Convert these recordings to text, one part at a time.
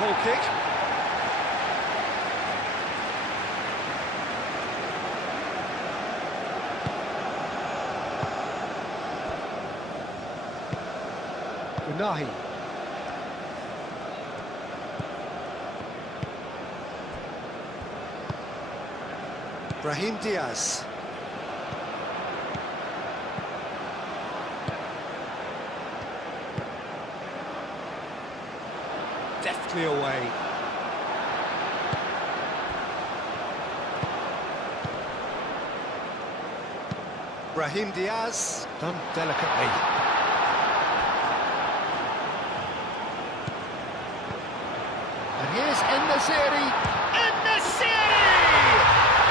goal kick. Unahi. Brahim Diaz. Deftly away. Brahim Diaz, done delicately. And here's En-Nesyri. En-Nesyri!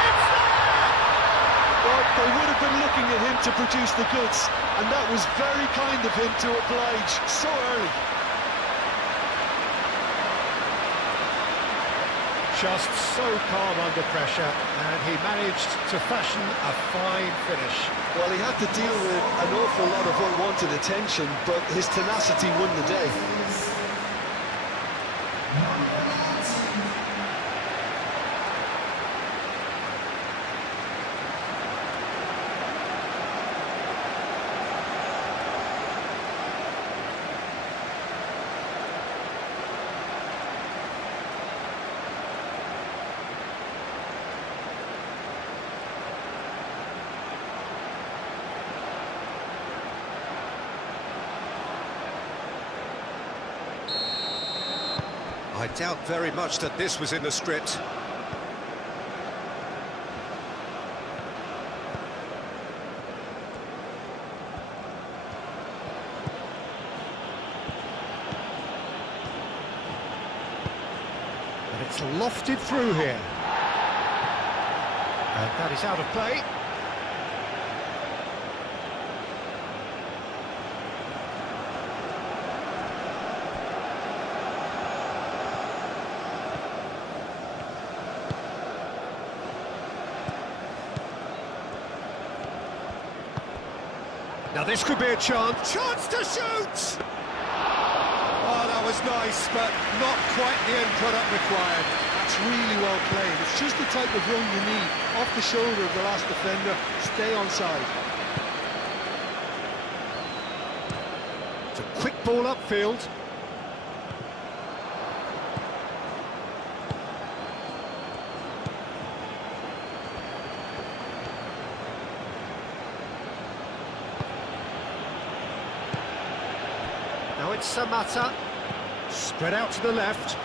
It's there! Well, they would have been looking at him to produce the goods, and that was very kind of him to oblige so early. Just so calm under pressure, and he managed to fashion a fine finish. Well, he had to deal with an awful lot of unwanted attention, but his tenacity won the day. I doubt very much that this was in the script. And it's lofted through here. And that is out of play. Now this could be a chance. Chance to shoot! Oh, that was nice, but not quite the end product required. That's really well played. It's just the type of run you need. Off the shoulder of the last defender, stay onside. It's a quick ball upfield. Now it's Samata, spread out to the left.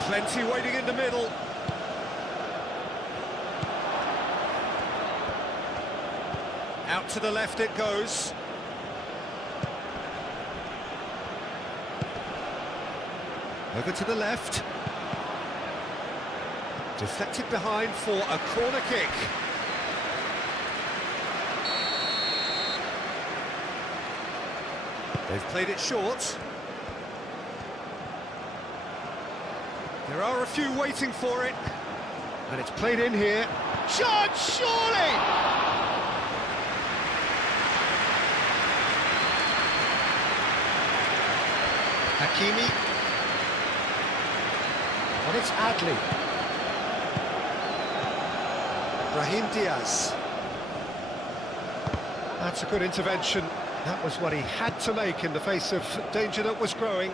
Plenty waiting in the middle. Out to the left it goes. Over to the left. Deflected behind for a corner kick. They've played it short. There are a few waiting for it. And it's played in here. Chance, surely! Hakimi. And it's Adli. Brahim Diaz. That's a good intervention. That was what he had to make in the face of danger that was growing.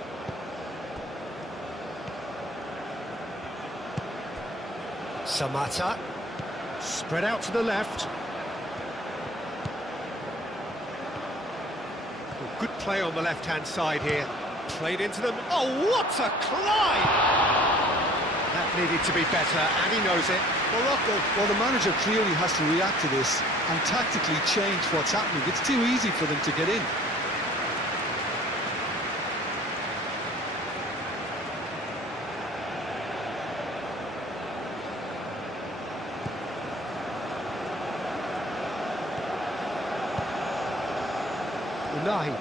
Samata, spread out to the left. Oh, good play on the left-hand side here. Played into them. Oh, what a climb! That needed to be better, and he knows it. Morocco, well, the manager clearly has to react to this and tactically change what's happening. It's too easy for them to get in. Unahi.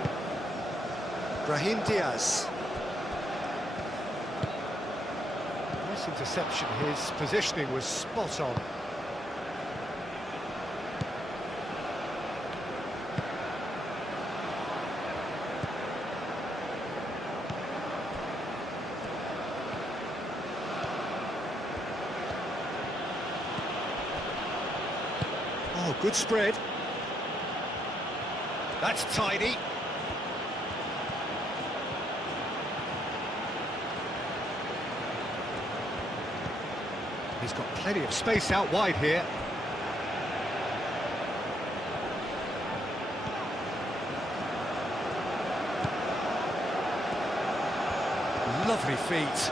Brahim Diaz. Nice interception. His positioning was spot on. Oh, good spread. That's tidy. He's got plenty of space out wide here. Lovely feet.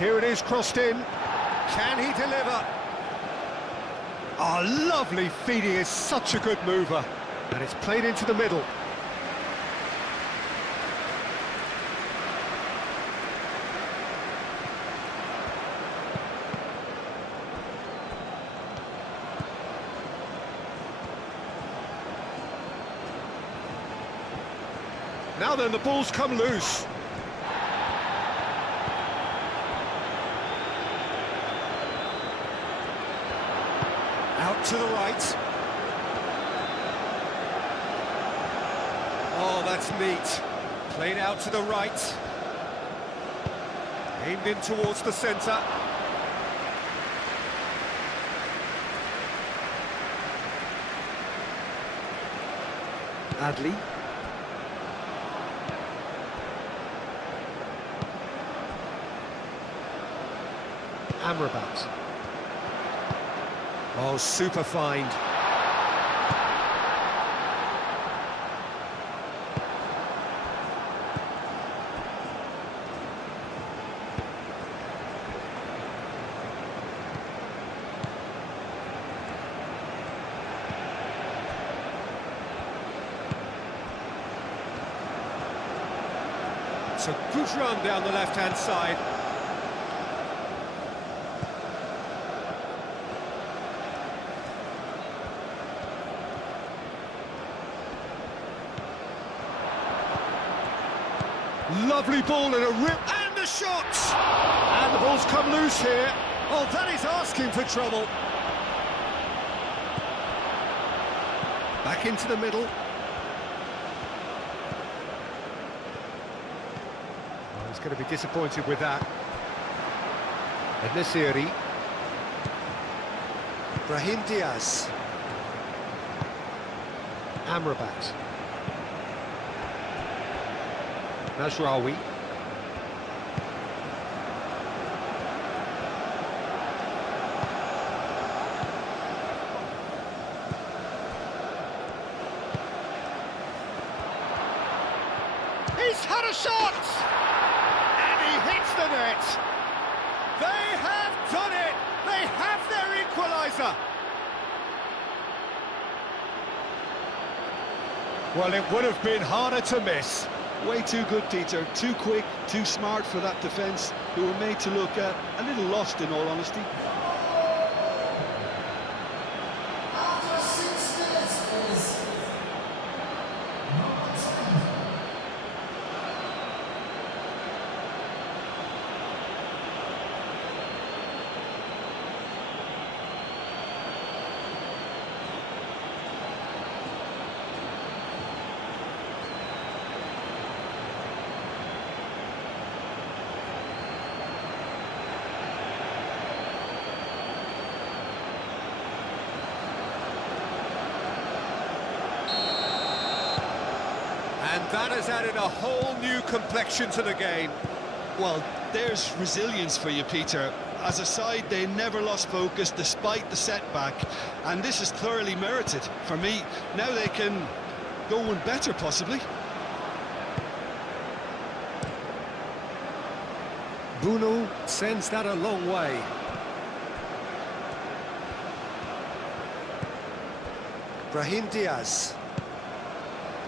Here it is, crossed in. Can he deliver? Oh, lovely feet. He is such a good mover. And it's played into the middle. Now then, the ball's come loose. Out to the right. Oh, that's neat. Played out to the right. Aimed in towards the centre. Adley. Amrabat. Oh, super find. It's a good run down the left-hand side. Lovely ball and a rip, and the shot! And the ball's come loose here. Oh, that is asking for trouble. Back into the middle. Oh, he's going to be disappointed with that. Nesiri. Brahim Diaz. Amrabat. Nasraoui. He's had a shot! And he hits the net! They have done it! They have their equaliser! Well, it would have been harder to miss. Way too good, Peter. Too quick, too smart for that defence, who were made to look a little lost, in all honesty. And that has added a whole new complexion to the game. Well, there's resilience for you, Peter. As a side, they never lost focus despite the setback, and this is thoroughly merited for me. Now they can go one better, possibly. Bruno sends that a long way. Brahim Diaz.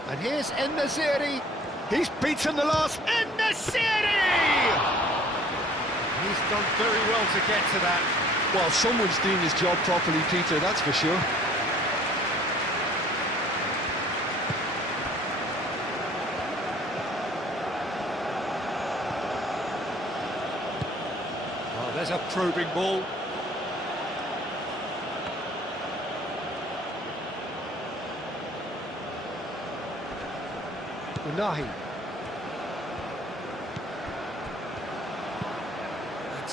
And here's Nesiri. He's beaten the last. Nesiri! He's done very well to get to that. Well, someone's doing his job properly, Peter, that's for sure. Oh, there's a probing ball. Unahi.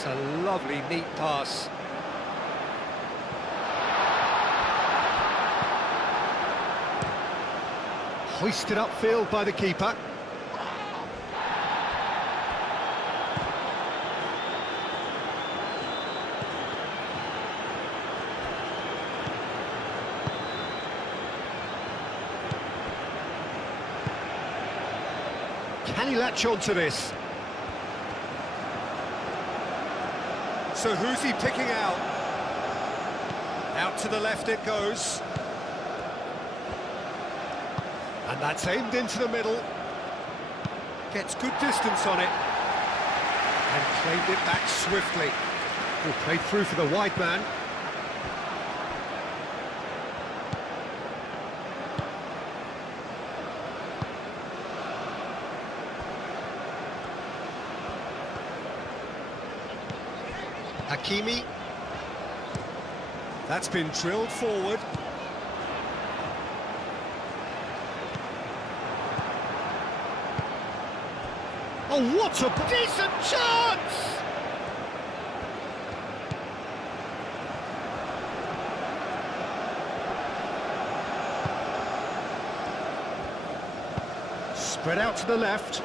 That's a lovely, neat pass. Hoisted upfield by the keeper. Can he latch on to this? So who's he picking out? Out to the left it goes. And that's aimed into the middle. Gets good distance on it. And claimed it back swiftly. Will play through for the wide man. Hakimi. That's been drilled forward. Oh, what a decent chance! Spread out to the left.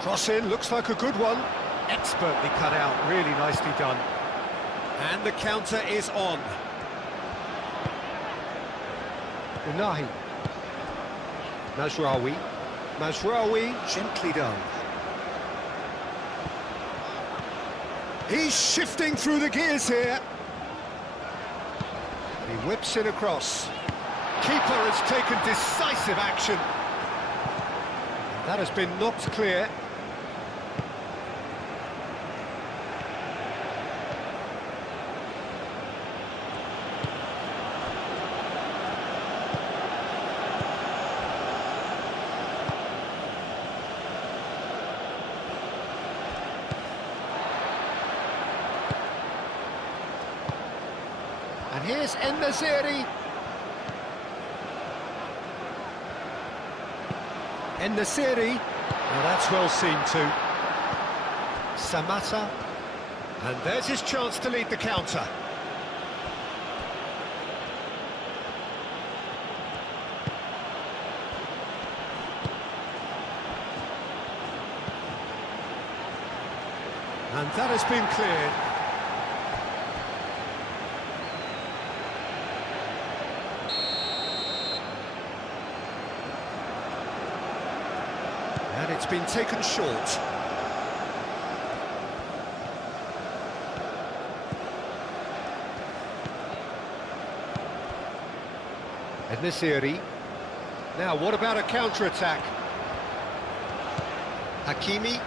Cross in, looks like a good one. Expertly cut out, really nicely done. And the counter is on. Unahi. Mazraoui, gently done. He's shifting through the gears here. He whips it across. Keeper has taken decisive action. That has been knocked clear. And here's En-Nesyri. En-Nesyri. Now that's well seen too. Samatta. And there's his chance to lead the counter. And that has been cleared. And it's been taken short. En-Nesyri. Now, what about a counter-attack? Hakimi.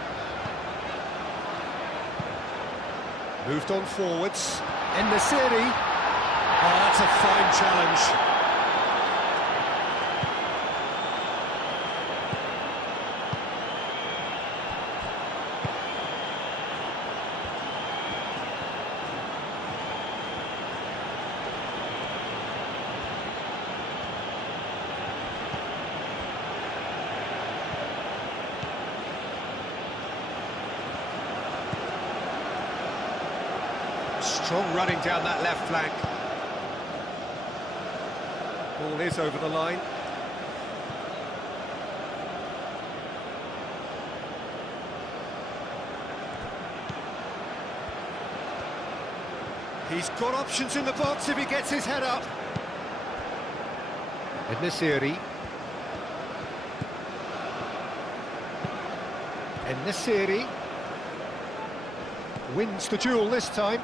Moved on forwards. En-Nesyri. Oh, that's a fine challenge. Strong running down that left flank. Ball is over the line. He's got options in the box if he gets his head up. En-Nesyri. En-Nesyri wins the duel this time.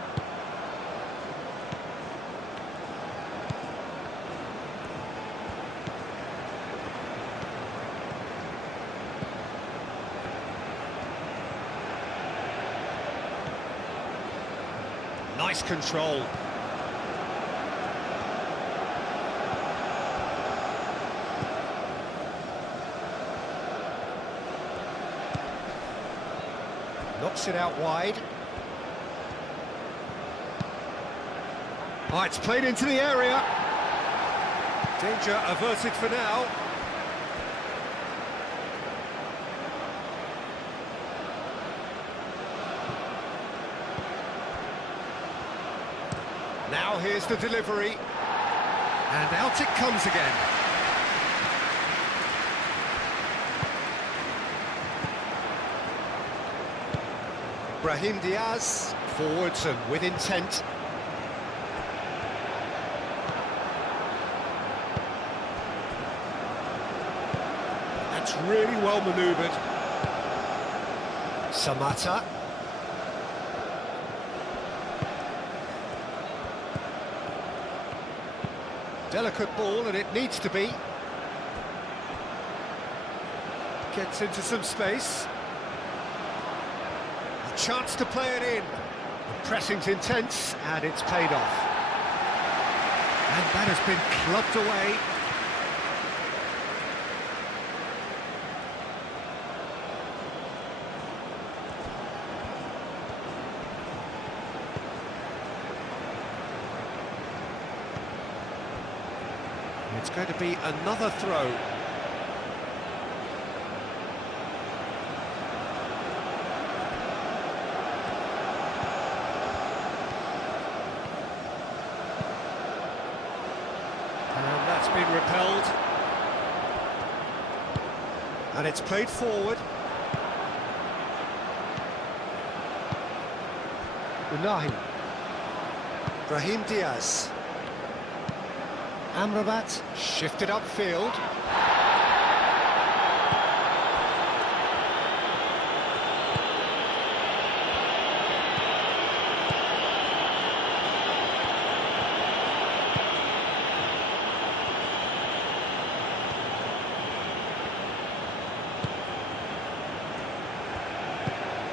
Nice control. Knocks it out wide. Oh, it's played into the area. Danger averted for now. Now here's the delivery. And out it comes again. Brahim Diaz, forwards and with intent. That's really well manoeuvred. Samata. Delicate ball, and it needs to be. Gets into some space. A chance to play it in. The pressing's intense, and it's paid off. And that has been clubbed away. It's going to be another throw. And that's been repelled. And it's played forward. Unahi. Brahim Diaz. Amrabat shifted upfield.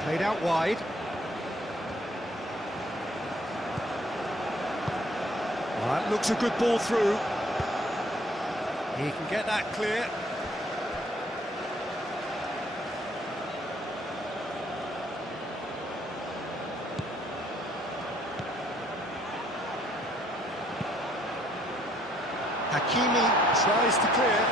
Played out wide. Well, that looks a good ball through. He can get that clear. Hakimi tries to clear.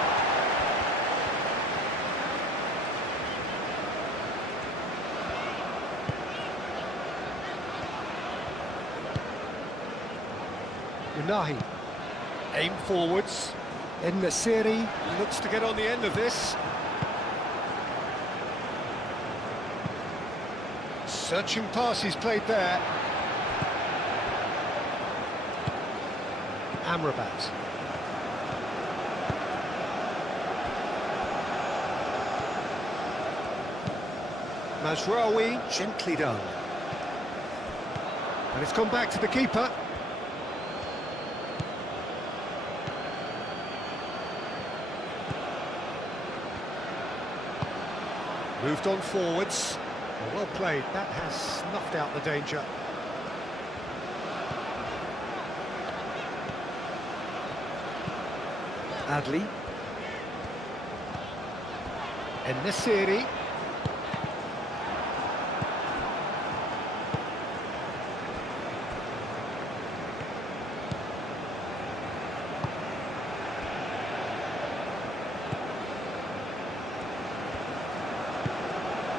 Unahi, aim forwards. En-Nesyri looks to get on the end of this. Searching pass he's played there. Amrabat. Mazraoui, gently done. And it's gone back to the keeper. Moved on forwards. Well played, that has snuffed out the danger. Adli. En-Nesyri.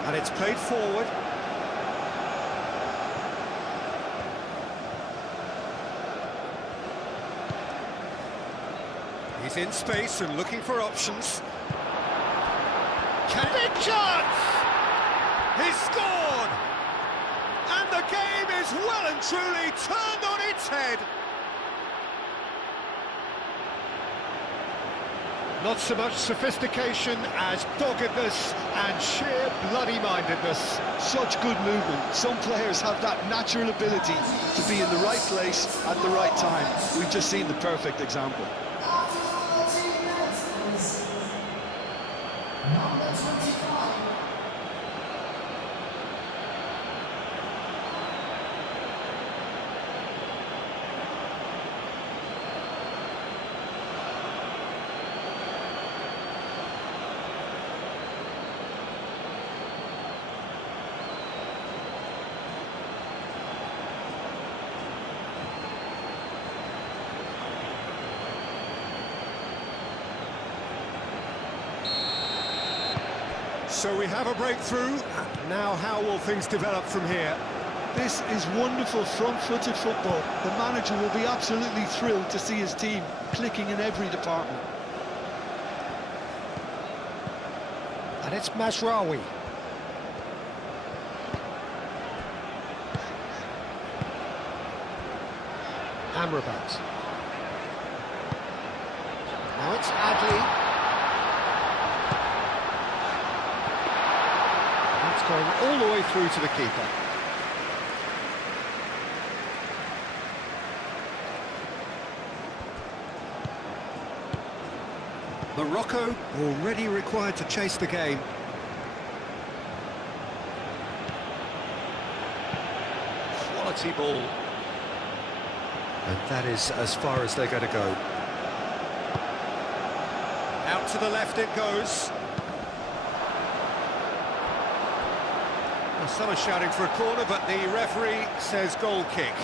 And it's played forward. He's in space and looking for options. Big chance! He's scored! And the game is well and truly turned on its head. Not so much sophistication as doggedness and sheer bloody-mindedness. Such good movement. Some players have that natural ability to be in the right place at the right time. We've just seen the perfect example. So we have a breakthrough. Now how will things develop from here? This is wonderful front-footed football. The manager will be absolutely thrilled to see his team clicking in every department. And it's Mazraoui. Amrabat. Now it's Adli. It's going all the way through to the keeper. Morocco already required to chase the game. Quality ball. And that is as far as they're going to go. Out to the left it goes. Well, some are shouting for a corner, but the referee says goal kick.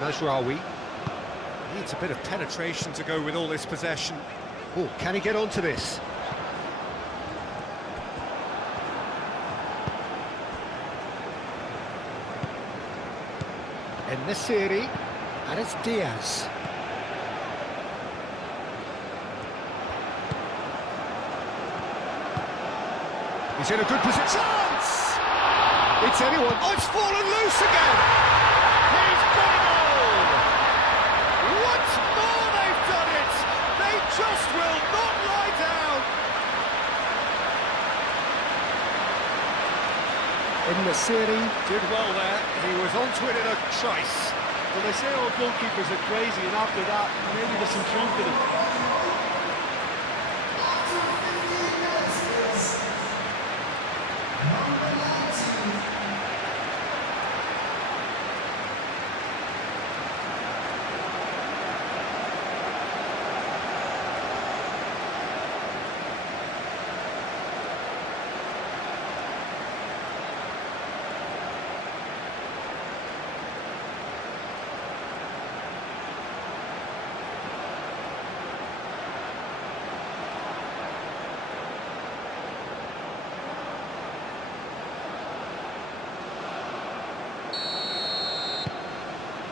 Mazraoui needs a bit of penetration to go with all this possession. Oh, can he get onto this? En-Nesyri, and it's Diaz. He's in a good position. Chance! It's anyone. Oh, it's fallen loose again! He's got it all! Once more they've done it! They just will not lie down! En-Nesyri did well there. He was onto it in a trice. Well, they say all goalkeepers are crazy, and after that, maybe there's some truth in it.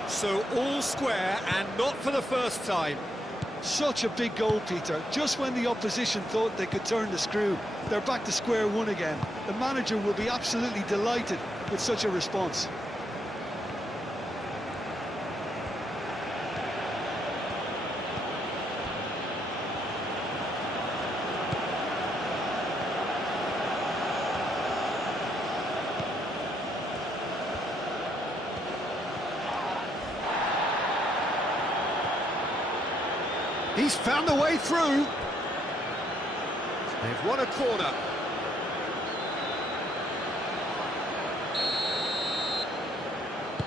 So all square, and not for the first time. Such a big goal, Peter. Just when the opposition thought they could turn the screw, they're back to square one again. The manager will be absolutely delighted with such a response. He's found a way through. They've won a corner.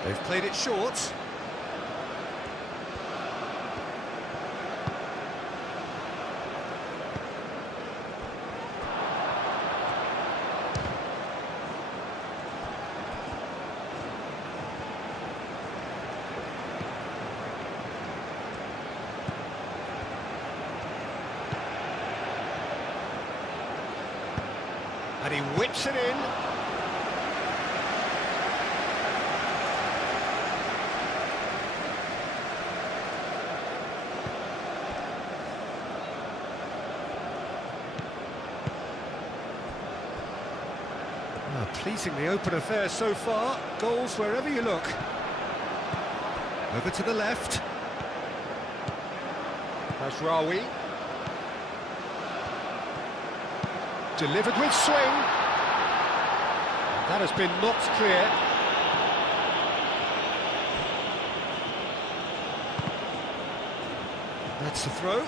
They've played it short. And he whips it in. Pleasingly open affair so far. Goals wherever you look. Over to the left. Mazraoui. Delivered with swing. That has been knocked clear. That's the throw.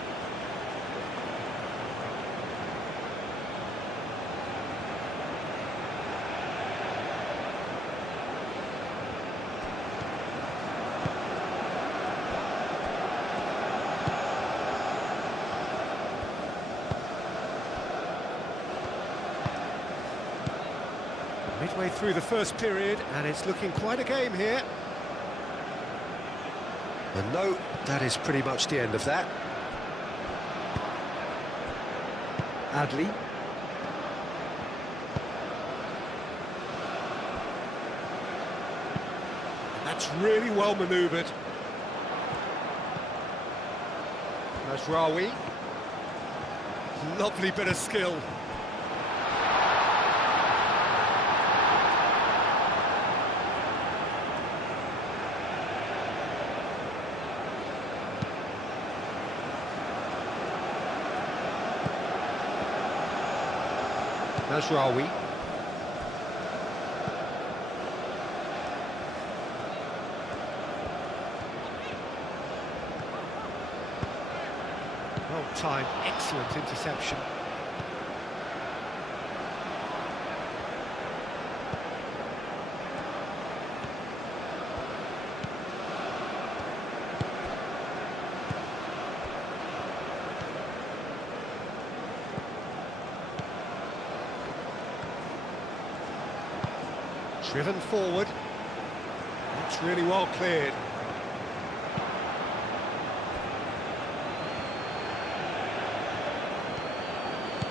Midway through the first period, and it's looking quite a game here. And no, that is pretty much the end of that. Adley. That's really well manoeuvred. Mazraoui. Lovely bit of skill. Mazraoui. Well timed, excellent interception. Driven forward. That's really well cleared.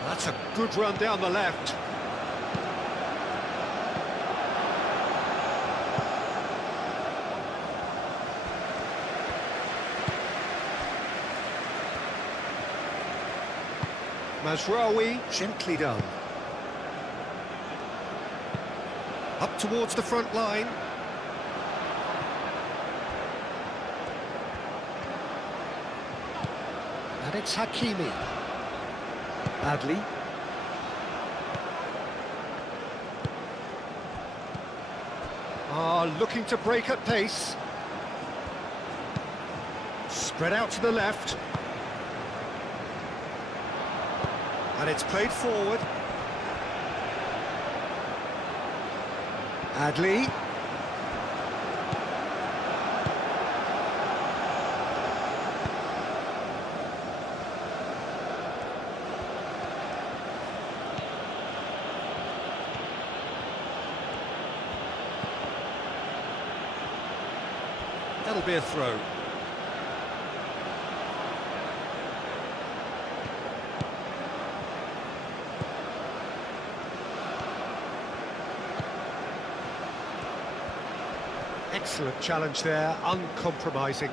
That's a good run down the left. Mazraoui, gently done. Up towards the front line. And it's Hakimi. Adley. Looking to break at pace. Spread out to the left. And it's played forward. Adley. That'll be a throw. Excellent challenge there, uncompromising.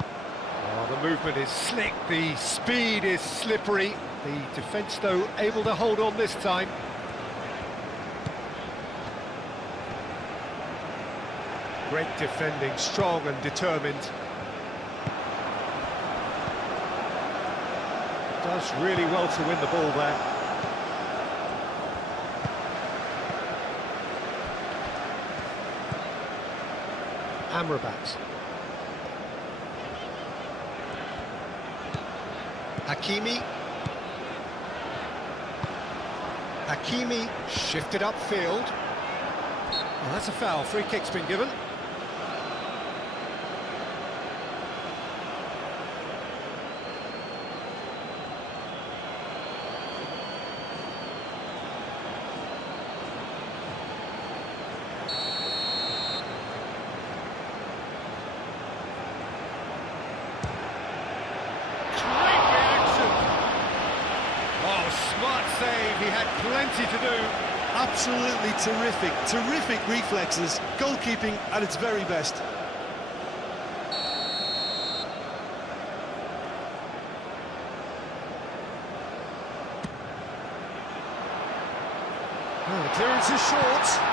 Oh, the movement is slick, the speed is slippery. The defence, though, able to hold on this time. Great defending, strong and determined. Does really well to win the ball there. Amrabat. Hakimi. Hakimi shifted upfield. Oh, that's a foul. Free kick's been given. Save, he had plenty to do. Absolutely terrific reflexes, goalkeeping at its very best. Oh, the clearance is short.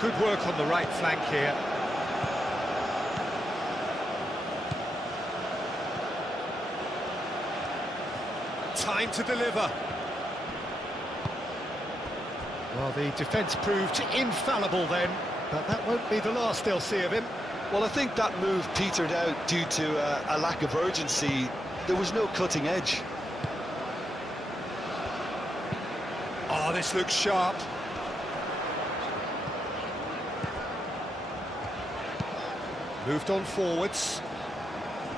Good work on the right flank here. Time to deliver. Well, the defence proved infallible then, but that won't be the last they'll see of him. Well, I think that move petered out due to a lack of urgency. There was no cutting edge. Oh, this looks sharp. Moved on forwards.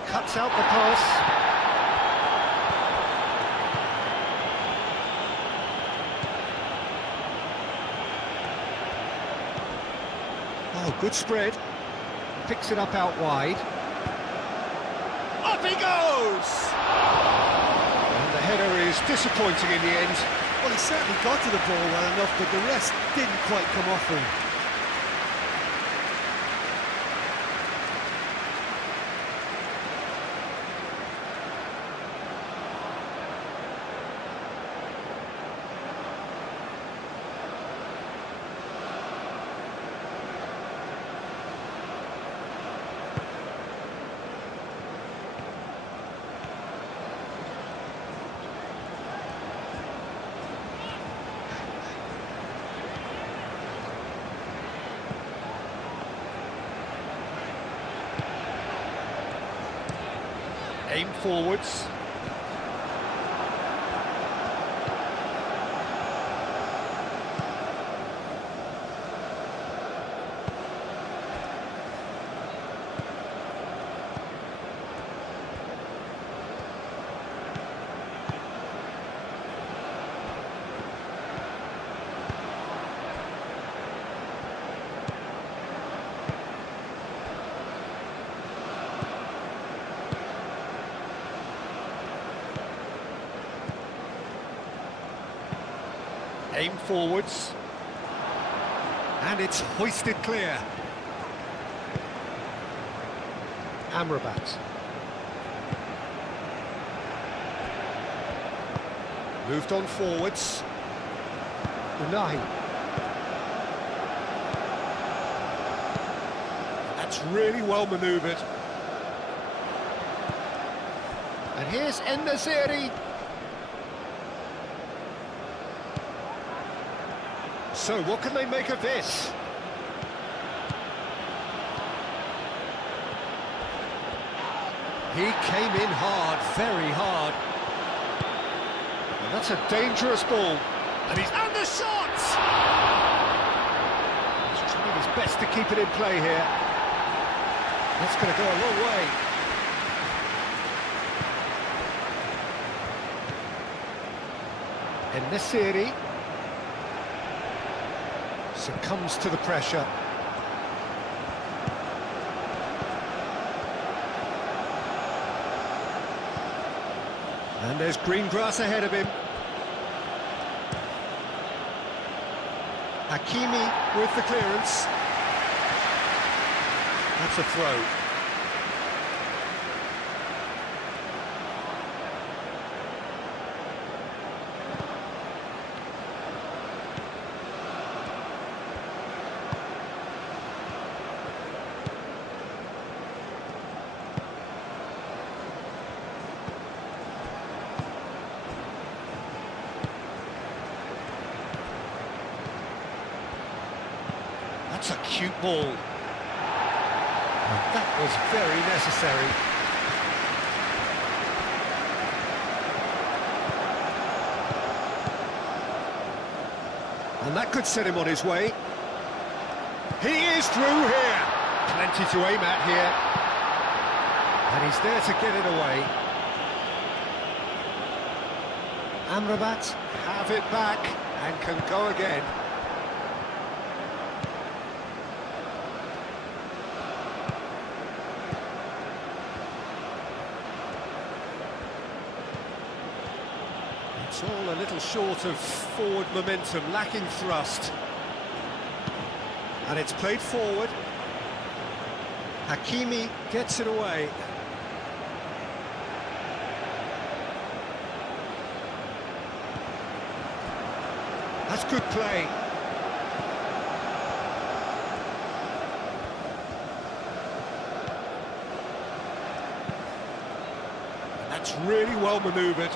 Cuts out the pass. Oh, good spread. Picks it up out wide. Up he goes! And the header is disappointing in the end. Well, he certainly got to the ball well enough, but the rest didn't quite come off for him. Aim forwards. Aim forwards. And it's hoisted clear. Amrabat. Moved on forwards. Unahi. That's really well manoeuvred. And here's En-Nesyri. So, what can they make of this? He came in hard, very hard. And that's a dangerous ball. And he's... And the shot! He's trying his best to keep it in play here. That's going to go a long way. En-Nesyri succumbs to the pressure. And there's green grass ahead of him. Hakimi with the clearance. That's a throw. That's a cute ball. And that was very necessary. And that could set him on his way. He is through here. Plenty to aim at here. And he's there to get it away. Amrabat have it back and can go again. It's all a little short of forward momentum, lacking thrust. And it's played forward. Hakimi gets it away. That's good play. And that's really well manoeuvred.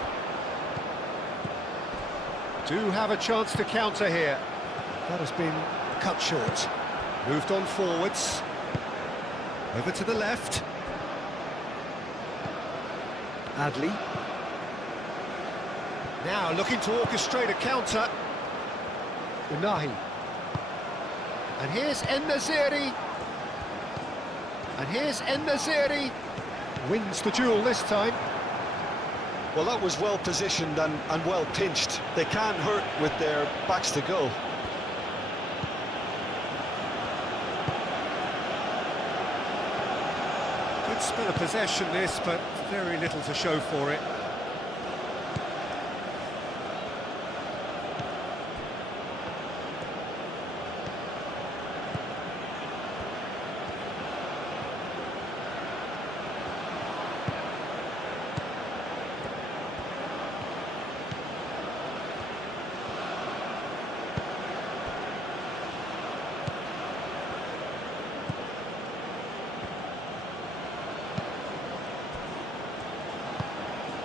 Do have a chance to counter here. That has been cut short. Moved on forwards. Over to the left. Adli. Now looking to orchestrate a counter. Unahi. And here's En-Nesyri. And here's En-Nesyri. Wins the duel this time. Well, that was well positioned and well pinched. They can't hurt with their backs to goal. Good spell of possession this, but very little to show for it.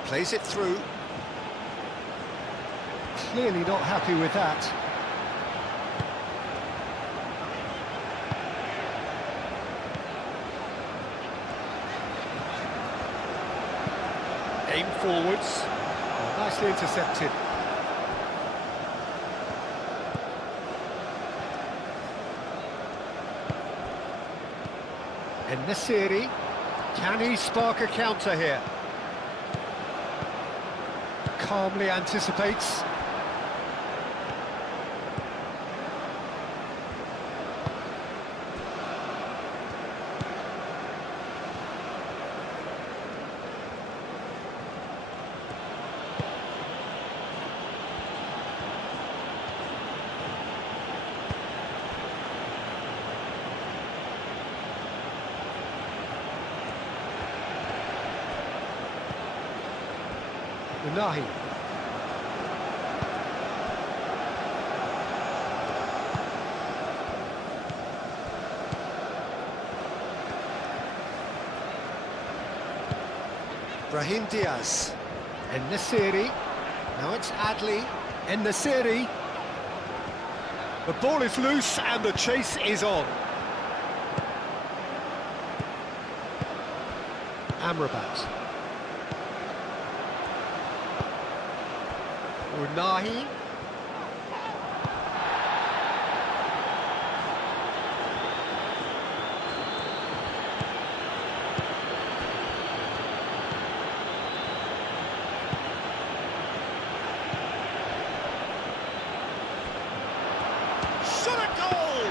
Plays it through. Clearly not happy with that. Aim forwards. Oh, nicely intercepted. En-Nesyri. Can he spark a counter here? Calmly anticipates. Unahi. Brahim Diaz. En-Nesyri. Now it's Adli. En-Nesyri. The ball is loose and the chase is on. Amrabat. Unahi. Shot a goal!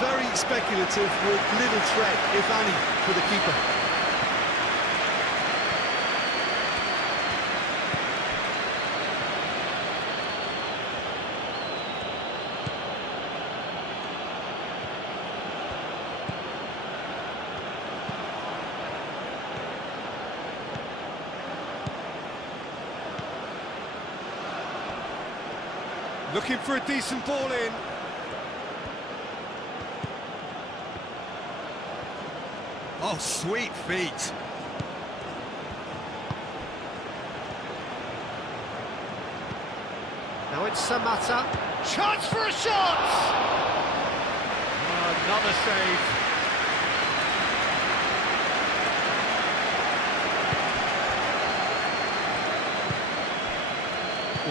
Very speculative with little threat, if any, for the keeper. Looking for a decent ball in. Oh, sweet feet. Now it's Samata. Chance for a shot! Oh, another save.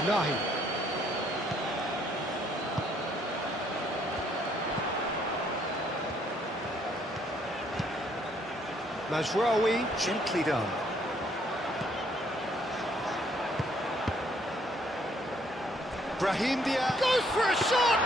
Unahi. Mazraoui, gently done. Brahim Diaz goes for a shot!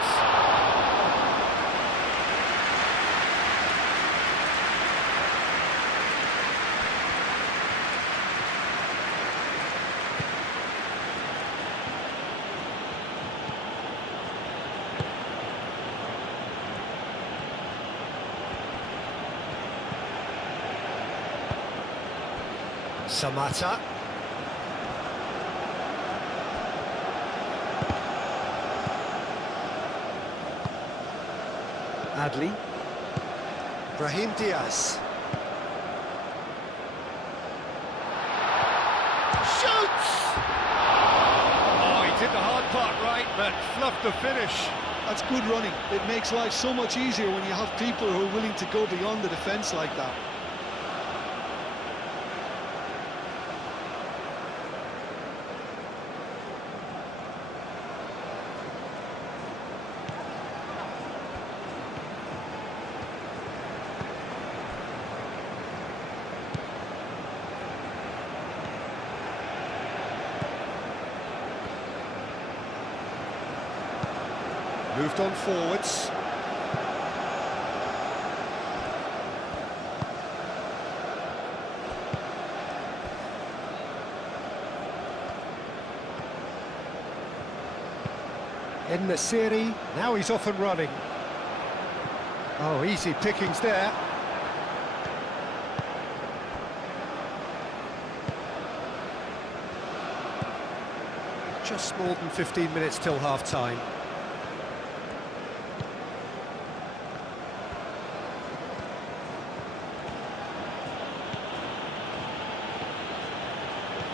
Samata. Adli. Brahim Diaz. Shoots! Oh, he did the hard part right, but fluffed the finish. That's good running. It makes life so much easier when you have people who are willing to go beyond the defence like that. Moved on forwards. En-Nesyri, now he's off and running. Oh, easy pickings there. Just more than 15 minutes till half-time.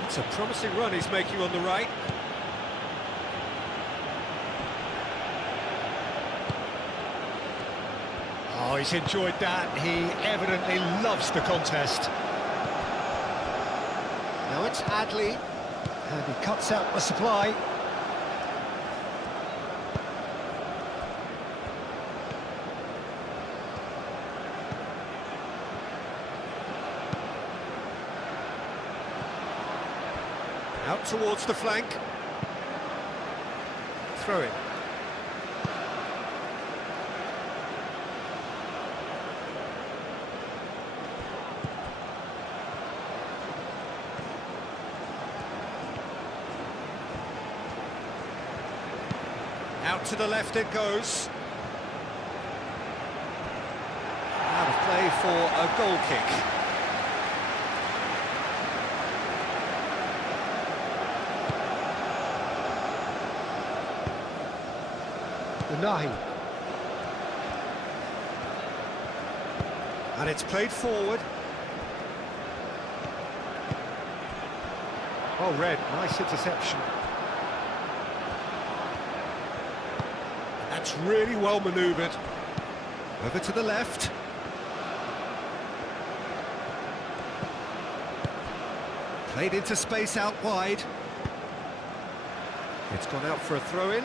It's a promising run he's making on the right. Oh, he's enjoyed that. He evidently loves the contest. Now it's Adley, and he cuts out the supply. Out towards the flank. Throw it. Out to the left it goes. Out of play for a goal kick. Nahi. And it's played forward. Oh, Red, nice interception. That's really well manoeuvred. Over to the left. Played into space out wide. It's gone out for a throw-in.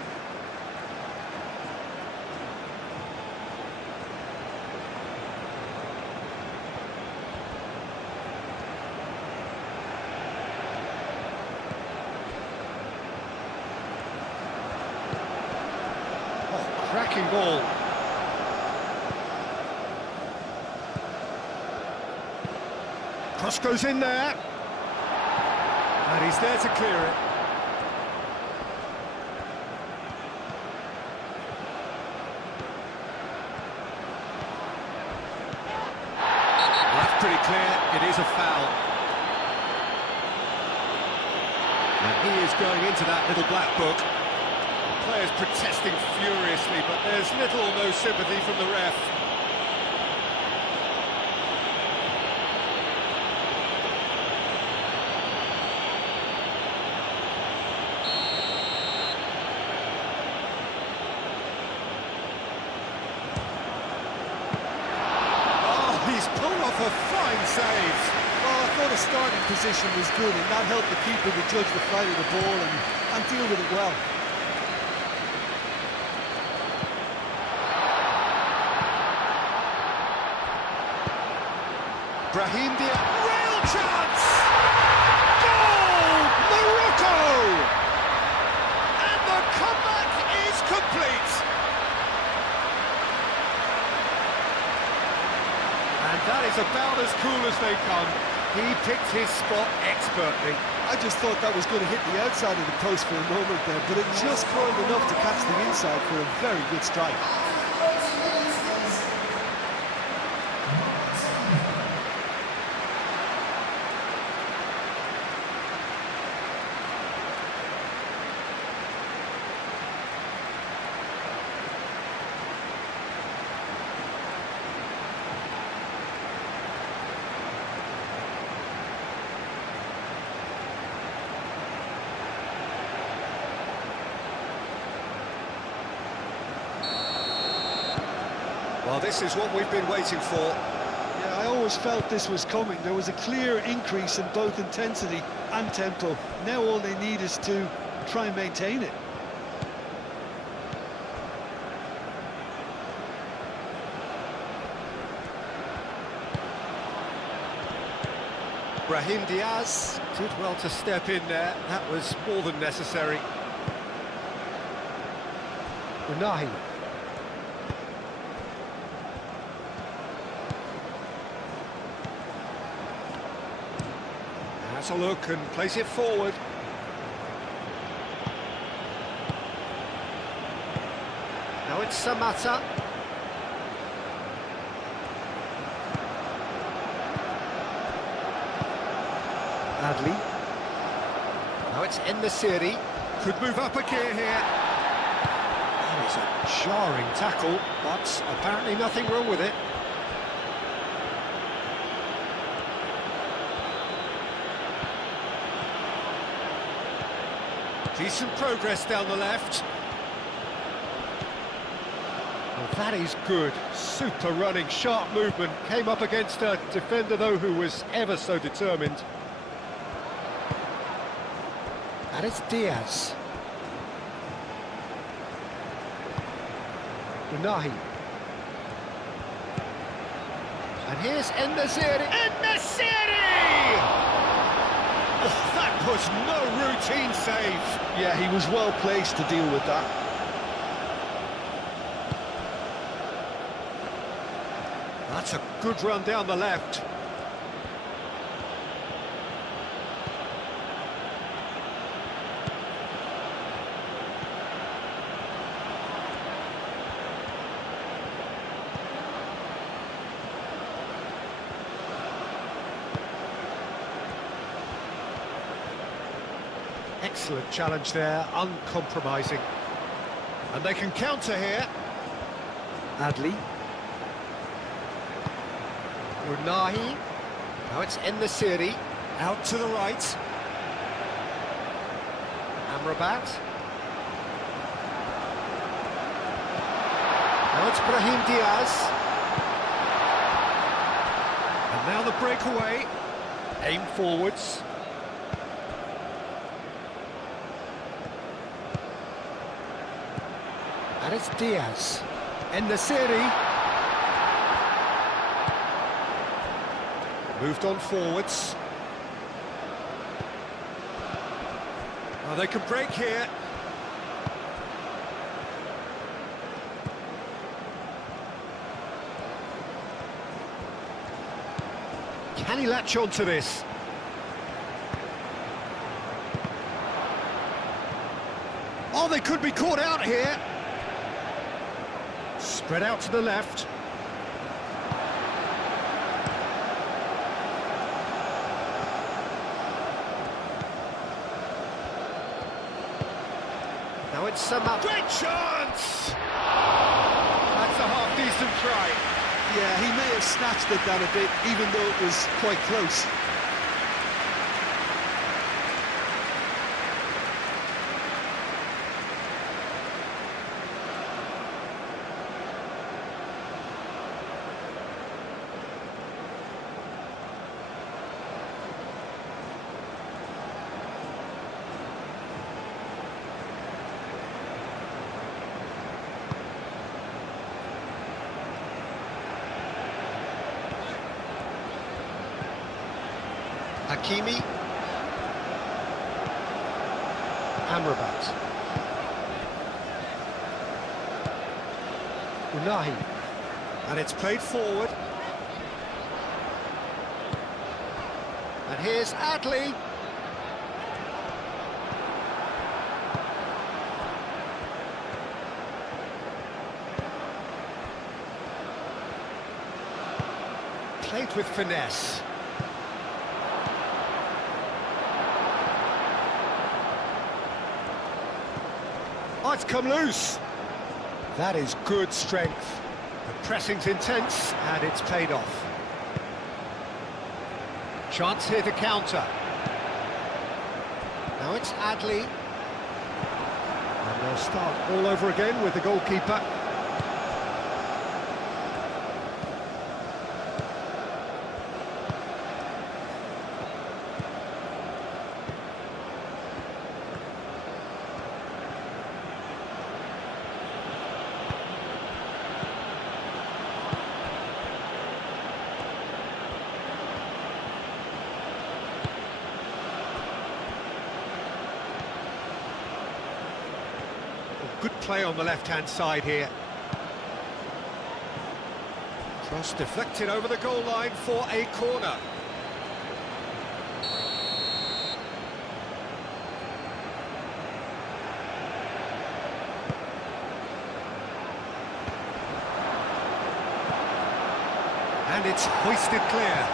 Cracking ball. Cross goes in there. And he's there to clear it. That's pretty clear. It is a foul. And he is going into that little black book. Players protesting furiously, but there's little or no sympathy from the ref. Oh, he's pulled off a fine save. Well, I thought the starting position was good, and that helped the keeper to judge the flight of the ball and deal with it well. Brahim Diaz, real chance! Goal! Morocco! And the comeback is complete! And that is about as cool as they come. He picked his spot expertly. I just thought that was going to hit the outside of the post for a moment there, but it just curled enough to catch the inside for a very good strike. Well, this is what we've been waiting for. Yeah, I always felt this was coming. There was a clear increase in both intensity and tempo. Now all they need is to try and maintain it. Brahim Diaz did well to step in there. That was more than necessary. Unahi. Has a look and plays it forward. Now it's Samata. Adli. Now it's En-Nesyri. Could move up a gear here. That is a jarring tackle, but apparently nothing wrong with it. Decent progress down the left. Well, that is good. Super running, sharp movement. Came up against a defender, though, who was ever so determined. And it's Diaz. Unahi. And here's En-Nesyri. En-Nesyri! Oh, that was no routine save. Yeah, he was well placed to deal with that. That's a good run down the left. Excellent challenge there, uncompromising. And they can counter here. Adli. Unahi. Now it's En-Nesyri. Out to the right. Amrabat. Now it's Brahim Diaz. And now the breakaway. Aim forwards. And it's Diaz. En-Nesyri. Moved on forwards. Oh, they can break here. Can he latch on to this? Oh, they could be caught out here. Spread out to the left. Now it's Samata. Great chance! That's a half-decent try. Yeah, he may have snatched it down a bit, even though it was quite close. Hakimi. Amrabat. Unahi. And it's played forward. And here's Adli. Played with finesse. Oh, it's come loose. That is good strength. The pressing's intense, and it's paid off. Chance here to counter. Now it's Adli. And they'll start all over again with the goalkeeper. Good play on the left-hand side here. Cross deflected over the goal line for a corner. And it's hoisted clear.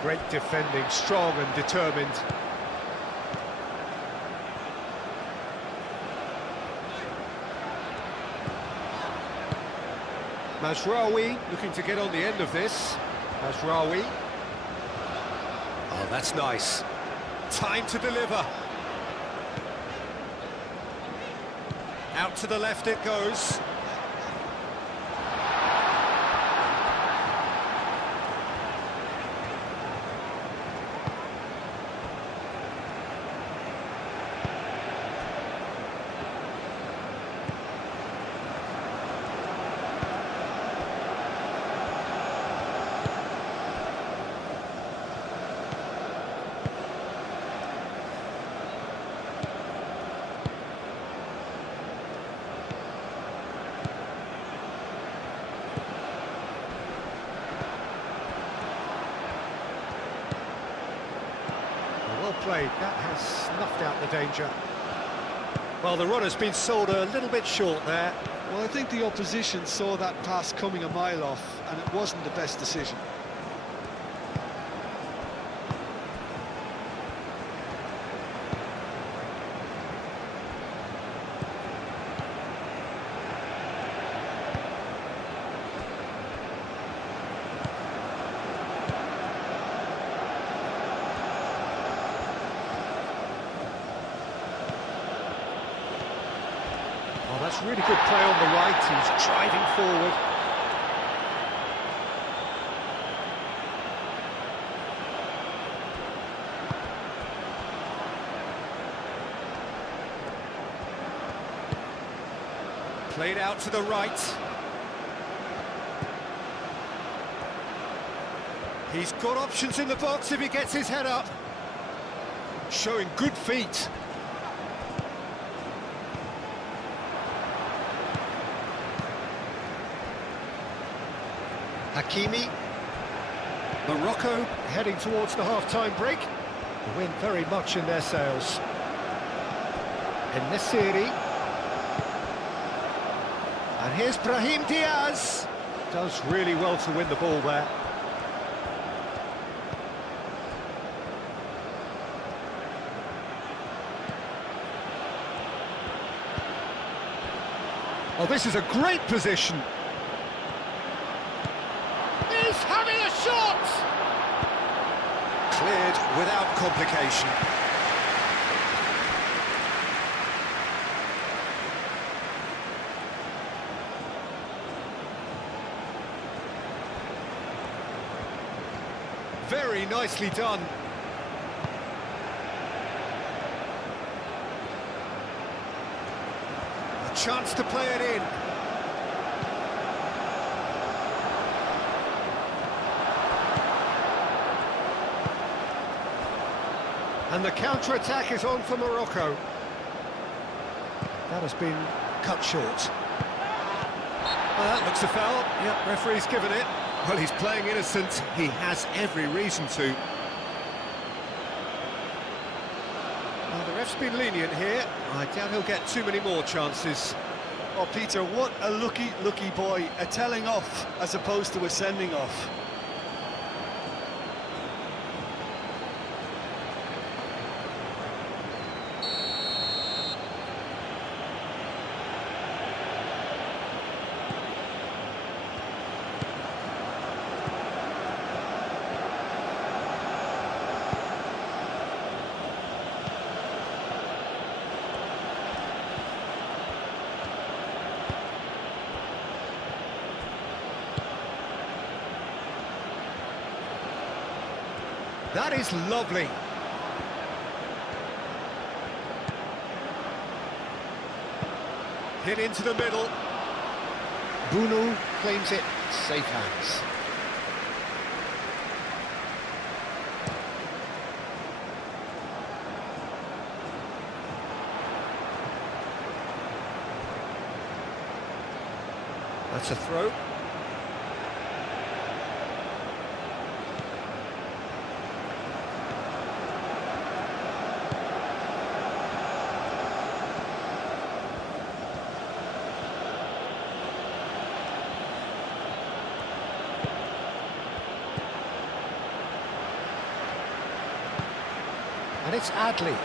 Great defending, strong and determined. Mazraoui looking to get on the end of this. Mazraoui. Oh, that's nice. Time to deliver. Out to the left it goes. Well played, that has snuffed out the danger. Well, the run has been sold a little bit short there. Well, I think the opposition saw that pass coming a mile off, and it wasn't the best decision. Oh, that's really good play on the right, he's driving forward. Played out to the right. He's got options in the box if he gets his head up. Showing good feet. Hakimi. Morocco heading towards the half-time break. The wind very much in their sails. En-Nesyri. And here's Brahim Diaz. Does really well to win the ball there. Oh, this is a great position. He's having a shot! Cleared without complication. Very nicely done. A chance to play it in. And the counter-attack is on for Morocco. That has been cut short. Well, that looks a foul. Yep, referee's given it. Well, he's playing innocent. He has every reason to. Well, the ref's been lenient here. I doubt he'll get too many more chances. Oh, Peter, what a lucky boy. A telling off as opposed to a sending off. That is lovely. Hit into the middle. Bruno claims it. Safe hands. That's a throw. And it's Adley.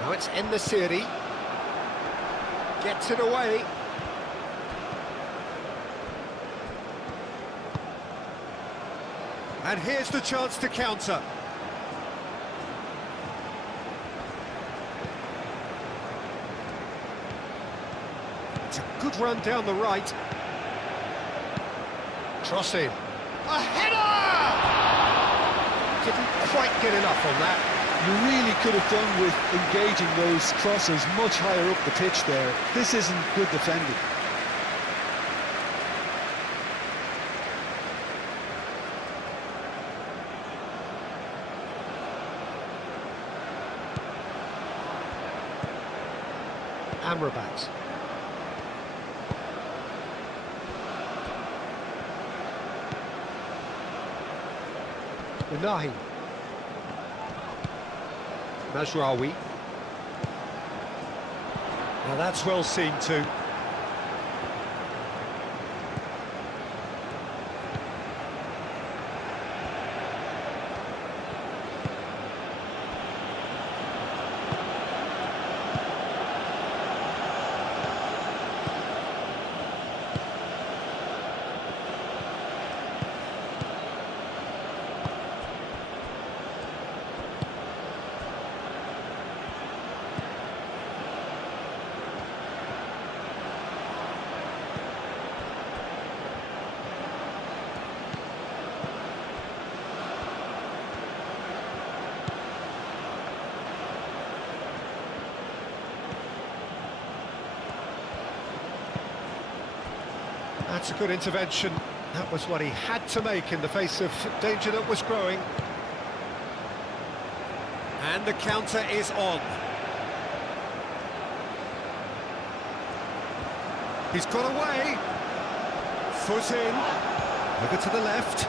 Now it's En-Nesyri. Gets it away. And here's the chance to counter. It's a good run down the right. Cross in. A header! Didn't quite get enough on that. You really could have done with engaging those crosses much higher up the pitch there. This isn't good defending. Amrabat. Unahi. Mazraoui. Now that's well seen too. That's a good intervention. That was what he had to make in the face of danger that was growing. And the counter is on. He's got away. Foot in. Over to the left.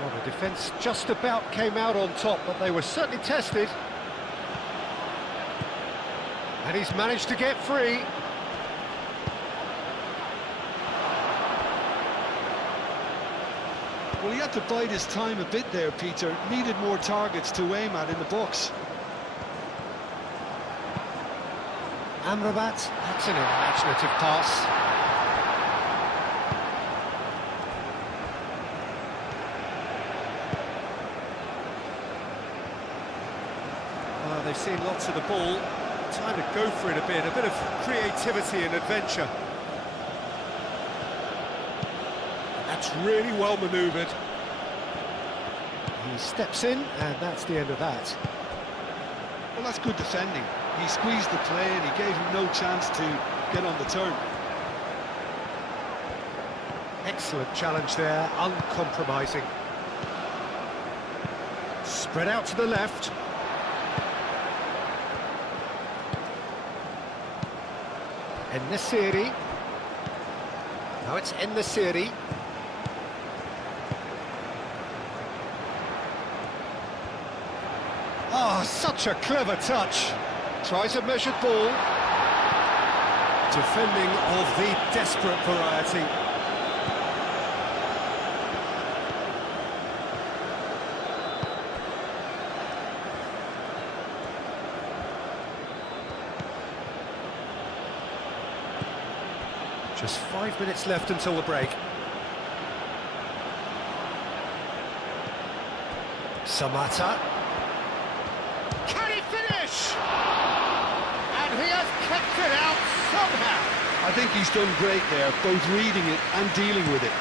Well, the defence just about came out on top, but they were certainly tested. And he's managed to get free. Well, he had to bide his time a bit there, Peter. Needed more targets to aim at in the box. Amrabat, that's an imaginative pass. Well, they've seen lots of the ball. Time to go for it a bit of creativity and adventure. That's really well manoeuvred. He steps in, and that's the end of that. Well, that's good defending. He squeezed the play and he gave him no chance to get on the turn. Excellent challenge there, uncompromising. Spread out to the left. En-Nesyri. Now it's En-Nesyri. Oh, such a clever touch. Tries a measured ball. Defending of the desperate variety. Just 5 minutes left until the break. Samata. Can he finish? And he has kept it out somehow. I think he's done great there, both reading it and dealing with it.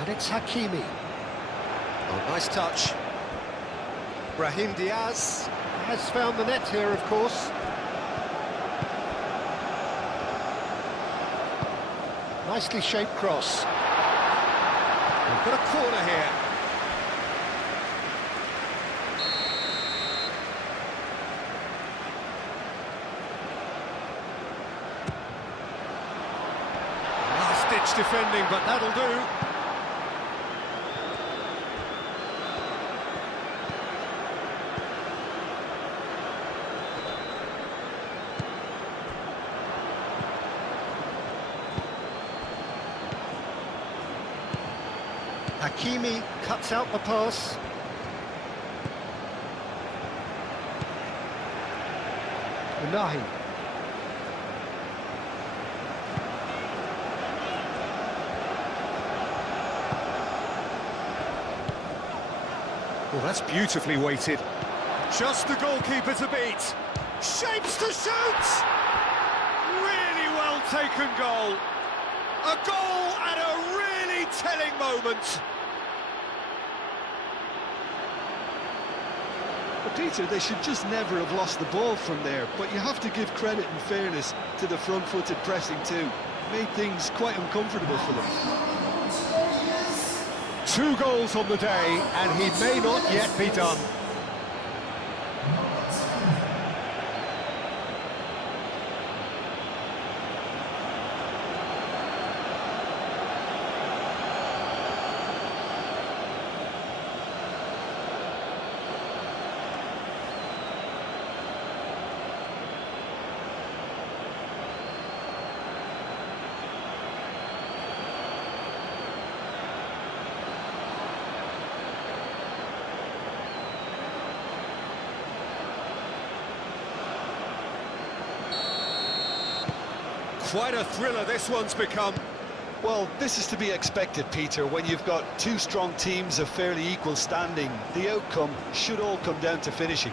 And it's Hakimi. Oh, nice touch. Brahim Diaz has found the net here, of course. Nicely shaped cross. We've got a corner here. Last-ditch defending, but that'll do. Hakimi cuts out the pass. Nahi. Well, that's beautifully weighted. Just the goalkeeper to beat. Shapes to shoot! Really well taken goal. A goal at a really telling moment. Peter, they should just never have lost the ball from there, but you have to give credit and fairness to the front-footed pressing too. Made things quite uncomfortable for them. 2 goals on the day, and he may not yet be done. Quite a thriller this one's become. Well, this is to be expected, Peter, when you've got 2 strong teams of fairly equal standing. The outcome should all come down to finishing.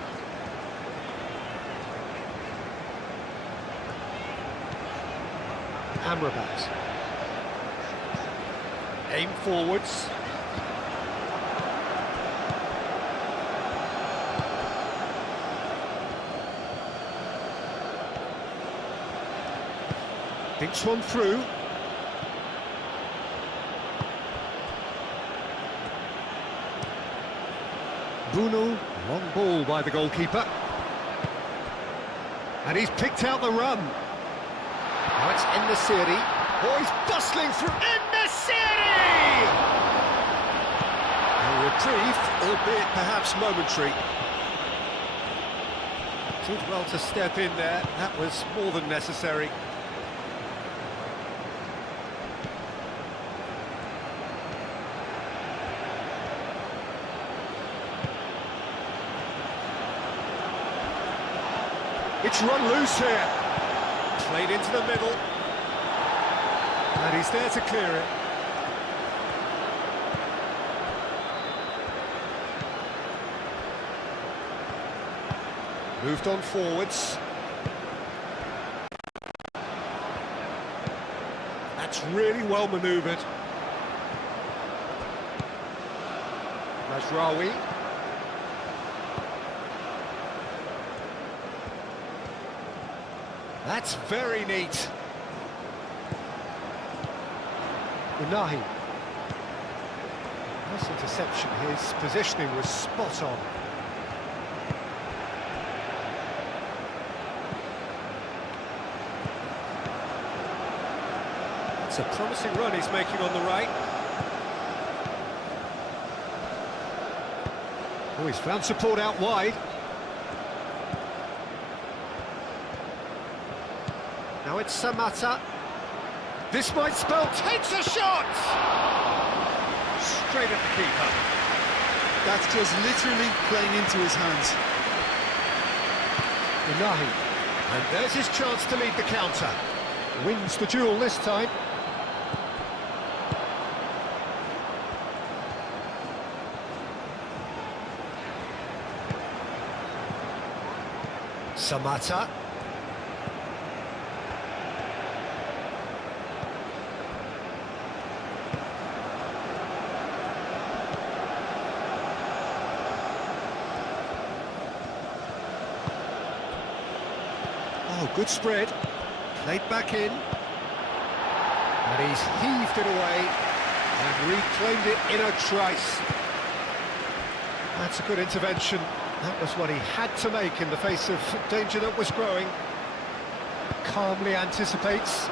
Amrabat. Aim forwards. Thinks one through. Bruno, long ball by the goalkeeper. And he's picked out the run. Now it's En-Nesyri. Oh, he's bustling through. En-Nesyri! A reprieve, albeit perhaps momentary. Did well to step in there. That was more than necessary. It's run loose here. Played into the middle. And he's there to clear it. Moved on forwards. That's really well manoeuvred. Mazraoui. That's very neat. Unahi. Nice interception. His positioning was spot on. It's a promising run he's making on the right. Oh, he's found support out wide. Now it's Samatta. This might spell... Takes a shot! Straight at the keeper. That's just literally playing into his hands. Unahi. And there's his chance to lead the counter. Wins the duel this time. Samatta. Oh, good spread. Played back in. And he's heaved it away and reclaimed it in a trice. That's a good intervention. That was what he had to make in the face of danger that was growing. Calmly anticipates.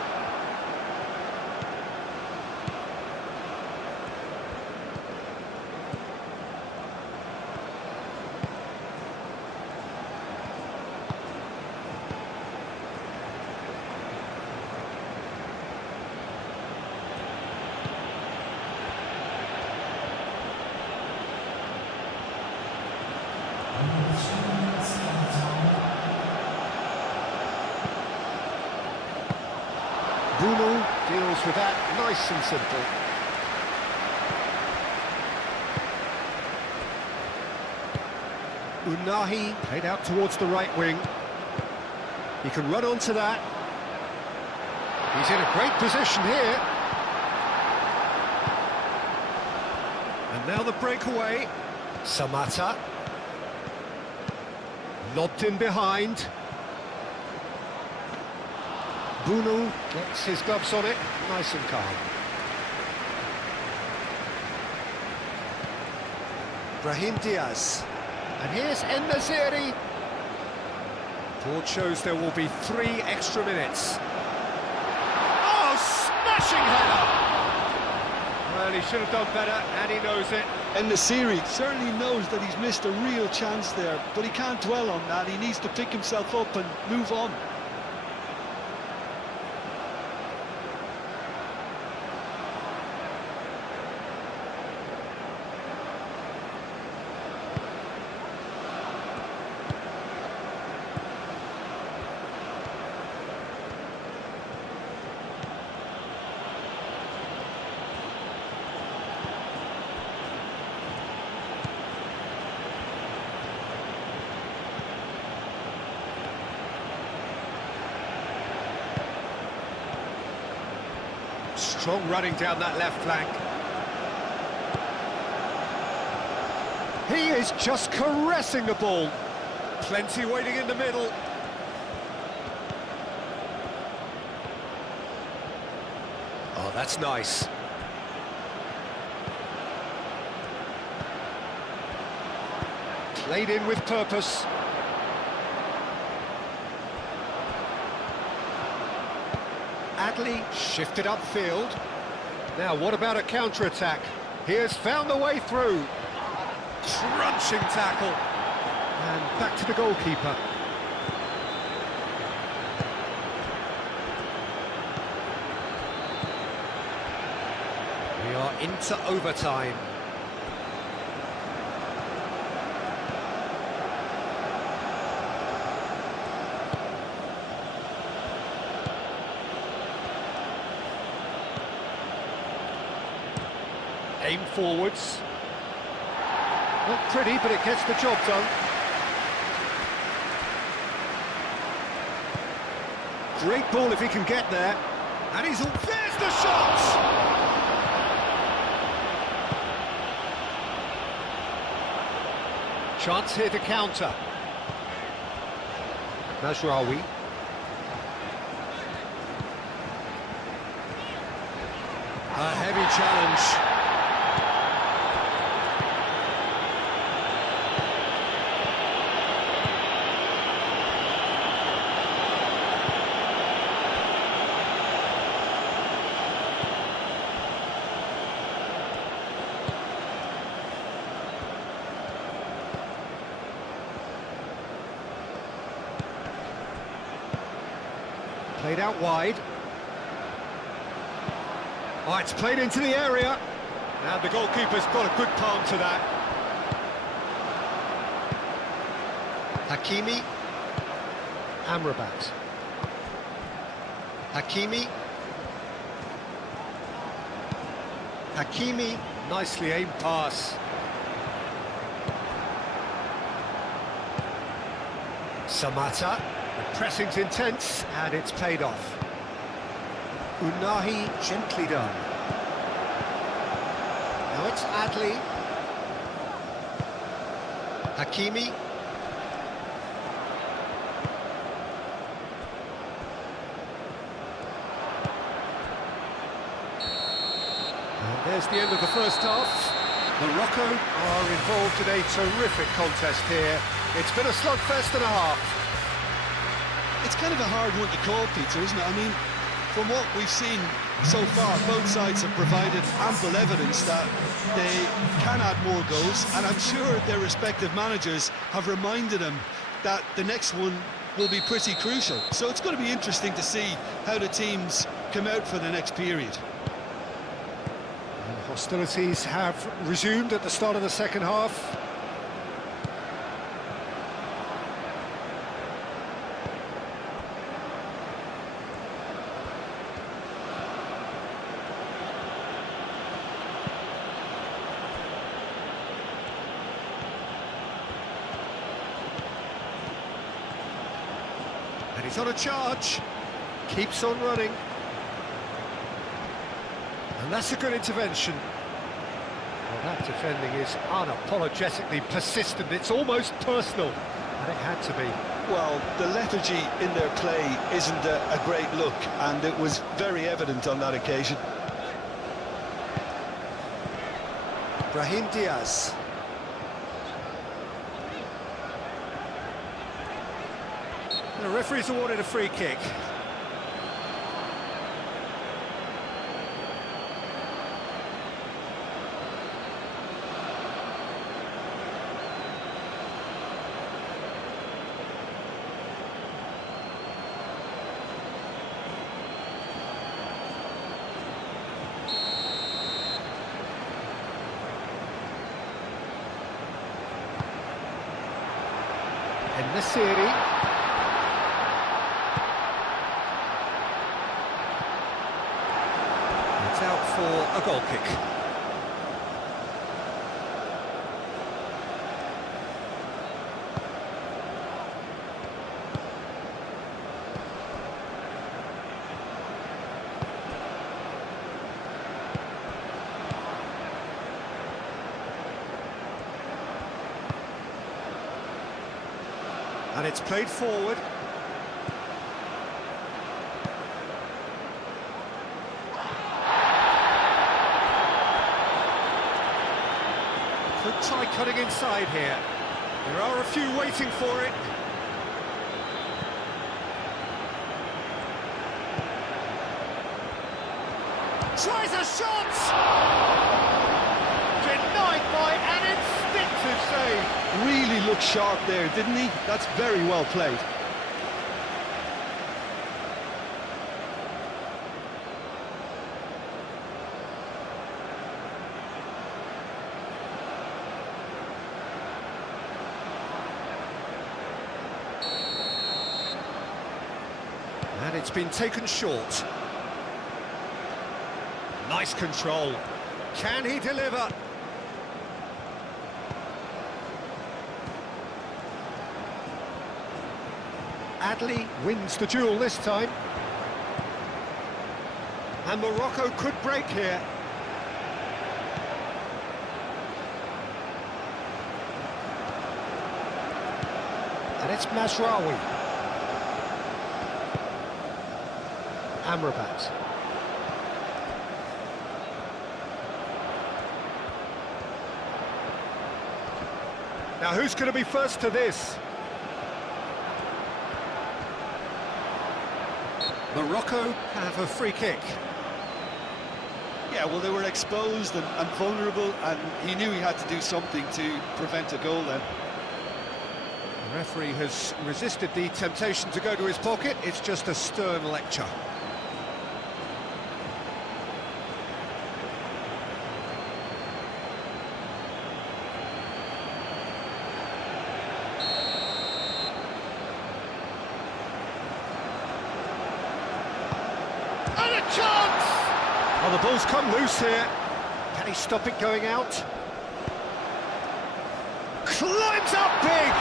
Bruno deals with that nice and simple. Unahi played out towards the right wing. He can run onto that. He's in a great position here. And now the breakaway. Samata. Lobbed in behind. Bruno gets his gloves on it, nice and calm. Brahim Diaz. And here's En-Nesyri. Board shows there will be 3 extra minutes. Oh, smashing header! Well, he should have done better, and he knows it. And En-Nesyri certainly knows that he's missed a real chance there, but he can't dwell on that. He needs to pick himself up and move on. Strong running down that left flank. He is just caressing the ball. Plenty waiting in the middle. Oh, that's nice. Played in with purpose. Adley shifted upfield. Now, what about a counter-attack? He has found the way through. Crunching tackle. And back to the goalkeeper. We are into overtime. Aim forwards. Not pretty, but it gets the job done. Great ball if he can get there. And he's... There's the shot! Chance here to counter. Mazraoui. A heavy challenge. Played out wide. Oh, it's played into the area. And the goalkeeper's got a good palm to that. Hakimi. Amrabat. Hakimi. Hakimi. Nicely aimed pass. Samata. The pressing's intense, and it's paid off. Unahi, gently done. Now it's Adley. Hakimi. There's the end of the first half. Morocco are involved in a terrific contest here. It's been a slugfest and a half. It's kind of a hard one to call, Peter, isn't it? I mean, from what we've seen so far, both sides have provided ample evidence that they can add more goals, and I'm sure their respective managers have reminded them that the next one will be pretty crucial. So it's going to be interesting to see how the teams come out for the next period. And hostilities have resumed at the start of the second half. And he's on a charge, keeps on running. And that's a good intervention. Well, that defending is unapologetically persistent, it's almost personal, and it had to be. Well, the lethargy in their play isn't a great look, and it was very evident on that occasion. Brahim Diaz. The referee's awarded a free kick. En-Nesyri. It's out for a goal kick. And it's played forward. Could try cutting inside here. There are a few waiting for it. Tries a shot! Denied by an instinctive save. Really looked sharp there, didn't he? That's very well played. And it's been taken short. Nice control. Can he deliver? Adli wins the duel this time. And Morocco could break here. And it's Mazraoui. Amrabat. Now who's going to be first to this? Morocco have a free kick. Yeah, well, they were exposed and vulnerable, and he knew he had to do something to prevent a goal then. The referee has resisted the temptation to go to his pocket. It's just a stern lecture. And a chance! Oh, the ball's come loose here. Can he stop it going out? Climbs up big!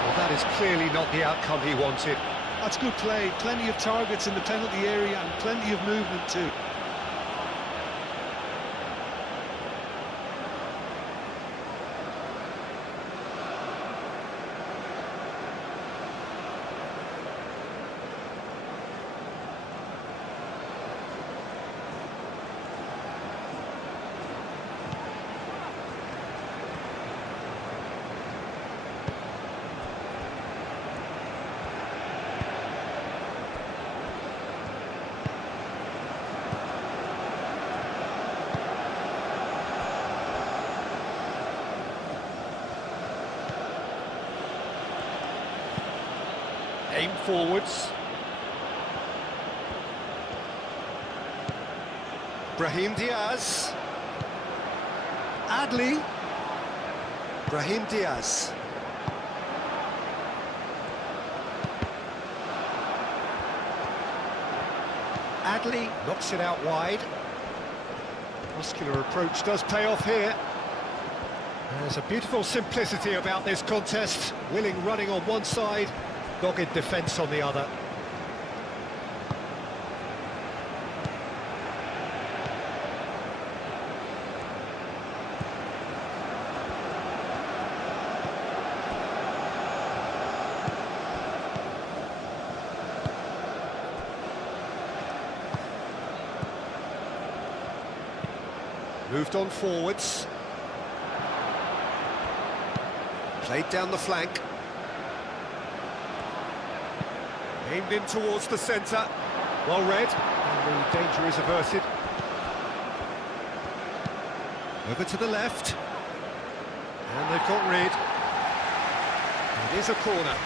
Well, that is clearly not the outcome he wanted. That's good play. Plenty of targets in the penalty area and plenty of movement too. Aim forwards. Brahim Diaz. Adli. Brahim Diaz. Adli knocks it out wide. Muscular approach does pay off here. There's a beautiful simplicity about this contest. Willing running on one side, dogged defence on the other. Moved on forwards. Played down the flank. Aimed in towards the centre. Well read, and the danger is averted. Over to the left. And they've got rid. It is a corner.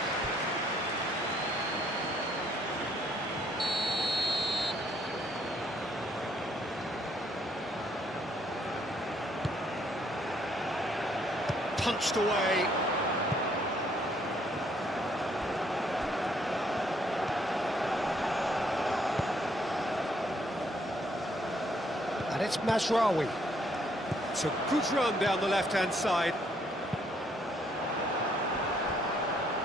Punched away. And it's Mazraoui. It's a good run down the left-hand side.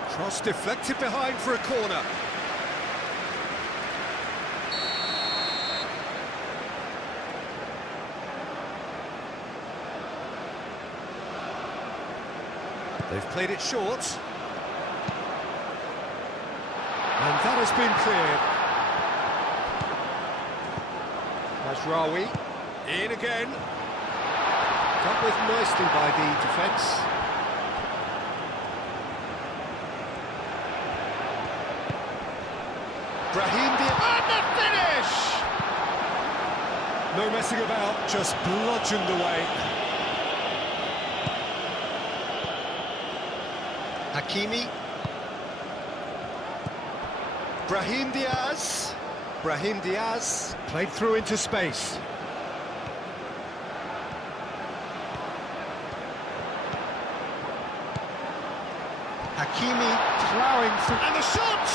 Cross deflected behind for a corner. They've played it short. And that has been cleared. Mazraoui, in again. Dealt with nicely by the defence. Brahim Diaz, and the finish! No messing about, just bludgeoned away. Hakimi. Brahim Diaz. Brahim Diaz. Played through into space. Hakimi ploughing through. And the shot!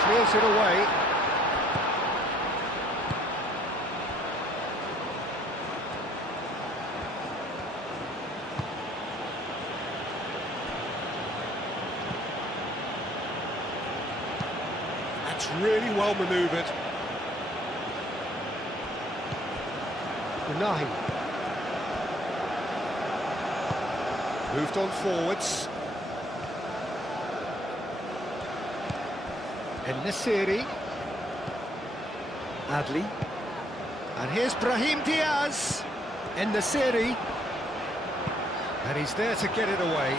Clears it away. That's really well manoeuvred. Unahi. Moved on forwards. En-Nesyri. Adli. And here's Brahim Diaz. En-Nesyri. And he's there to get it away.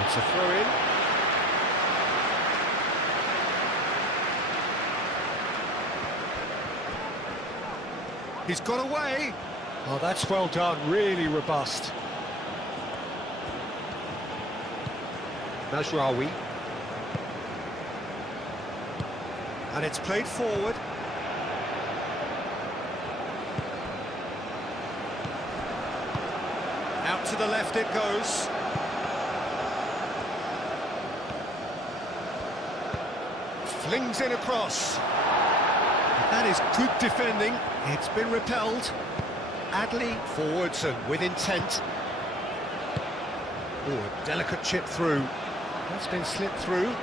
It's a throw-in. He's got away. Oh, that's well done, really robust. Mazraoui. And it's played forward. Out to the left it goes. Flings in across. That is good defending. It's been repelled. Adli forwards and with intent. Oh, a delicate chip through. That's been slipped through.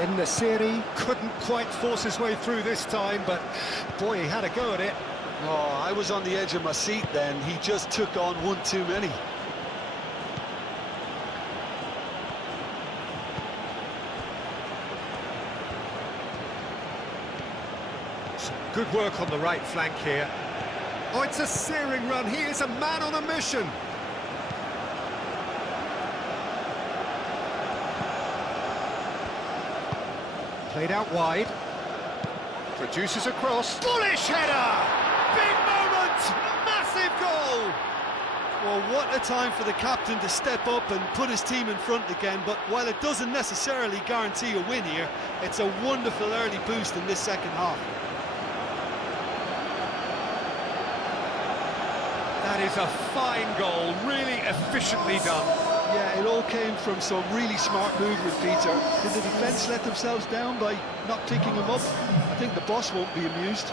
En-Nesyri couldn't quite force his way through this time, but boy, he had a go at it. Oh, I was on the edge of my seat then. He just took on one too many. Good work on the right flank here. Oh, it's a searing run. He is a man on a mission. Played out wide. Produces a cross. Bullish header! Big moment! Massive goal! Well, what a time for the captain to step up and put his team in front again, but while it doesn't necessarily guarantee a win here, it's a wonderful early boost in this second half. That is a fine goal, really efficiently done. Yeah, it all came from some really smart movement, Peter. Did the defence let themselves down by not picking him up? I think the boss won't be amused.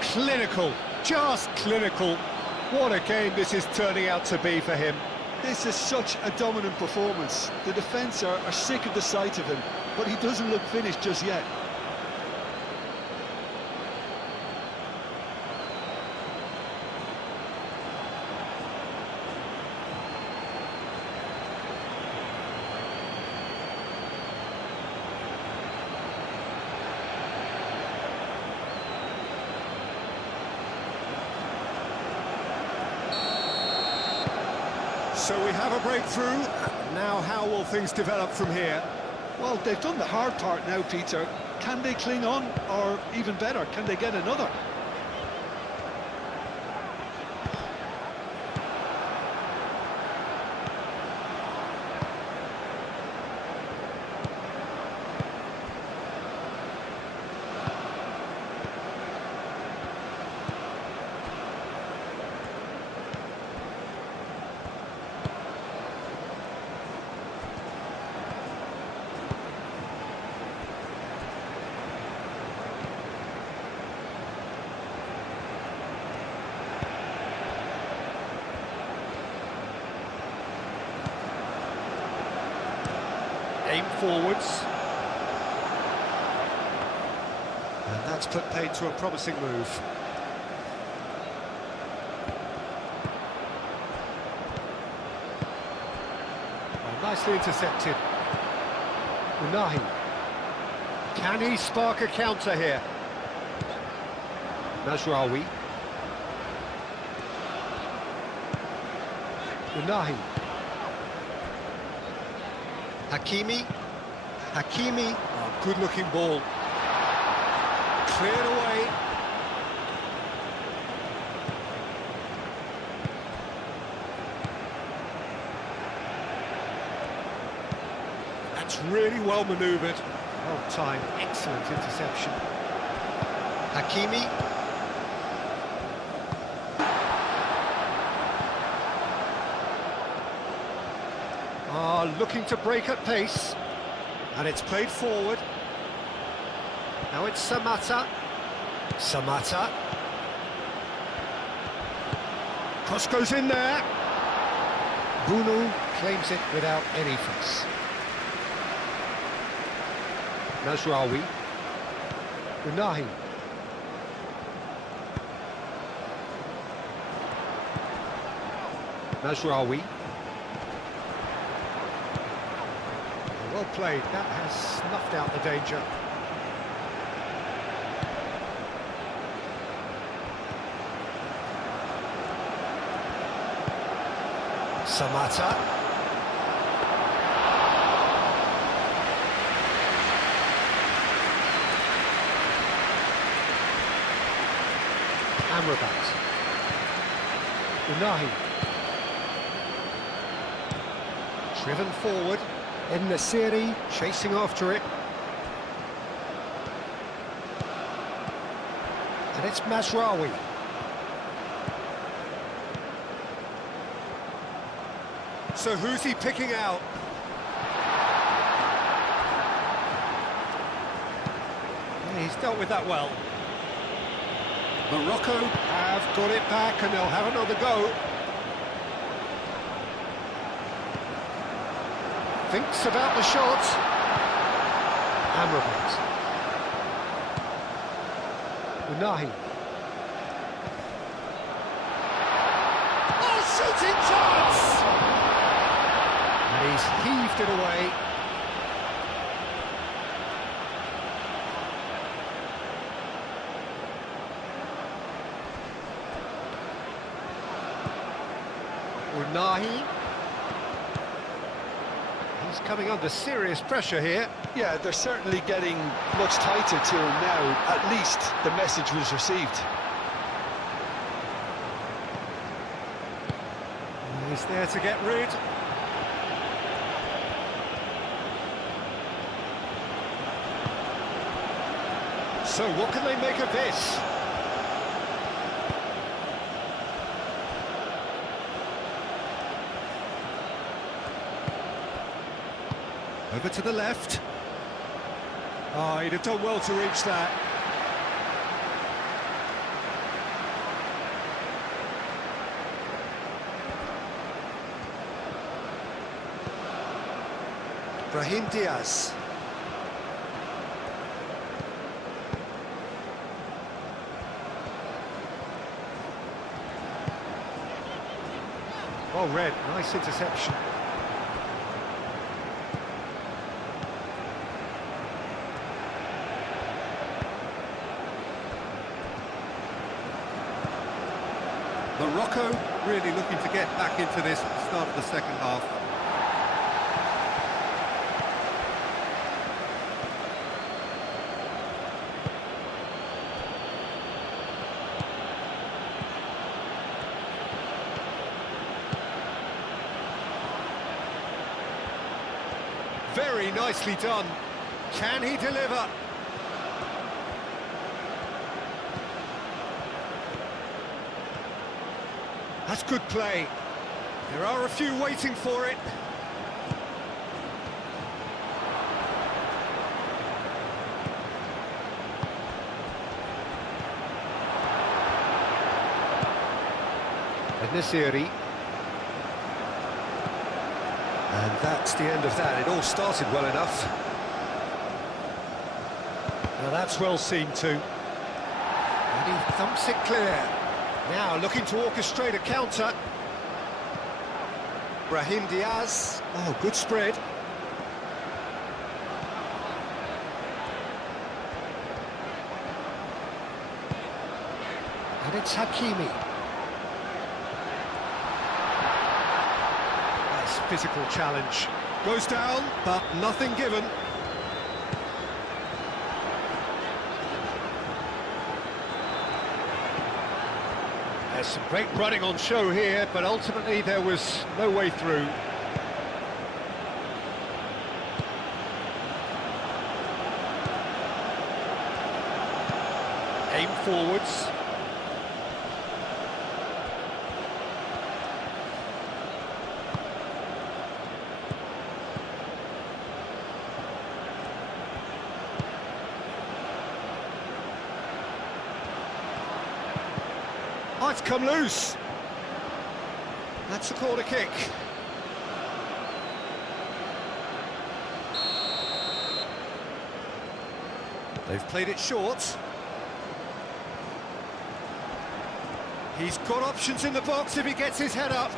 Clinical, just clinical. What a game this is turning out to be for him. This is such a dominant performance. The defence are sick of the sight of him, but he doesn't look finished just yet. So we have a breakthrough. Now how will things develop from here? Well, they've done the hard part now, Peter. Can they cling on, or even better, can they get another? Aim forwards. And that's put paid to a promising move. Oh, nicely intercepted. Unahi. Can he spark a counter here? Mazraoui. Unahi. Hakimi. Oh, good-looking ball. Cleared away. That's really well manoeuvred. Well timed, excellent interception. Hakimi. Looking to break at pace, and it's played forward. Now it's Samata. Cross goes in there. Bunu claims it without any fuss. Mazraoui. Unahi. Mazraoui. Well played, that has snuffed out the danger. Samata. Amrabat. Unahi. Driven forward. En-Nesyri chasing after it. And it's Mazraoui. So who's he picking out? Yeah, he's dealt with that well. Morocco have got it back and they'll have another go. Thinks about the shot. Amrabat. Unahi. Oh, shooting chance! And he's heaved it away. Unahi. He's coming under serious pressure here. Yeah, they're certainly getting much tighter to him now. At least the message was received. Is there to get rid. So what can they make of this? Over to the left. Oh, he'd have done well to reach that. Brahim Diaz. Well read, nice interception. Morocco really looking to get back into this at the start of the second half. Very nicely done. Can he deliver? That's good play. There are a few waiting for it. Nesiri. And that's the end of that. It all started well enough. Now that's well seen too. And he thumps it clear. Now looking to orchestrate a counter. Brahim Diaz. Oh, good spread. And it's Hakimi. Nice physical challenge. Goes down, but nothing given. There's some great running on show here, but ultimately there was no way through. Aim forwards. Oh, it's come loose. That's a corner kick. They've played it short. He's got options in the box if he gets his head up.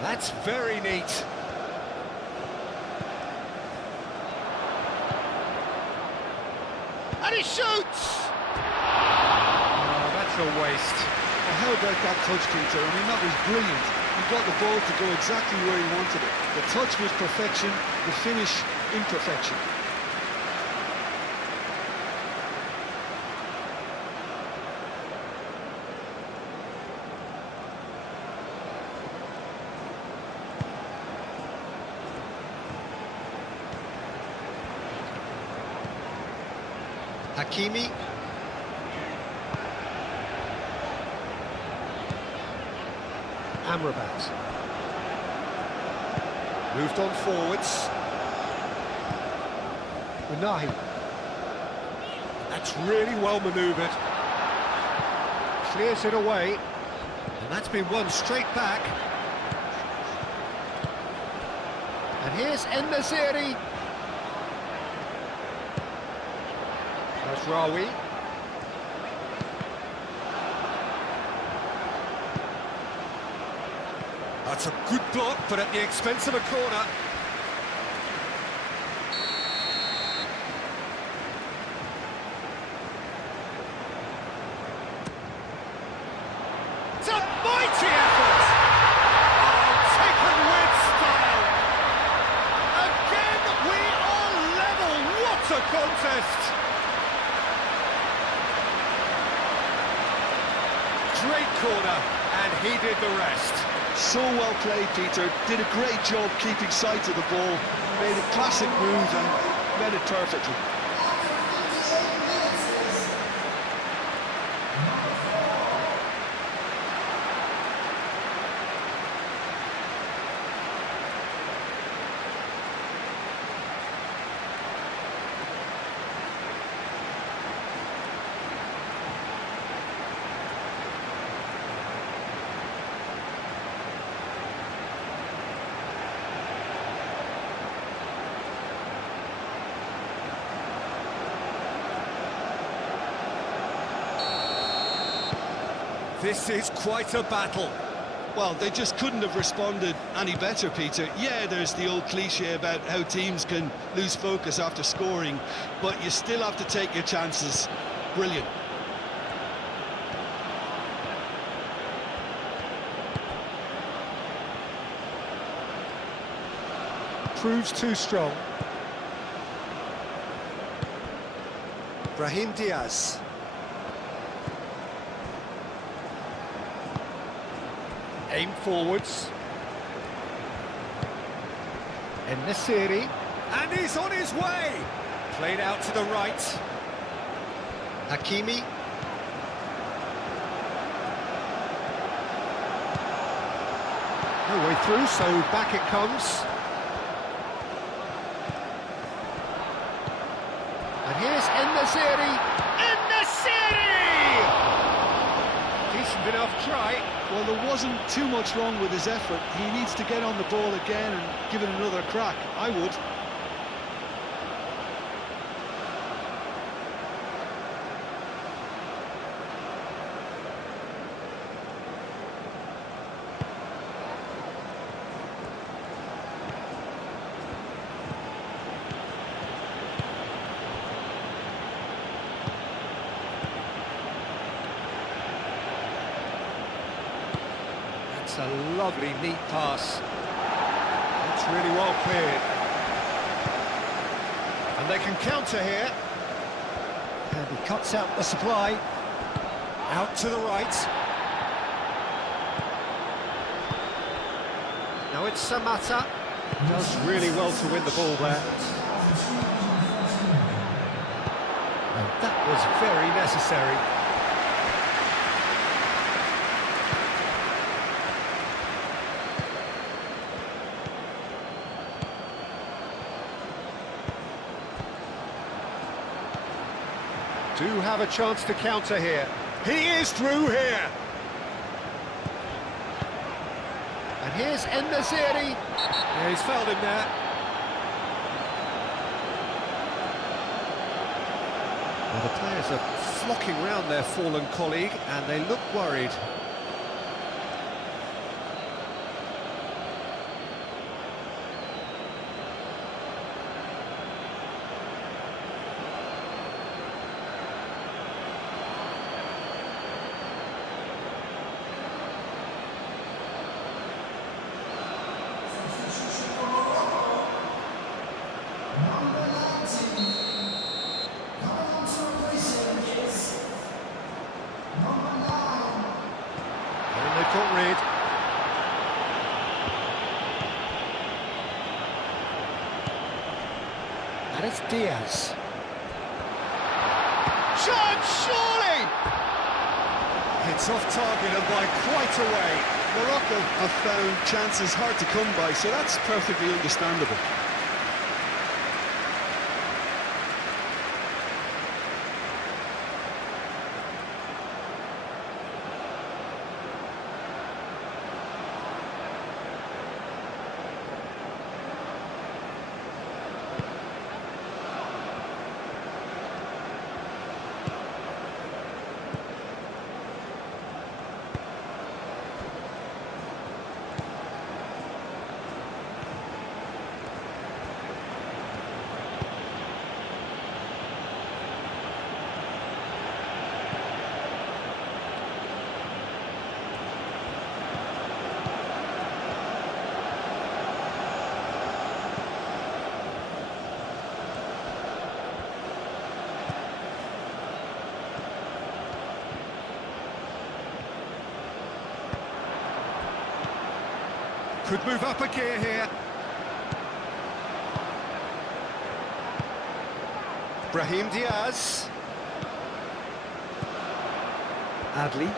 That's very neat. And he shoots! Oh, that's a waste. Well, how about that touch, Peter? I mean, that was brilliant. He got the ball to go exactly where he wanted it. The touch was perfection, the finish imperfection. Hakimi. Amrabat. Moved on forwards. Unahi. That's really well manoeuvred. Clears it away. And that's been won straight back. And here's En-Nesyri. That's Rawi. That's a good block, but at the expense of a corner. It's a mighty effort! Oh, take assist. Great corner, and he did the rest. So well played, Peter. Did a great job keeping sight of the ball. Made a classic move and read it perfectly. This is quite a battle. Well, they just couldn't have responded any better, Peter. Yeah, there's the old cliche about how teams can lose focus after scoring, but you still have to take your chances. Brilliant. Proves too strong. Brahim Diaz. Aim forwards. En-Nesyri. And he's on his way! Played out to the right. Hakimi. No way through, so back it comes. And here's En-Nesyri. En-Nesyri! Decent enough try. Well, there wasn't too much wrong with his effort. He needs to get on the ball again and give it another crack. I would. It's a lovely, neat pass. It's really well cleared. And they can counter here. And he cuts out the supply. Out to the right. Now it's Samatta. Does really well to win the ball there. And that was very necessary. Do have a chance to counter here. He is through here. And here's En-Nesyri. Yeah, he's fouled him there. Well, the players are flocking round their fallen colleague, and they look worried. Got rid. And it's Diaz. Chance, surely! It's off target and by quite a way. Morocco have found chances hard to come by, so that's perfectly understandable. Could move up a gear here. Brahim Diaz. Adli.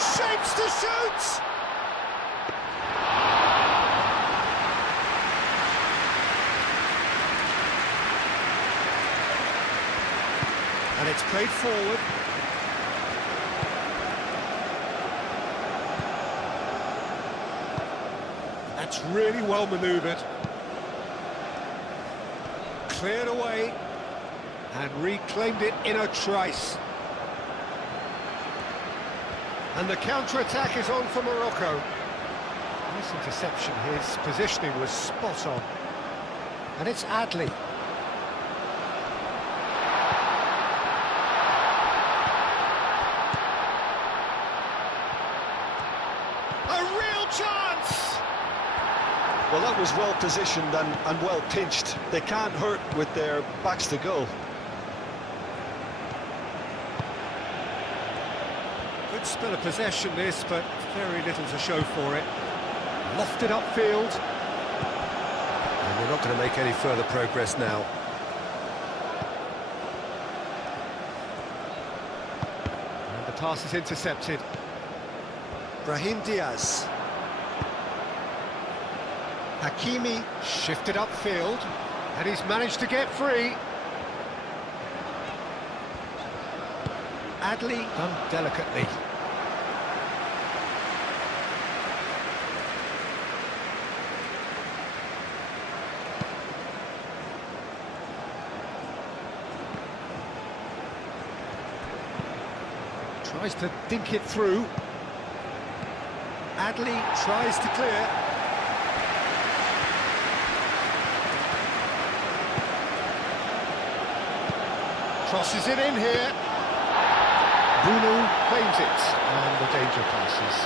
Shapes to shoot! And it's played forward. That's really well manoeuvred. Cleared away and reclaimed it in a trice. And the counter-attack is on for Morocco. Nice interception, his positioning was spot on. And it's Adli. A real chance! Well, that was well positioned and well pinched. They can't hurt with their backs to goal. Good spell of possession this, but very little to show for it. Lofted upfield. And they're not going to make any further progress now. And the pass is intercepted. Brahim Diaz. Hakimi shifted upfield, and he's managed to get free. Adli done delicately. Tries to dink it through. Adli tries to clear. Crosses it in here. Bruno claims it, and the danger passes.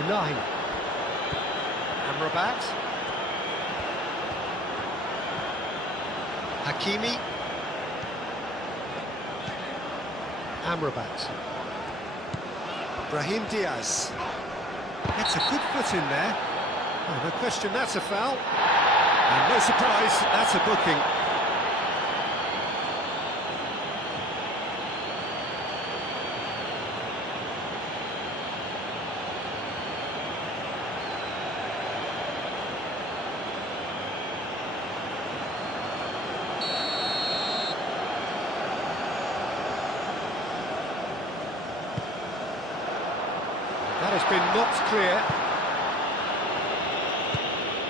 Unahi. Amrabat. Hakimi. Amrabat. Brahim Diaz. Gets a good foot in there. Oh, no question, that's a foul. And no surprise, that's a booking. That has been knocked clear.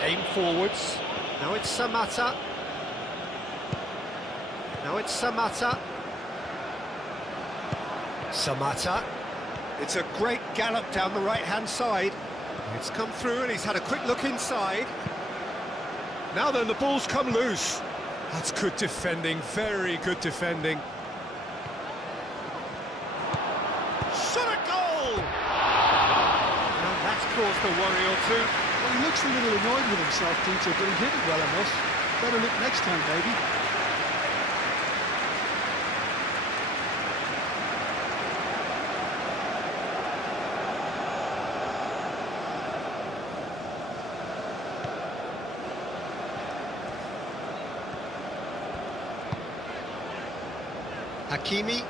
Aim forwards. Now it's Samatta. Now it's Samatta. Samatta. It's a great gallop down the right-hand side. It's come through and he's had a quick look inside. Now then, the ball's come loose. That's good defending, very good defending. Shot a goal! And that's caused a worry or two. Well, he looks a little annoyed with himself, Peter, but he hit it well enough. Better look next time, maybe. Hakimi.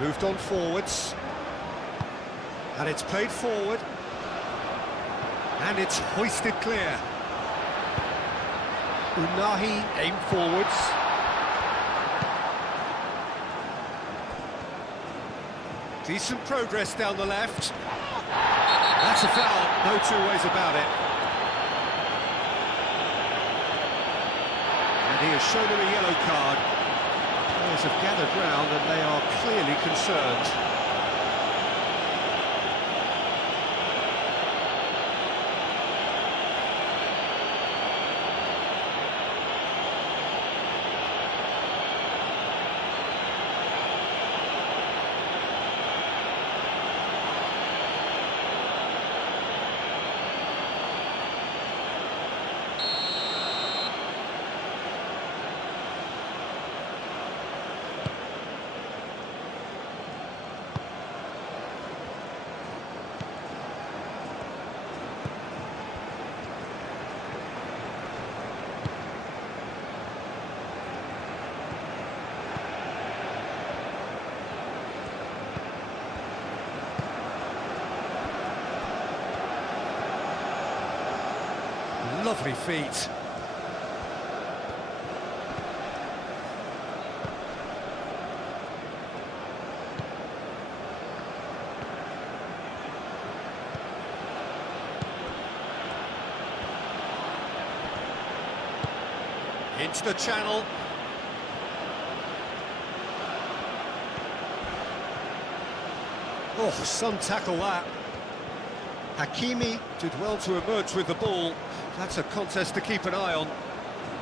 Moved on forwards. And it's played forward. And it's hoisted clear. Unahi aim forwards. Decent progress down the left. That's a foul, no two ways about it. And he has shown him a yellow card. Players have gathered round and they are clearly concerned. Lovely feet. Into the channel. Oh, some tackle that. Hakimi did well to emerge with the ball. That's a contest to keep an eye on.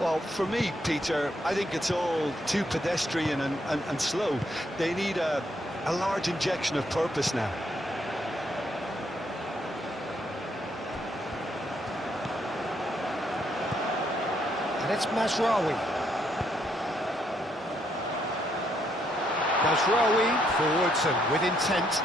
Well, for me, Peter, I think it's all too pedestrian and slow. They need a large injection of purpose now. And it's Mazraoui. Mazraoui forwards and with intent.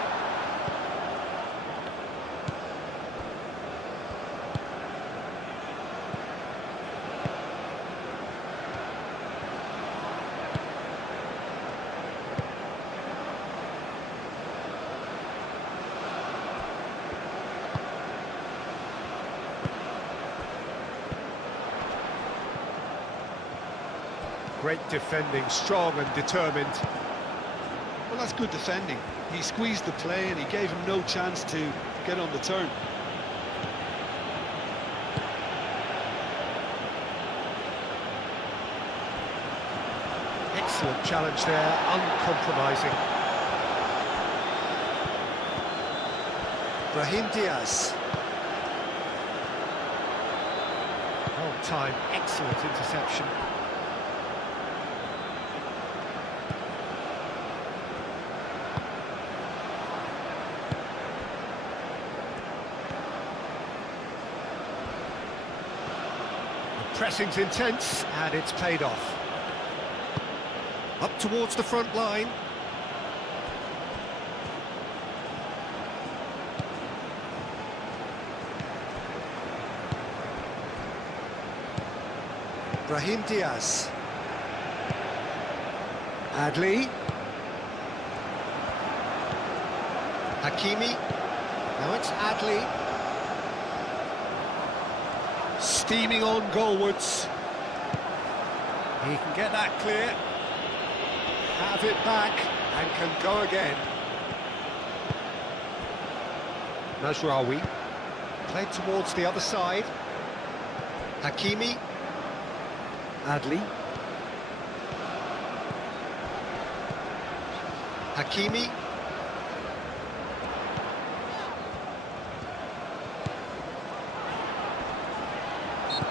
Great defending, strong and determined. Well, that's good defending. He squeezed the play and he gave him no chance to get on the turn. Excellent challenge there, uncompromising. Brahim Diaz. Well timed, excellent interception. Pressing's intense, and it's paid off. Up towards the front line. Brahim Diaz. Adli. Hakimi. Now it's Adli. Steaming on goalwards. He can get that clear. Have it back and can go again. Mazraoui. Played towards the other side. Hakimi. Adli. Hakimi.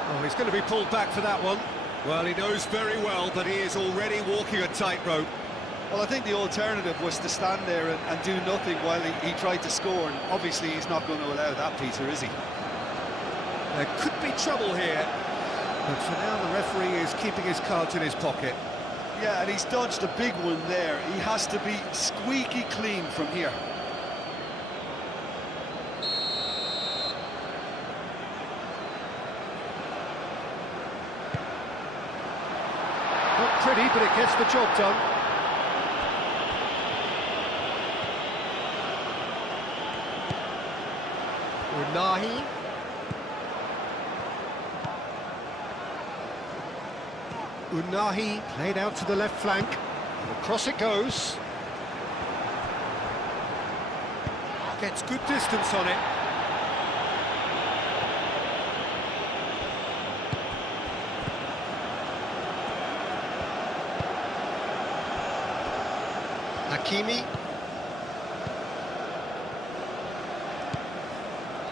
Oh, he's going to be pulled back for that one. Well, he knows very well that he is already walking a tightrope. Well, I think the alternative was to stand there and do nothing while he tried to score, and obviously he's not going to allow that, Peter, is he? There could be trouble here, but for now the referee is keeping his cards in his pocket. Yeah, and he's dodged a big one there. He has to be squeaky clean from here. Not pretty, but it gets the job done. Unahi. Unahi played out to the left flank. And across it goes. Gets good distance on it. Hakimi.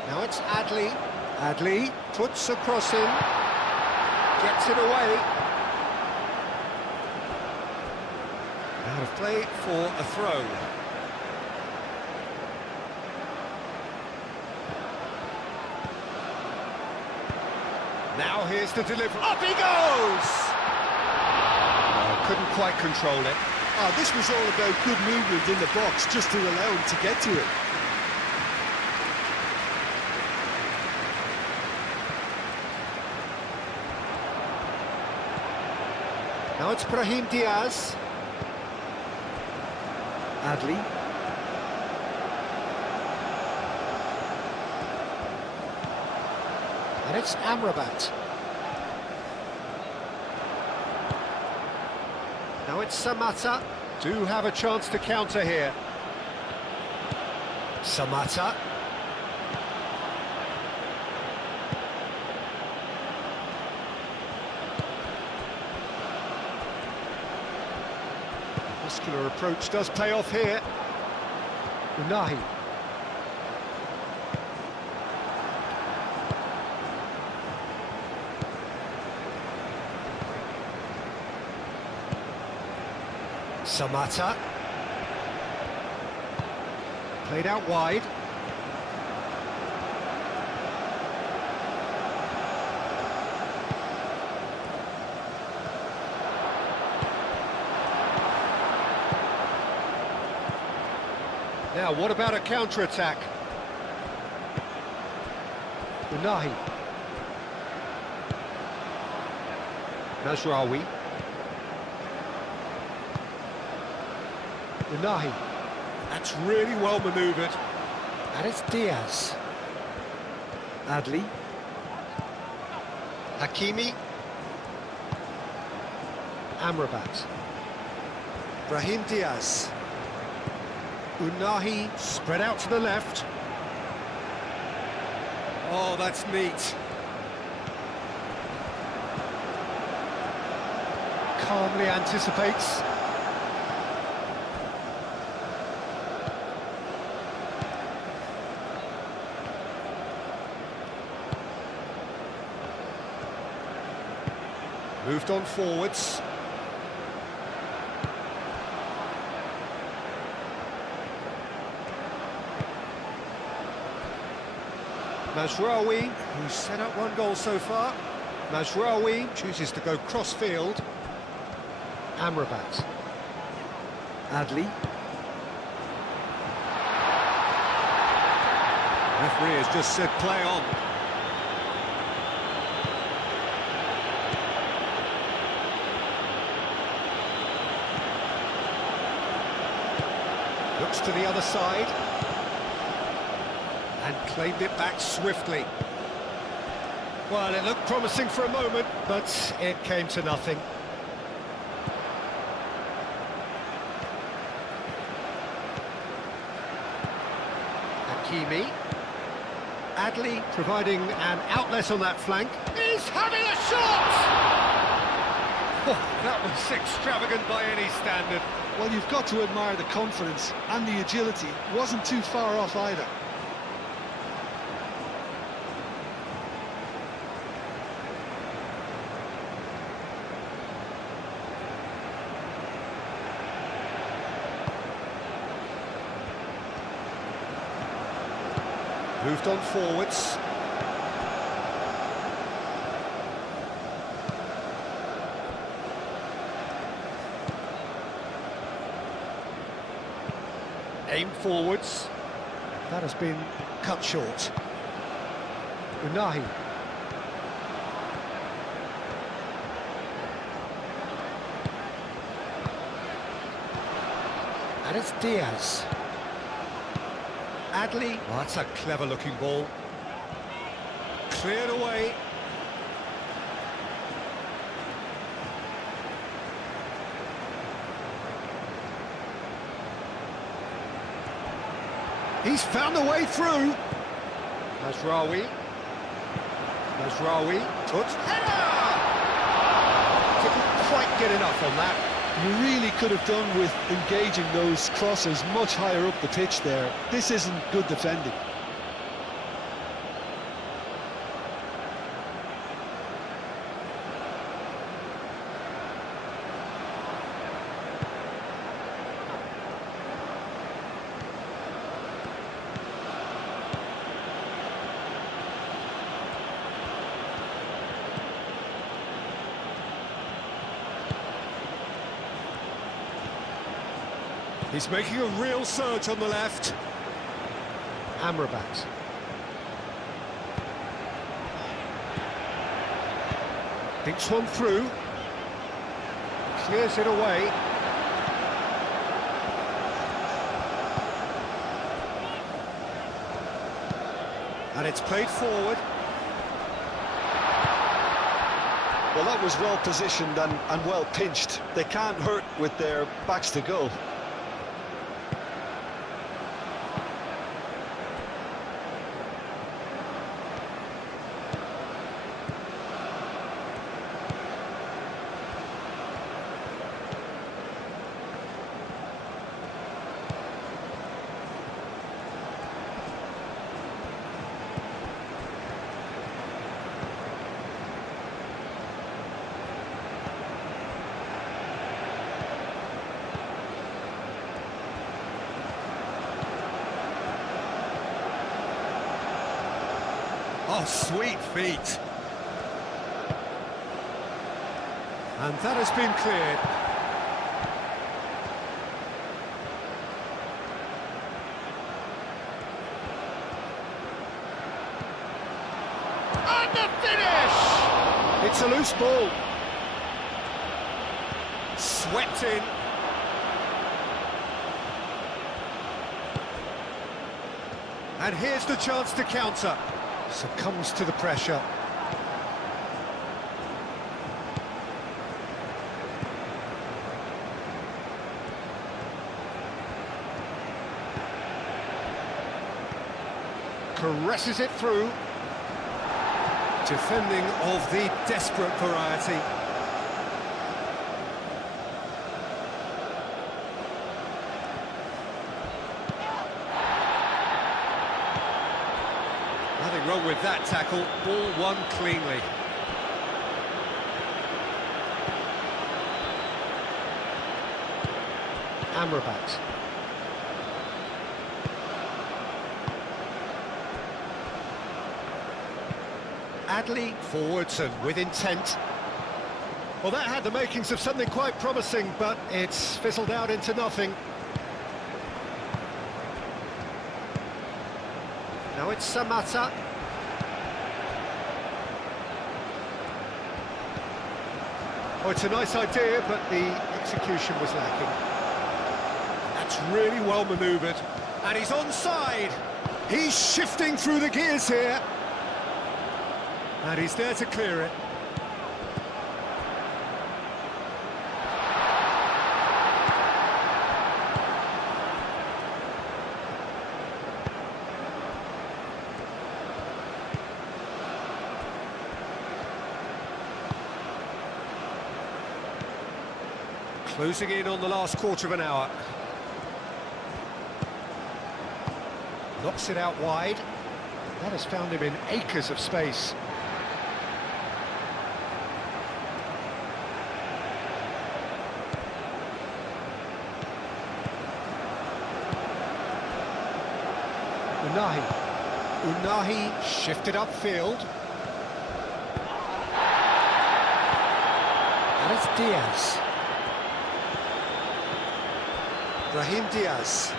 Now it's Adli. Adli puts across him. Gets it away. Out of play for a throw. Now here's the delivery. Up he goes! Couldn't quite control it. Oh, this was all about good movement in the box just to allow him to get to it. Now it's Brahim Diaz. Adli. And it's Amrabat. Now it's Samatta. Do have a chance to counter here. Samatta. Muscular approach does pay off here. Unahi. Samatta. Played out wide. Now, what about a counter-attack? Unahi. Mazraoui. Unahi. That's really well manoeuvred. And it's Diaz. Adli. Hakimi. Amrabat. Brahim Diaz. Unahi spread out to the left. Oh, that's neat. Calmly anticipates. Moved on forwards. Mazraoui, who's set up one goal so far. Mazraoui chooses to go cross-field. Amrabat. Adli. Referee has just said play on. Looks to the other side. And claimed it back swiftly. Well, it looked promising for a moment, but it came to nothing. Hakimi. Adli providing an outlet on that flank. He's having a shot! Oh, that was extravagant by any standard. Well, you've got to admire the confidence and the agility. Wasn't too far off either. Moved on forwards. Aim forwards. That has been cut short. Unahi. And it's Diaz. Adli. Oh, that's a clever-looking ball. Cleared away. He's found a way through. Mazraoui. Mazraoui. Touch. Header! Didn't quite get enough on that. You really could have done with engaging those crosses much higher up the pitch there. This isn't good defending. He's making a real surge on the left. Amrabat. Thinks one through. Clears it away. And it's played forward. Well, that was well positioned and well pinched. They can't hurt with their backs to goal. Oh, sweet feet. And that has been cleared. And the finish! It's a loose ball. Swept in. And here's the chance to counter. Succumbs to the pressure. Caresses it through. Defending of the desperate variety. Nothing wrong with that tackle, ball won cleanly. Amrabat. Adley forwards and with intent. Well, that had the makings of something quite promising, but it's fizzled out into nothing. Now it's Samata. Oh, it's a nice idea, but the execution was lacking. That's really well manoeuvred. And he's onside. He's shifting through the gears here. And he's there to clear it. Closing in on the last quarter of an hour. Knocks it out wide. That has found him in acres of space. Unahi shifted upfield. And it's Diaz. Brahim Diaz.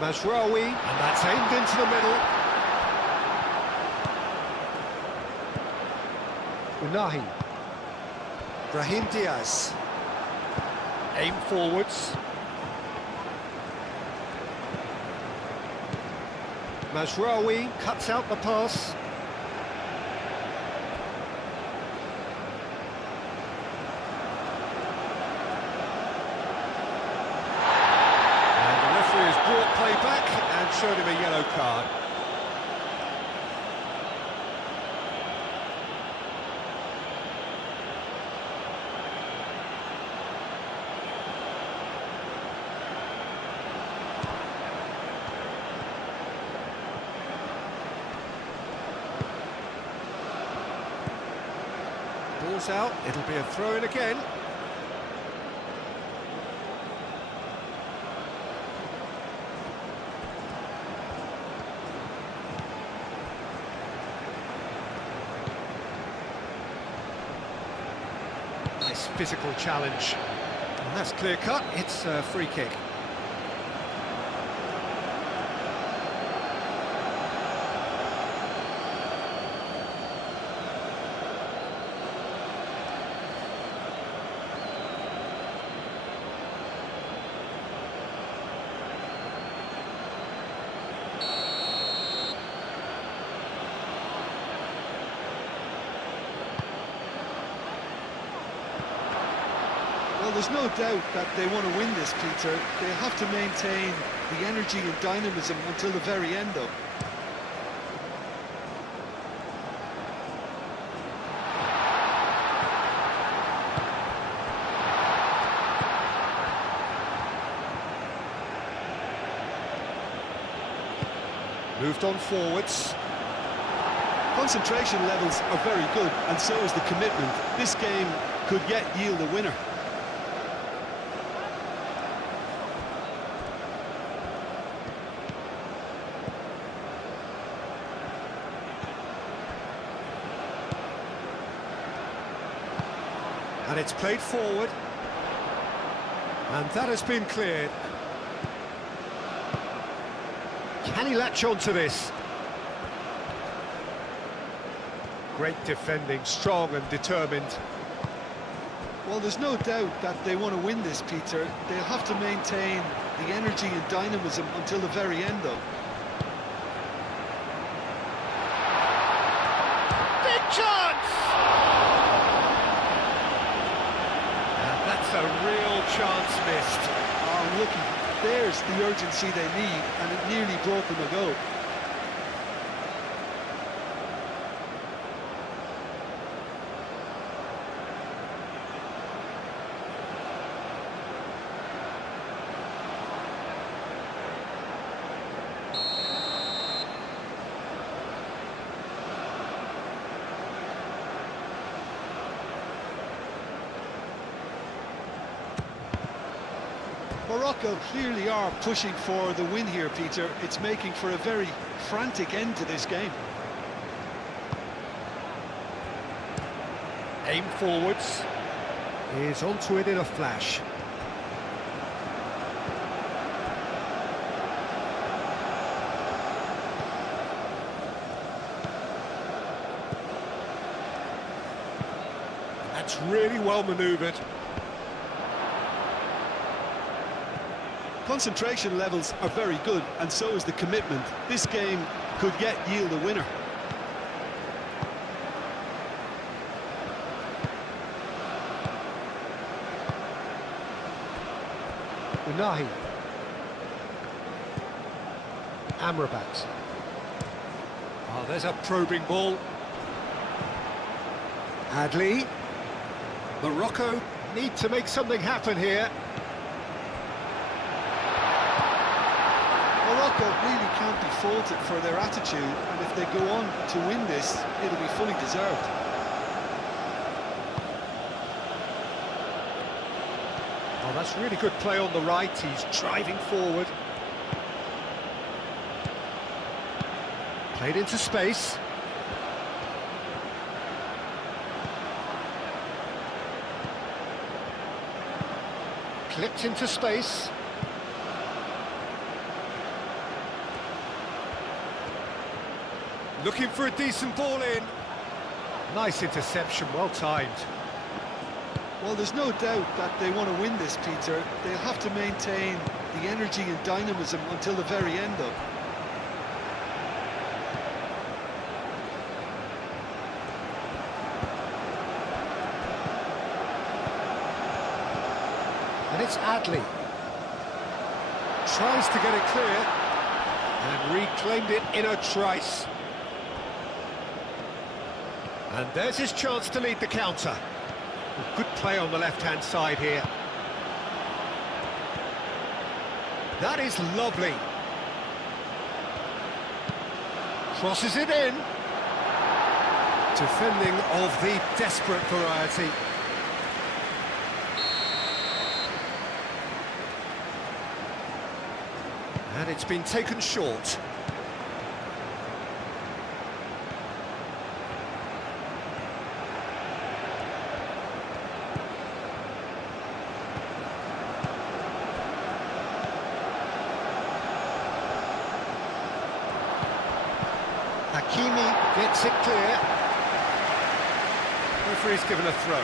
Mazraoui, and that's aimed into the middle. Unahi. Brahim Diaz. Aim forwards. Mazraoui cuts out the pass. And the referee has brought play back and showed him a yellow card. Ball's out, it'll be a throw-in again. Nice physical challenge. And that's clear cut, it's a free kick. Well, there's no doubt that they want to win this, Peter. They'll have to maintain the energy and dynamism until the very end, though. Moved on forwards. Concentration levels are very good, and so is the commitment. This game could yet yield a winner. And it's played forward. And that has been cleared. Can he latch on to this? Great defending, strong and determined. Well, there's no doubt that they want to win this, Peter. They'll have to maintain the energy and dynamism until the very end, though. Big chance! And that's a real chance missed. Oh, looky, there's the urgency they need, and it nearly brought them a goal. Morocco clearly are pushing for the win here, Peter. It's making for a very frantic end to this game. Aim forwards. He's onto it in a flash. That's really well manoeuvred. Concentration levels are very good, and so is the commitment. This game could yet yield a winner. Unahi. Amrabat. Oh, there's a probing ball. Adli. Morocco need to make something happen here. Morocco really can't be faulted for their attitude, and if they go on to win this, it'll be fully deserved. Oh, that's really good play on the right. He's driving forward. Played into space. Clipped into space. Looking for a decent ball in. Nice interception, well timed. Well, there's no doubt that they want to win this, Peter. They'll have to maintain the energy and dynamism until the very end, though. And it's Adli. Tries to get it clear. And reclaimed it in a trice. And there's his chance to lead the counter. Good play on the left-hand side here. That is lovely. Crosses it in. Defending of the desperate variety. And it's been taken short. Hakimi gets it clear. Referee's given a throw.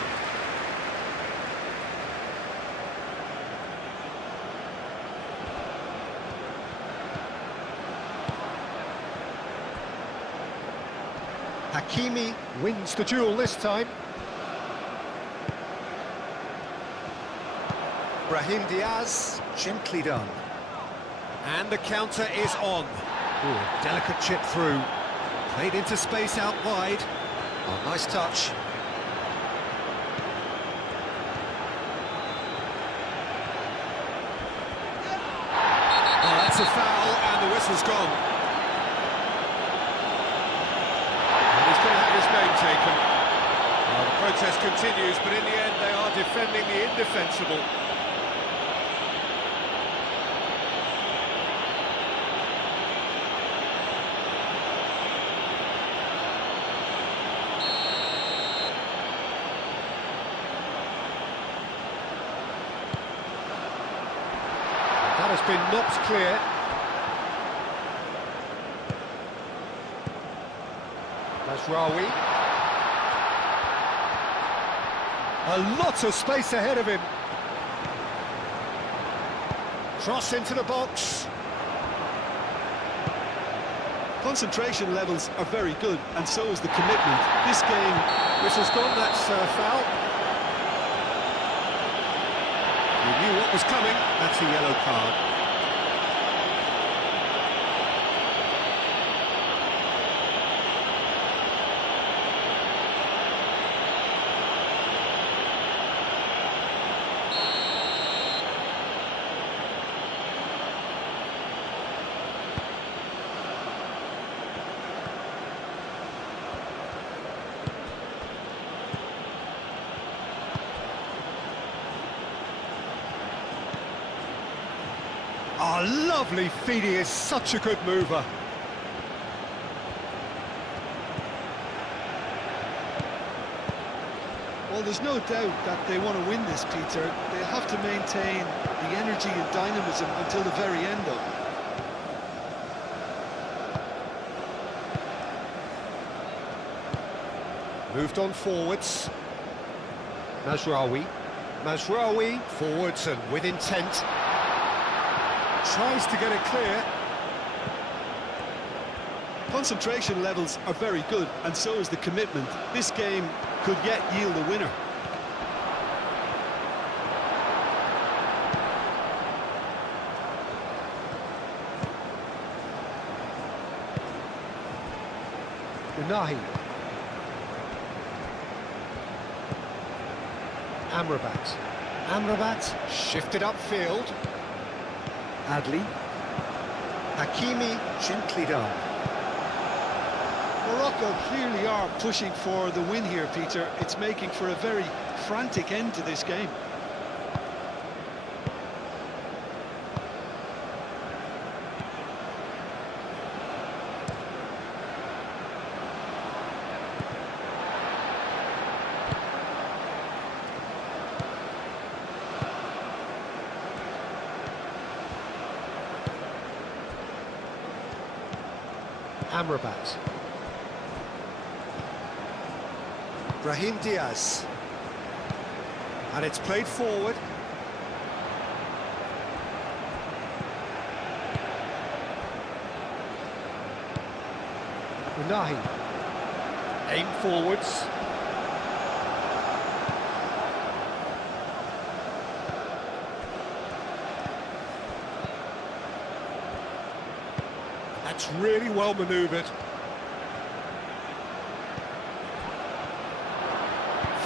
Hakimi wins the duel this time. Brahim Diaz, gently done. And the counter is on. Ooh, delicate chip through. Played into space out wide. Oh, nice touch. Oh, that's a foul, and the whistle's gone. And he's going to have his name taken. Well, the protest continues, but in the end they are defending the indefensible. That has been knocked clear. That's Rawi. A lot of space ahead of him. Cross into the box. Concentration levels are very good, and so is the commitment. This game... Whistle's gone, that's foul. He knew what was coming, that's a yellow card. Oh, lovely feed, he is such a good mover. Well, there's no doubt that they want to win this, Peter. They have to maintain the energy and dynamism until the very end, though. Moved on forwards. Mazraoui. Mazraoui forwards and with intent. Tries to get it clear. Concentration levels are very good, and so is the commitment. This game could yet yield a winner. Unahi. Amrabat. Amrabat shifted upfield. Adli. Hakimi gently done. Morocco clearly are pushing for the win here, Peter. It's making for a very frantic end to this game. Amrabat. Brahim Diaz. And it's played forward. Unahi. Aim forwards. That's really well manoeuvred.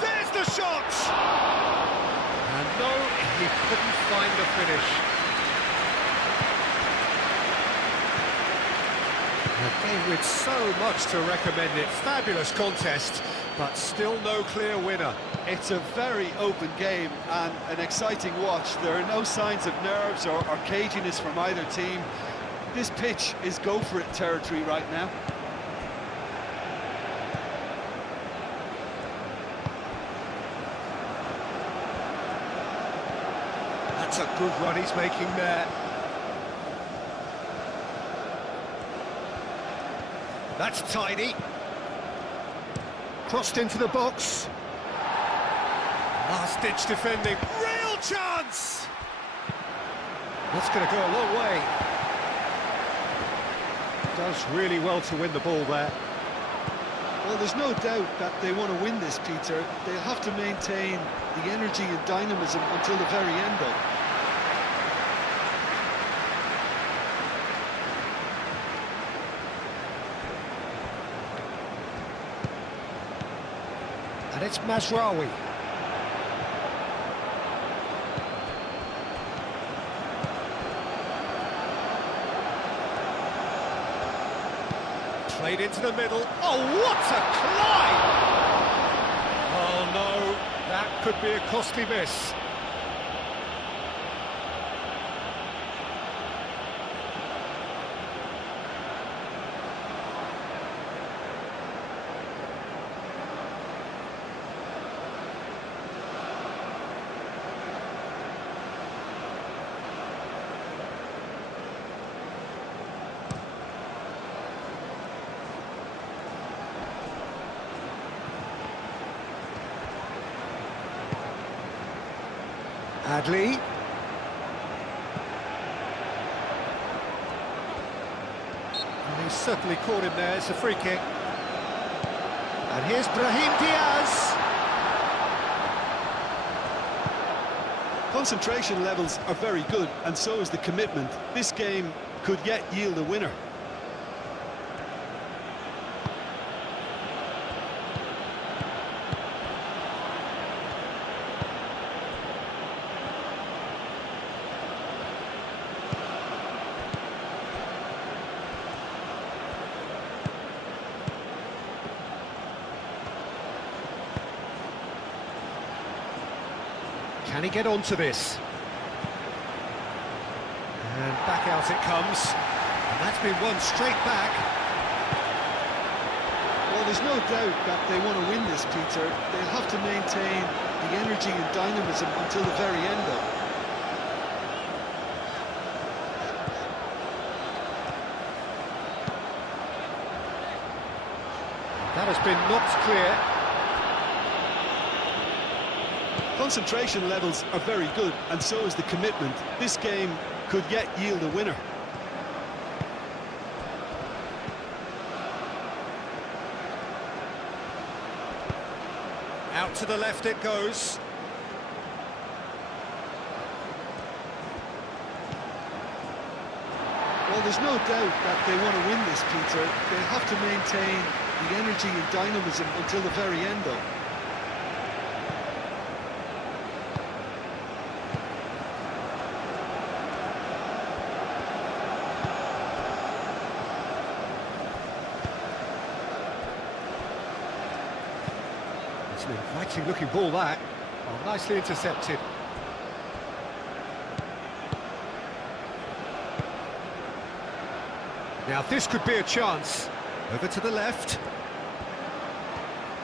There's the shot! And no, he couldn't find the finish. A game with so much to recommend it. Fabulous contest, but still no clear winner. It's a very open game and an exciting watch. There are no signs of nerves or caginess from either team. This pitch is go-for-it territory right now. That's a good run he's making there. That's tidy. Crossed into the box. Last-ditch defending. Real chance! That's going to go a long way. Does really well to win the ball there. Well, there's no doubt that they want to win this, Peter. They'll have to maintain the energy and dynamism until the very end, though. And it's Mazraoui. Played into the middle. Oh, what a climb! Oh no, that could be a costly miss. Adli. And he's certainly caught him there. It's a free kick. And here's Brahim Diaz. Concentration levels are very good, and so is the commitment. This game could yet yield a winner. Can he get onto this? And back out it comes. And that's been won straight back. Well, there's no doubt that they want to win this, Peter. They'll have to maintain the energy and dynamism until the very end, though. That has been knocked clear. Concentration levels are very good, and so is the commitment. This game could yet yield a winner. Out to the left it goes. Well, there's no doubt that they want to win this, Peter. They'll have to maintain the energy and dynamism until the very end, though. It's an inviting looking ball that. Oh, nicely intercepted. Now this could be a chance. Over to the left.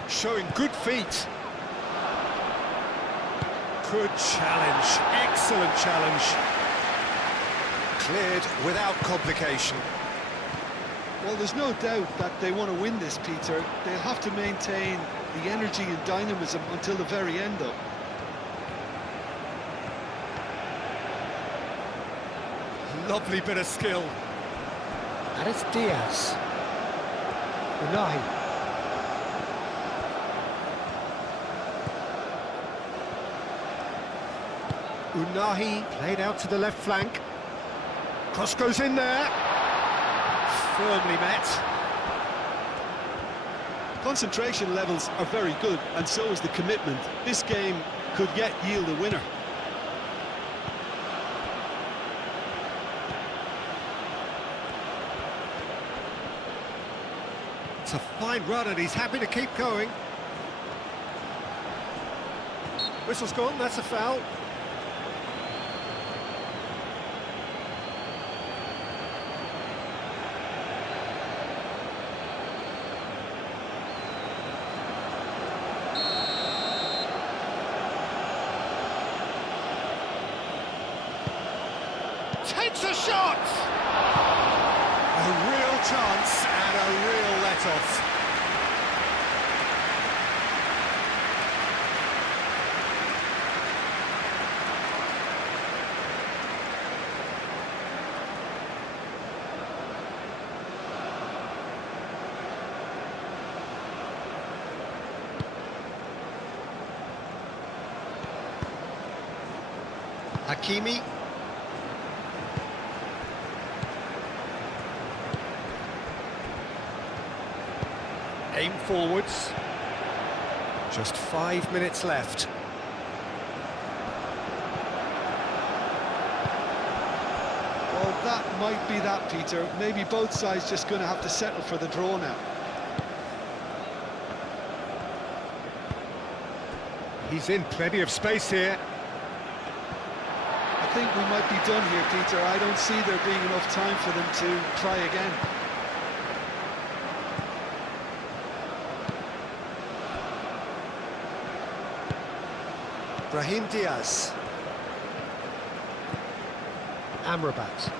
Showing good feet. Good challenge. Excellent challenge. Cleared without complication. Well, there's no doubt that they want to win this, Peter. They'll have to maintain the energy and dynamism until the very end, though. Lovely bit of skill. And it's Diaz. Unai. Unai played out to the left flank. Cross goes in there. Firmly met. Concentration levels are very good, and so is the commitment. This game could yet yield a winner. It's a fine run and he's happy to keep going. Whistle's gone, that's a foul. Takes a shot! A real chance and a real let-off. Hakimi. Aim forwards. Just 5 minutes left. Well, that might be that, Peter. Maybe both sides just going to have to settle for the draw now. He's in plenty of space here. I think we might be done here, Peter. I don't see there being enough time for them to try again. Brahim Diaz. Amrabat.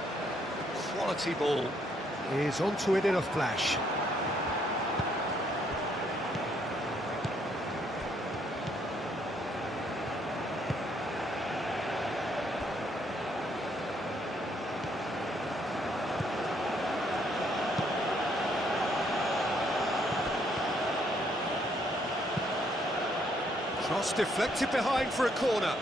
Quality ball. Is onto it in a flash. Cross deflected behind for a corner.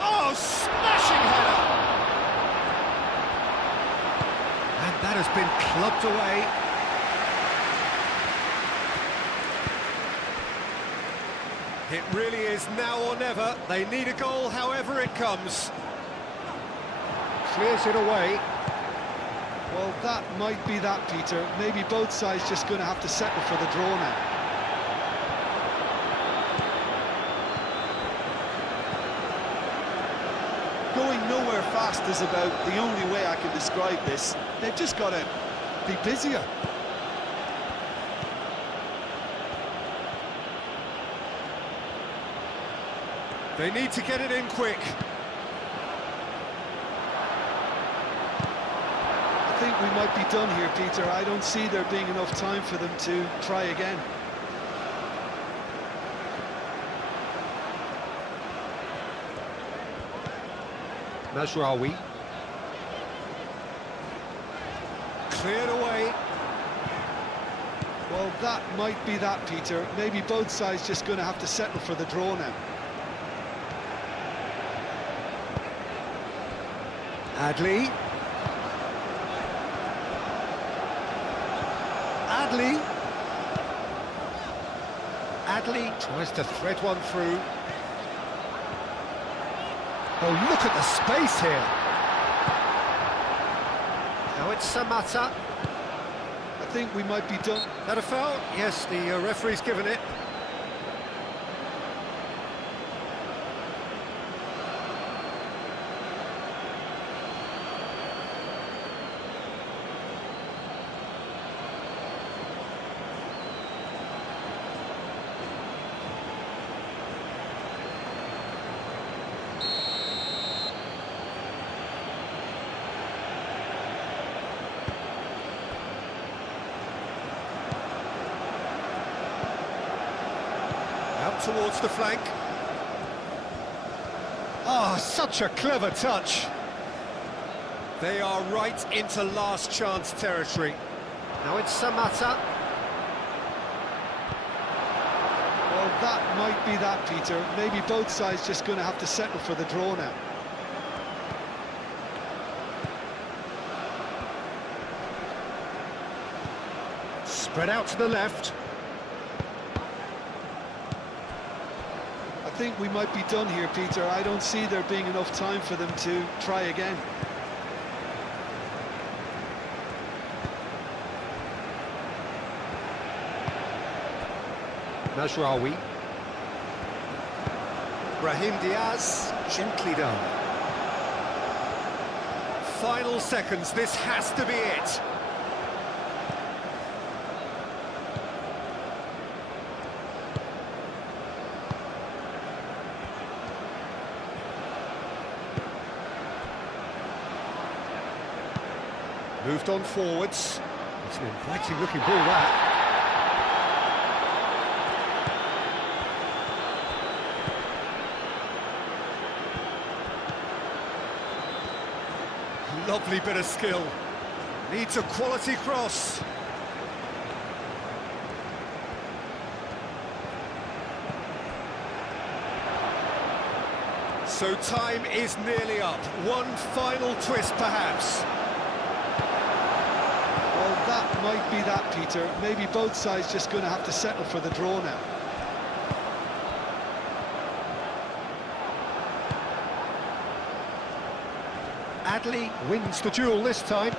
Oh, smashing header! And that has been clubbed away. It really is now or never. They need a goal however it comes. Clears it away. Well, that might be that, Peter. Maybe both sides just going to have to settle for the draw now. Going nowhere fast is about the only way I can describe this. They've just got to be busier. They need to get it in quick. I think we might be done here, Peter. I don't see there being enough time for them to try again. Mazraoui. Cleared away. Well, that might be that, Peter. Maybe both sides just going to have to settle for the draw now. Adli. Adli tries to thread one through. Oh, look at the space here. Now it's Samata. I think we might be done. That a foul? Yes, the referee's given it. Out towards the flank. Oh, such a clever touch. They are right into last chance territory. Now it's Samata. Well, that might be that, Peter. Maybe both sides just going to have to settle for the draw now. Spread out to the left. I think we might be done here, Peter. I don't see there being enough time for them to try again. Mazraoui. Brahim Diaz, gently done. Final seconds, this has to be it. Moved on forwards. It's an inviting looking ball, that. Lovely bit of skill. Needs a quality cross. So time is nearly up. One final twist, perhaps. Well, that might be that, Peter. Maybe both sides just going to have to settle for the draw now. Adley wins the duel this time.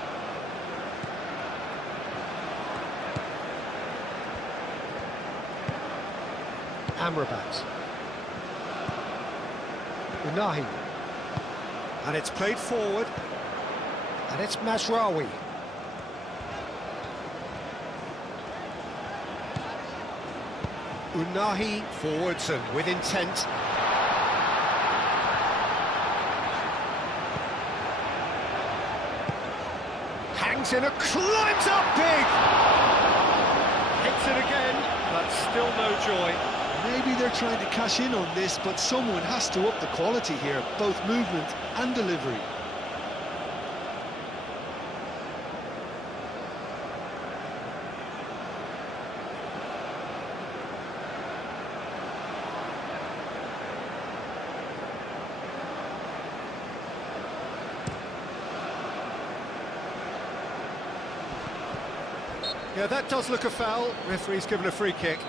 Amrabat. Unahi. And it's played forward. And it's Mazraoui. Unahi forwards and with intent. Hangs in and climbs up big! Hits it again, but still no joy. Maybe they're trying to cash in on this, but someone has to up the quality here, both movement and delivery. Yeah, that does look a foul. Referee's given a free kick.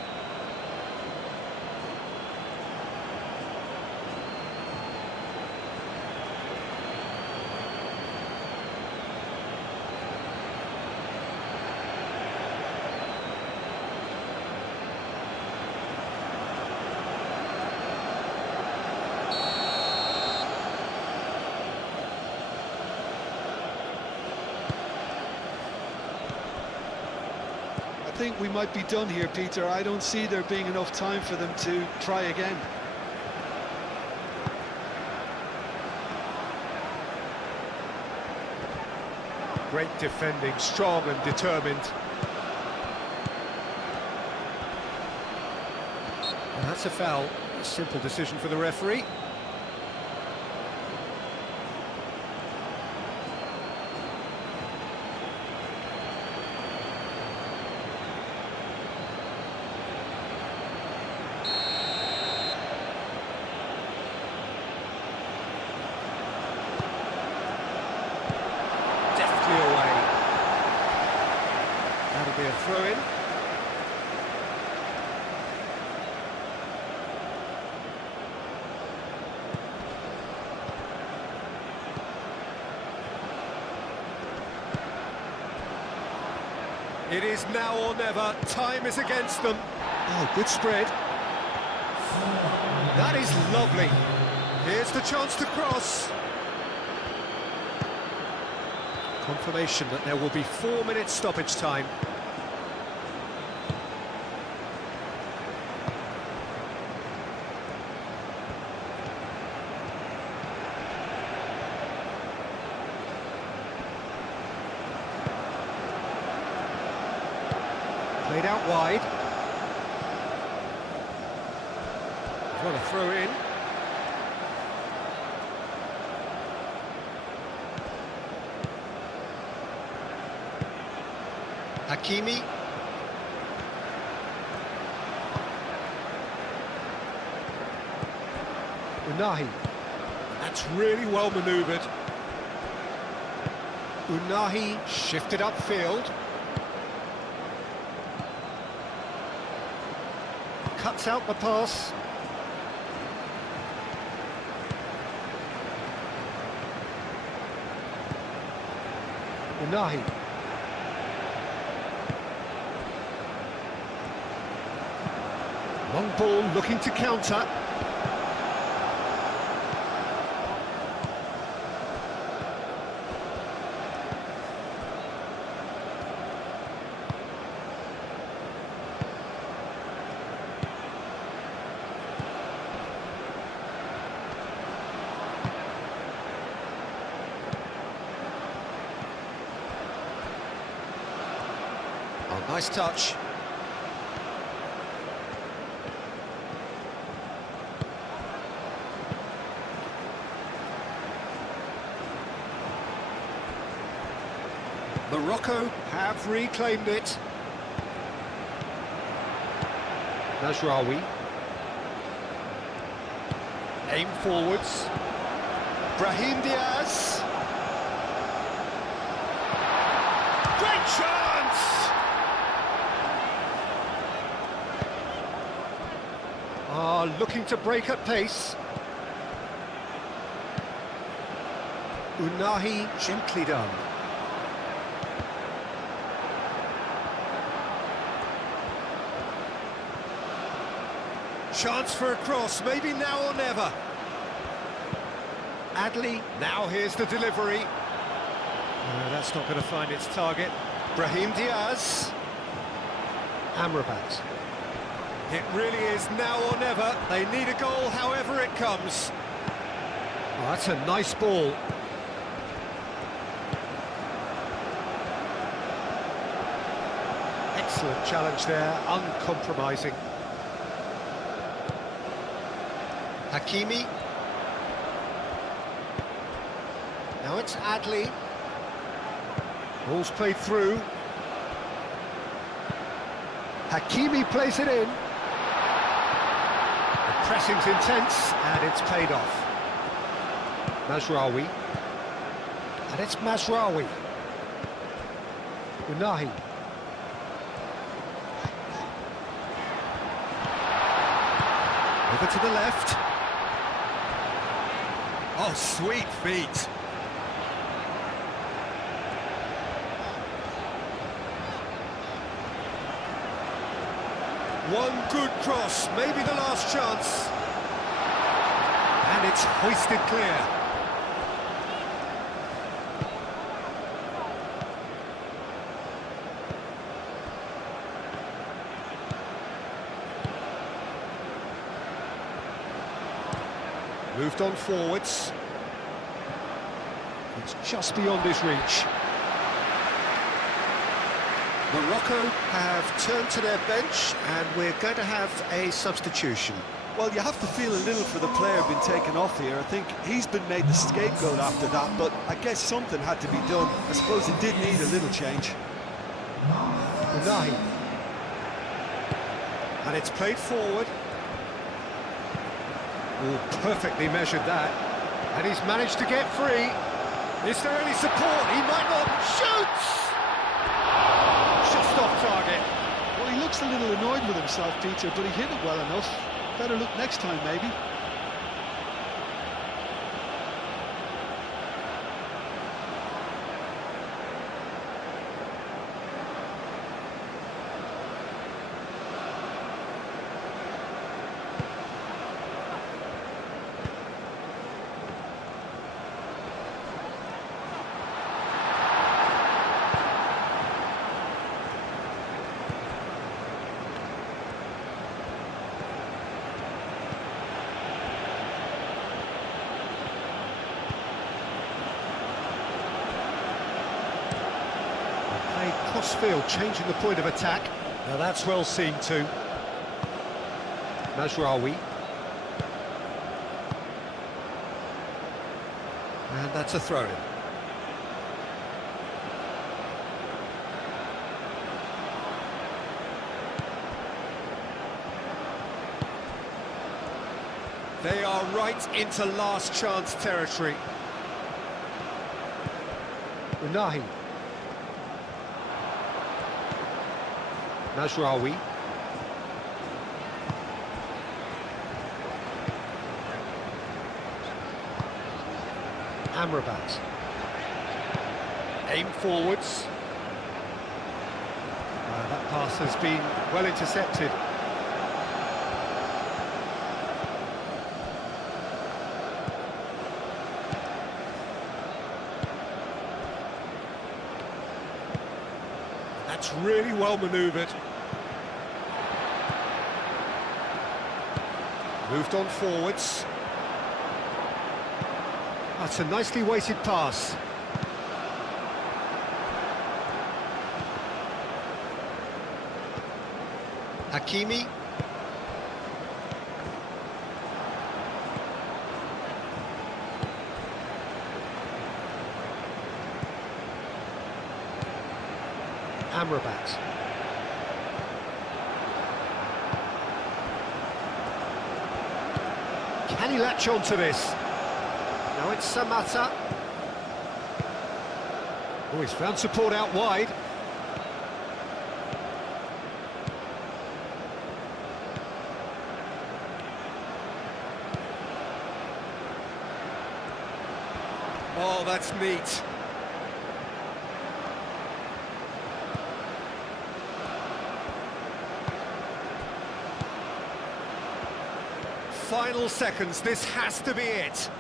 I think we might be done here, Peter. I don't see there being enough time for them to try again. Great defending, strong and determined. And that's a foul. A simple decision for the referee. Away. That'll be a throw-in. It is now or never. Time is against them. Oh, good spread. That is lovely. Here's the chance to cross. Confirmation that there will be 4 minutes stoppage time. Played out wide. What a throw in. Hakimi. Unahi. That's really well manoeuvred. Unahi shifted upfield. Cuts out the pass. Unahi. Long ball looking to counter. Oh, nice touch. Morocco have reclaimed it. Mazraoui. Aim forwards. Brahim Diaz. Great chance! Looking to break at pace. Unahi, gently done. Chance for a cross, maybe now or never. Adli, now here's the delivery. No, that's not going to find its target. Brahim Diaz. Amrabat. It really is now or never. They need a goal however it comes. Oh, that's a nice ball. Excellent challenge there, uncompromising. Hakimi. Now it's Adli. Ball's played through. Hakimi plays it in. The pressing's intense, and it's paid off. Mazraoui. And it's Mazraoui. Unahi. Over to the left. Oh, sweet feet. One good cross, maybe the last chance. And it's hoisted clear. Moved on forwards. It's just beyond his reach. Morocco have turned to their bench, and we're going to have a substitution. Well, you have to feel a little for the player being taken off here. I think he's been made the scapegoat after that, but I guess something had to be done. I suppose it did need a little change. Unahi. And it's played forward. Oh, perfectly measured that. And he's managed to get free. Is there any support? He might not. Shoots! Just off target. Well, he looks a little annoyed with himself, Peter, but he hit it well enough. Better look next time, maybe. Crossfield changing the point of attack. Now that's well seen too. Mazraoui. And that's a throw-in. They are right into last chance territory. Unahi. Mazraoui. Amrabat. Aim forwards. That pass has been well intercepted. That's really well manoeuvred. Moved on forwards. That's a nicely weighted pass. Hakimi. Amrabat. Can he latch on to this? Now it's Samatta. Oh, he's found support out wide. Oh, that's neat. Final seconds, this has to be it.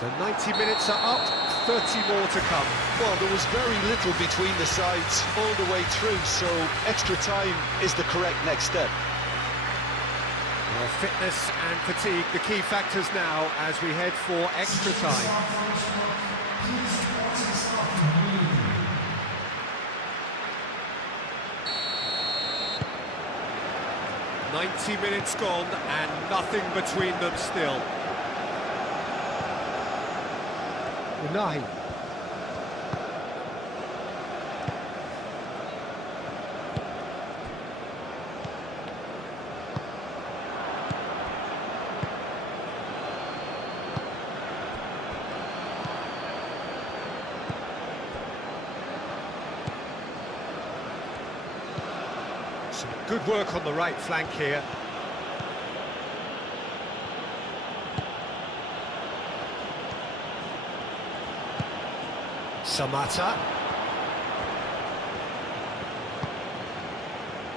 The 90 minutes are up, 30 more to come. Well, there was very little between the sides all the way through, so extra time is the correct next step. Well, fitness and fatigue, the key factors now as we head for extra time. 90 minutes gone and nothing between them still. Unahi. Some good work on the right flank here. Samatta.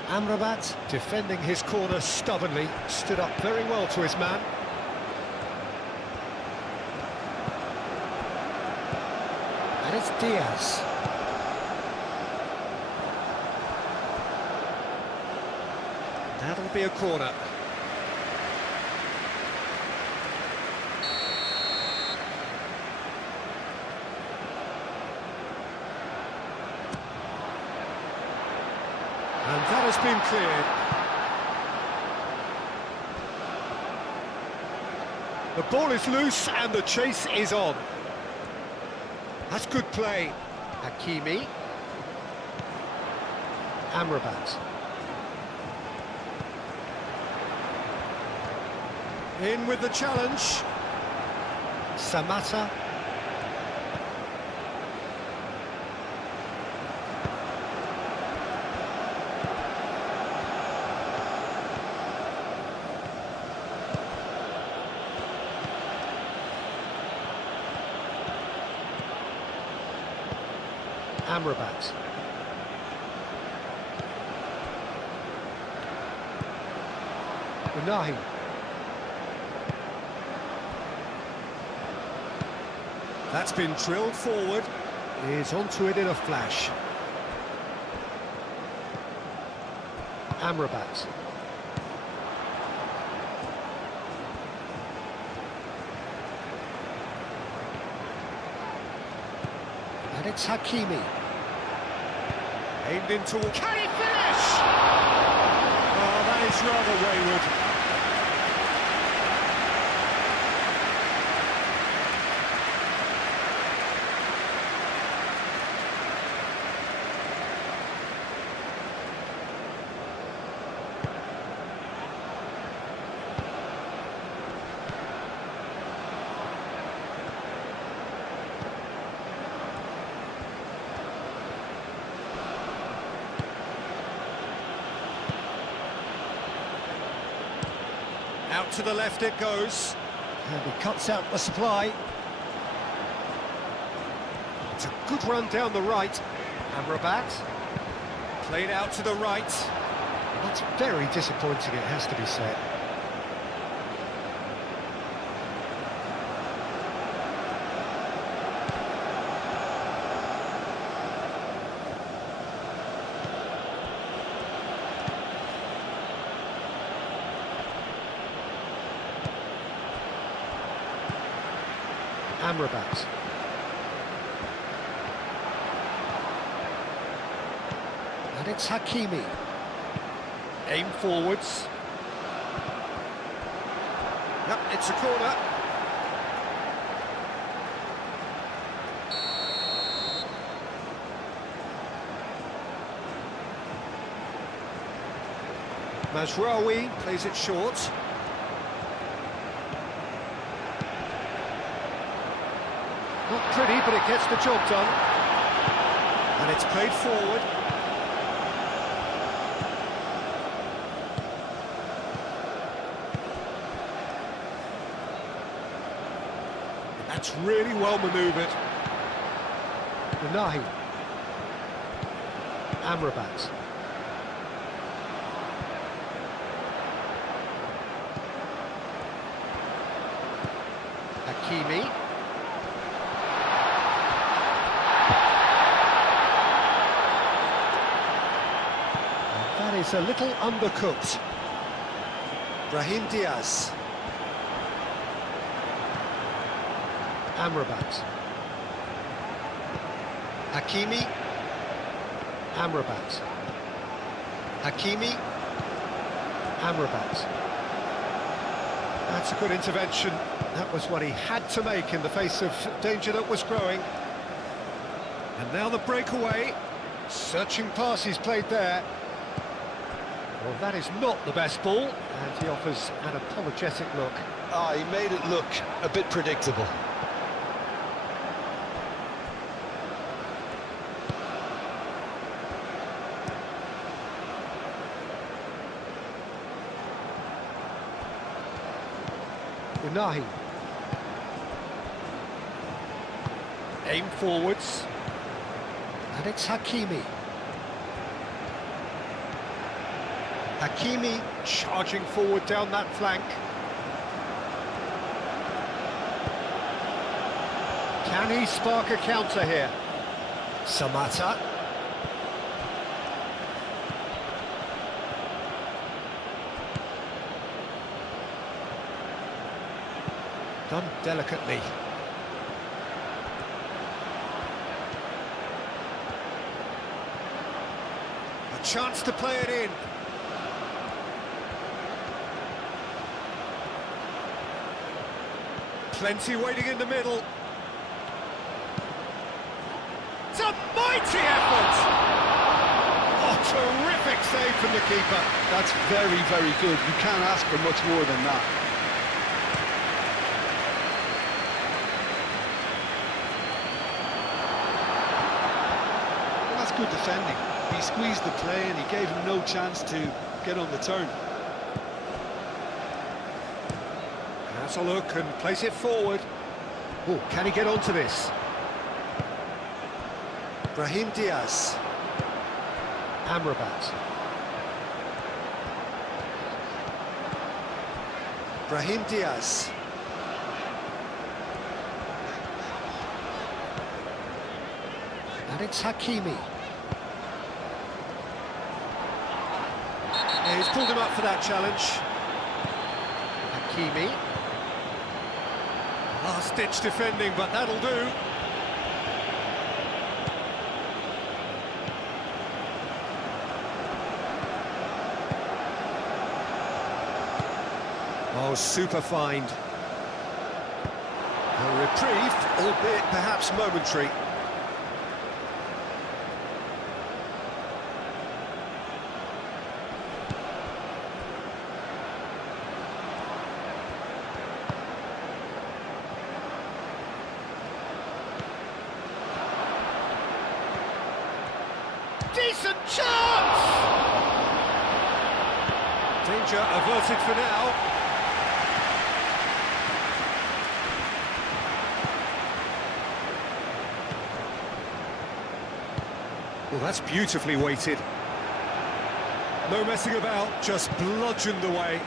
Amrabat, defending his corner stubbornly, stood up very well to his man. And it's Diaz. That'll be a corner. And that has been cleared. The ball is loose and the chase is on. That's good play. Hakimi. Amrabat. In with the challenge. Samatta. Amrabat. Unahi. That's been drilled forward. Is onto it in a flash. Amrabat. And it's Hakimi. Aimed into... Can he finish? Oh, that is rather wayward. Out to the left it goes. And he cuts out the supply. It's a good run down the right. Amrabat. Played out to the right. That's very disappointing, it has to be said. Amrabat. And it's Hakimi. Aim forwards. Yep, it's a corner. Mazraoui plays it short. Not pretty, but it gets the job done. And it's played forward. That's really well manoeuvred. Nahi. Amrabat. Hakimi. And that is a little undercooked. Brahim Diaz. Amrabat. Hakimi. Amrabat. Hakimi. Amrabat. That's a good intervention. That was what he had to make in the face of danger that was growing. And now the breakaway. Searching pass he's played there. Well, that is not the best ball, and he offers an apologetic look. Ah, he made it look a bit predictable. Nahi. Aim forwards. And it's Hakimi. Hakimi charging forward down that flank. Can he spark a counter here? Samata. Done delicately. A chance to play it in. Plenty waiting in the middle. It's a mighty effort! Oh, terrific save from the keeper. That's very, very good. You can't ask for much more than that. Good defending. He squeezed the play and he gave him no chance to get on the turn. Has a look and plays it forward. Oh, can he get onto this? Brahim Diaz. Amrabat. Brahim Diaz. And it's Hakimi. Yeah, he's pulled him up for that challenge. Hakimi. Last-ditch defending, but that'll do. Oh, super find. A reprieve, albeit perhaps momentary. Decent chance! Danger averted for now. Well, that's beautifully weighted. No messing about, just bludgeoned away.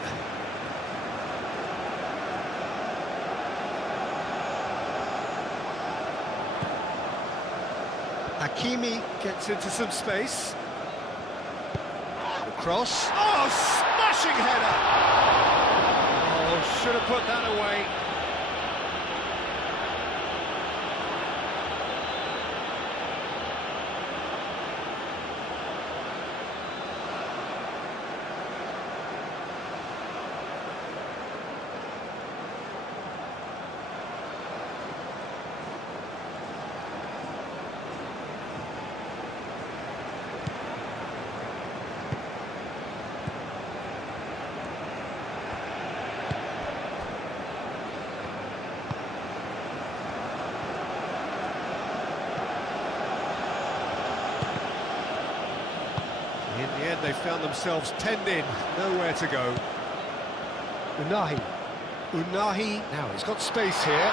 Hakimi gets into some space. The cross. Oh, smashing header! Oh, should have put that away. and they found themselves penned in, nowhere to go. Unahi. Now he's got space here.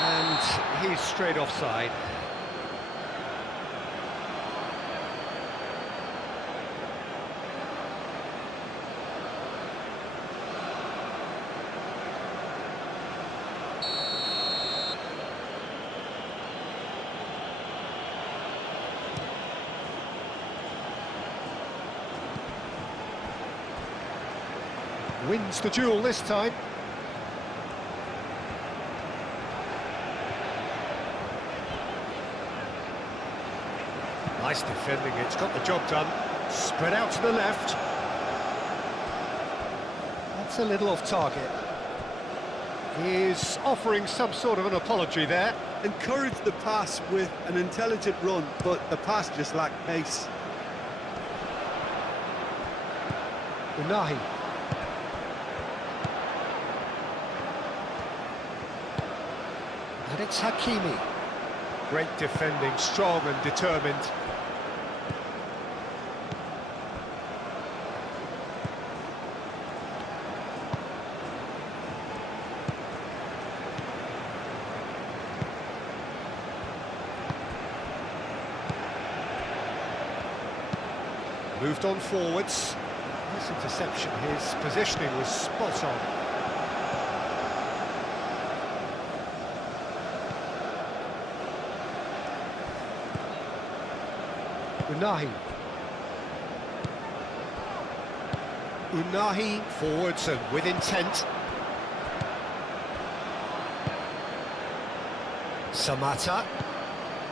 And he's straight offside. Wins the duel this time. Nice defending, it's got the job done. Spread out to the left. That's a little off target. He's offering some sort of an apology there. Encouraged the pass with an intelligent run, but the pass just lacked pace. Unahi. And it's Hakimi. Great defending, strong and determined. Moved on forwards. Nice interception, his positioning was spot on. Unahi forwards and with intent. Samata.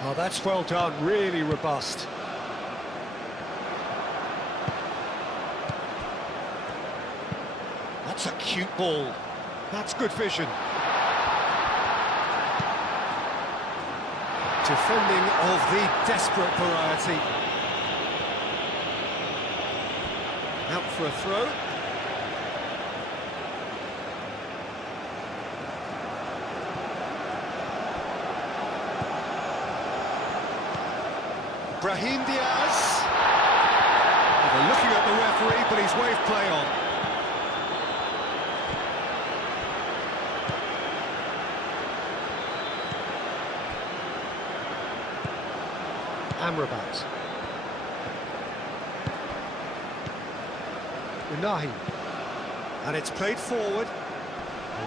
Oh, that's well done, really robust. That's a cute ball. That's good vision. Defending of the desperate variety. Out for a throw. Brahim Diaz. Oh, they're looking at the referee, but he's waved play on. Amrabat. Unahi. And it's played forward.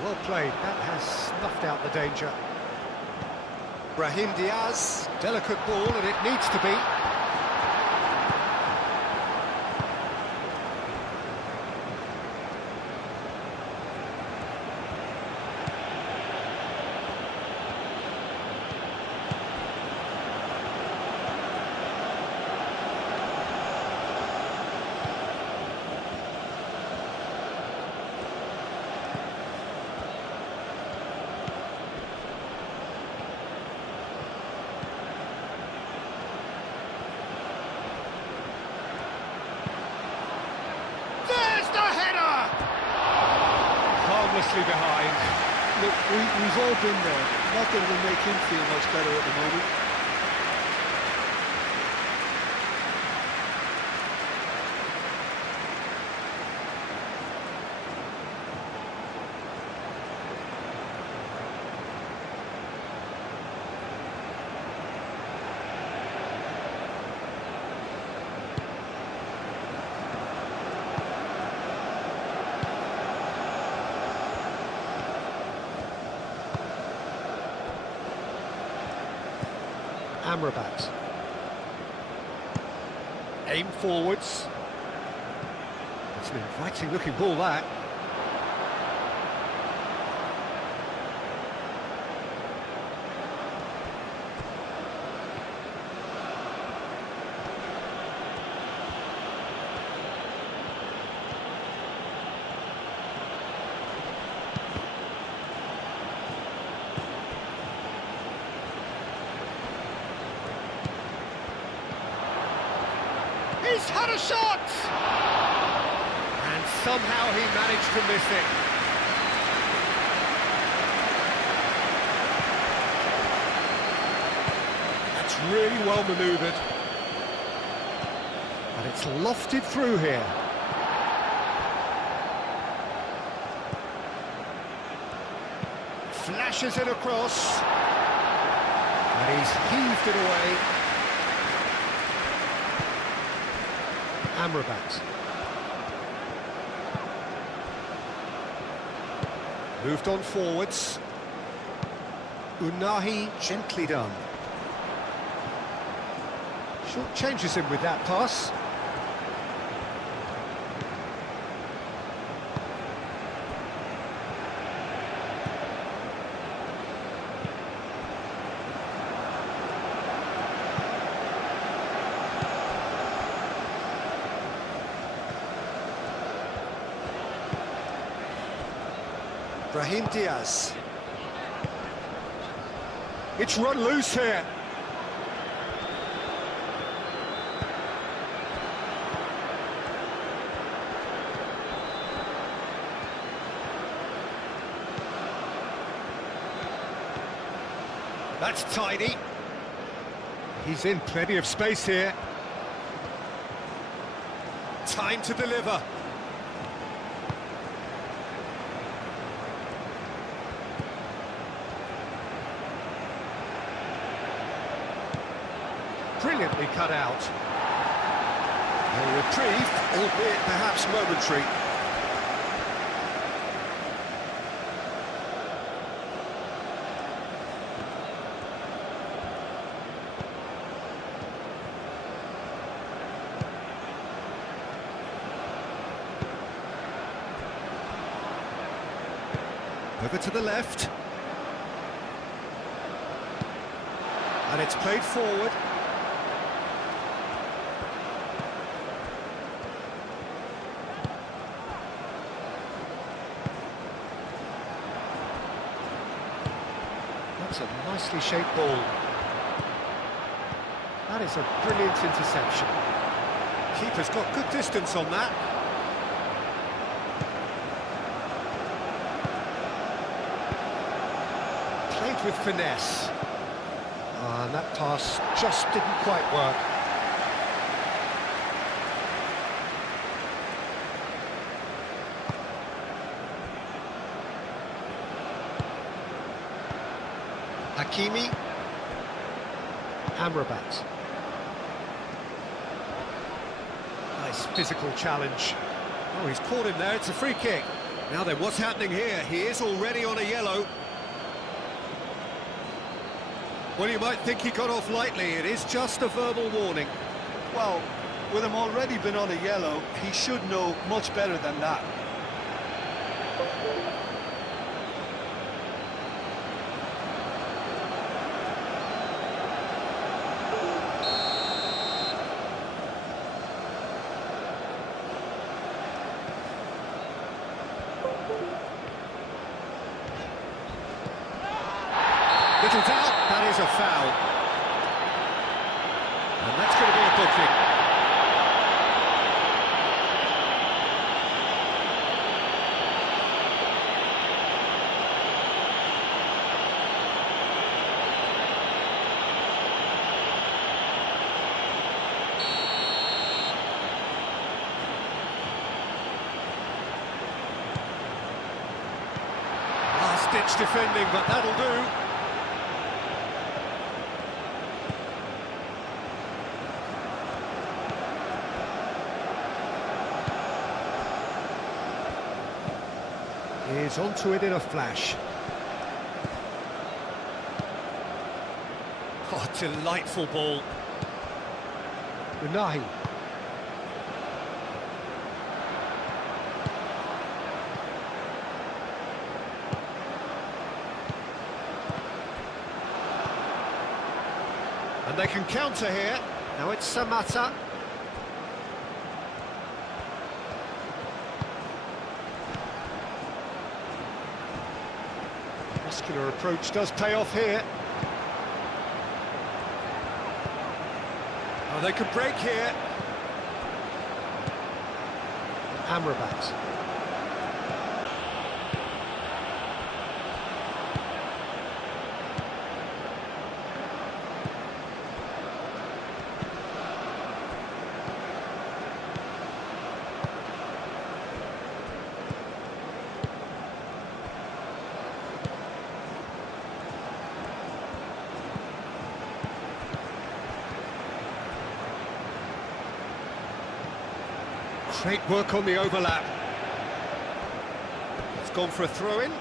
Well played, that has snuffed out the danger. Brahim Diaz, delicate ball and it needs to be. Behind. Look, we've all been there. Nothing will make him feel much better at the moment. Amrabat. Aim forwards. It's an inviting looking ball, that. He's had a shot! And somehow he managed to miss it. That's really well manoeuvred. And it's It's lofted through here. Flashes it across. And he's heaved it away. Amrabat. Moved on forwards. Unahi, gently done. Short changes him with that pass. Brahim Diaz. It's run loose here. That's tidy. He's in plenty of space here. Time to deliver. Brilliantly cut out. A reprieve, albeit perhaps momentary. Over to the left. And it's played forward. That's a nicely shaped ball. That is a brilliant interception. Keeper's got good distance on that. Played with finesse. And that pass just didn't quite work. Hakimi. Amrabat. Nice physical challenge. Oh, he's caught him there, it's a free kick. Now then, what's happening here? He is already on a yellow. Well, you might think he got off lightly, it is just a verbal warning. Well, with him already been on a yellow, he should know much better than that. Little doubt, that is a foul. And that's going to be a booking. Last-ditch defending, but that'll do. Is onto it in a flash. Oh, delightful ball. Unahi. And they can counter here. Now it's Samata. Muscular approach does pay off here. Oh, they could break here. Amrabat. Great work on the overlap. It's gone for a throw-in.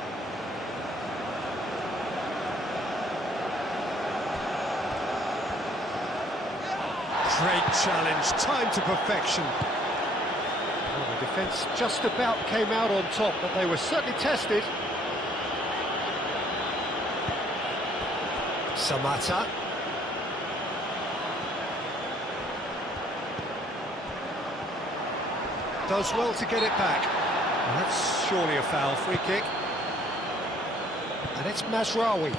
Great challenge, time to perfection. Well, the defence just about came out on top, but they were certainly tested. Samata. Does well to get it back. And that's surely a foul, free kick. And it's Mazraoui.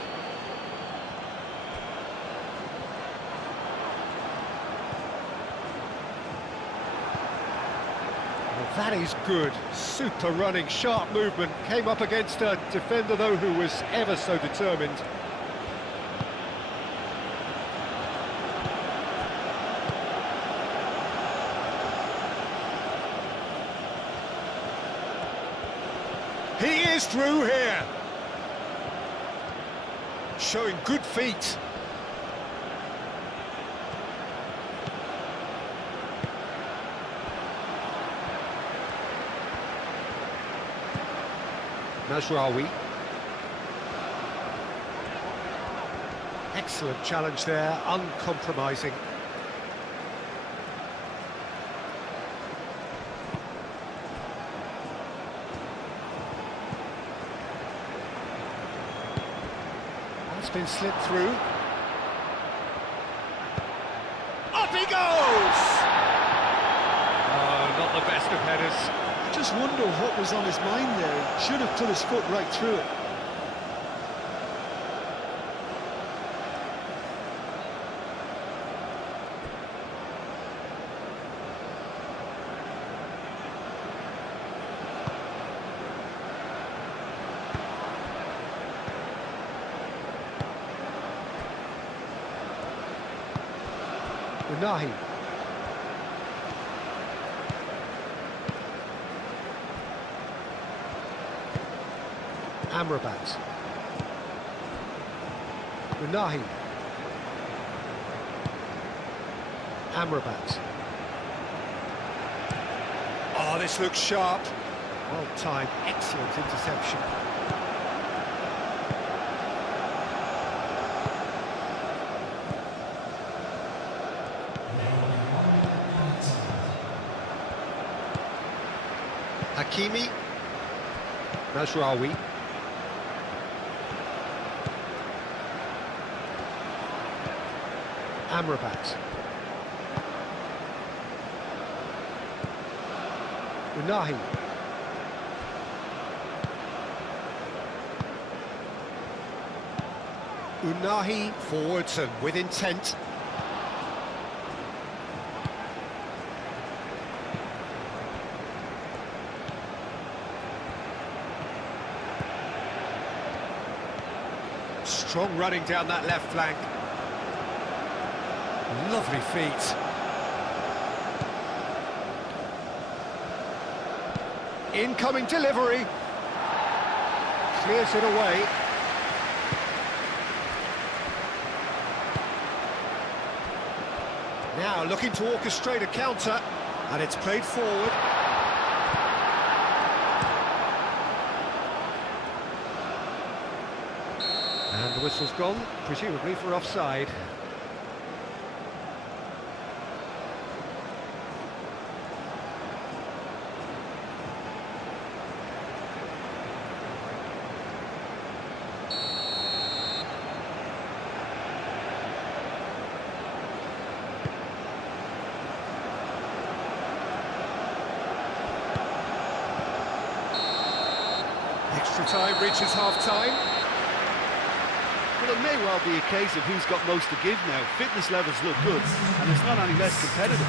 Well, that is good. Super running, sharp movement. Came up against a defender, though, who was ever so determined. He is through here. Showing good feet. Mazraoui. Excellent challenge there, uncompromising. It's been slipped through. Up he goes! Oh, not the best of headers. I just wonder what was on his mind there. Should have put his foot right through it. Unahi. Amrabat. Unahi. Amrabat. Oh, this looks sharp. Well timed, excellent interception. Hakimi. Mazraoui. Amrabat. Unahi. Unahi forwards and with intent. Strong running down that left flank. Lovely feet. Incoming delivery. Clears it away. Now looking to orchestrate a counter, and it's played forward. And the whistle's gone, presumably for offside. Extra time reaches half-time. Well, it may well be a case of who's got most to give now. Fitness levels look good, and it's not any less competitive.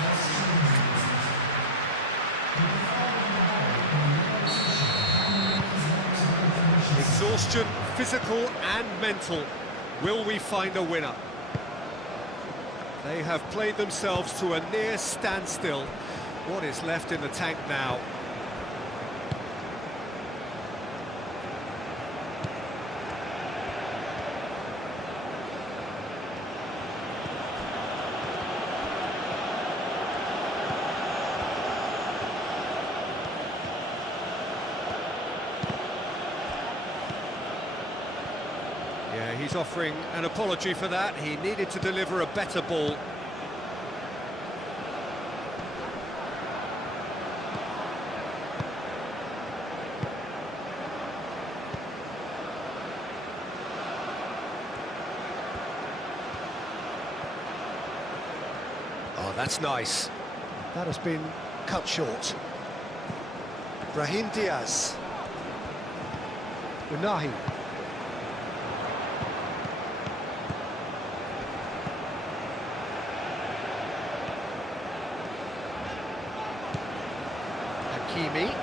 Exhaustion, physical and mental. Will we find a winner? They have played themselves to a near standstill. What is left in the tank now? he's offering an apology for that. He needed to deliver a better ball. Oh, that's nice. That has been cut short. Brahim Diaz. Unahi. Hakimi.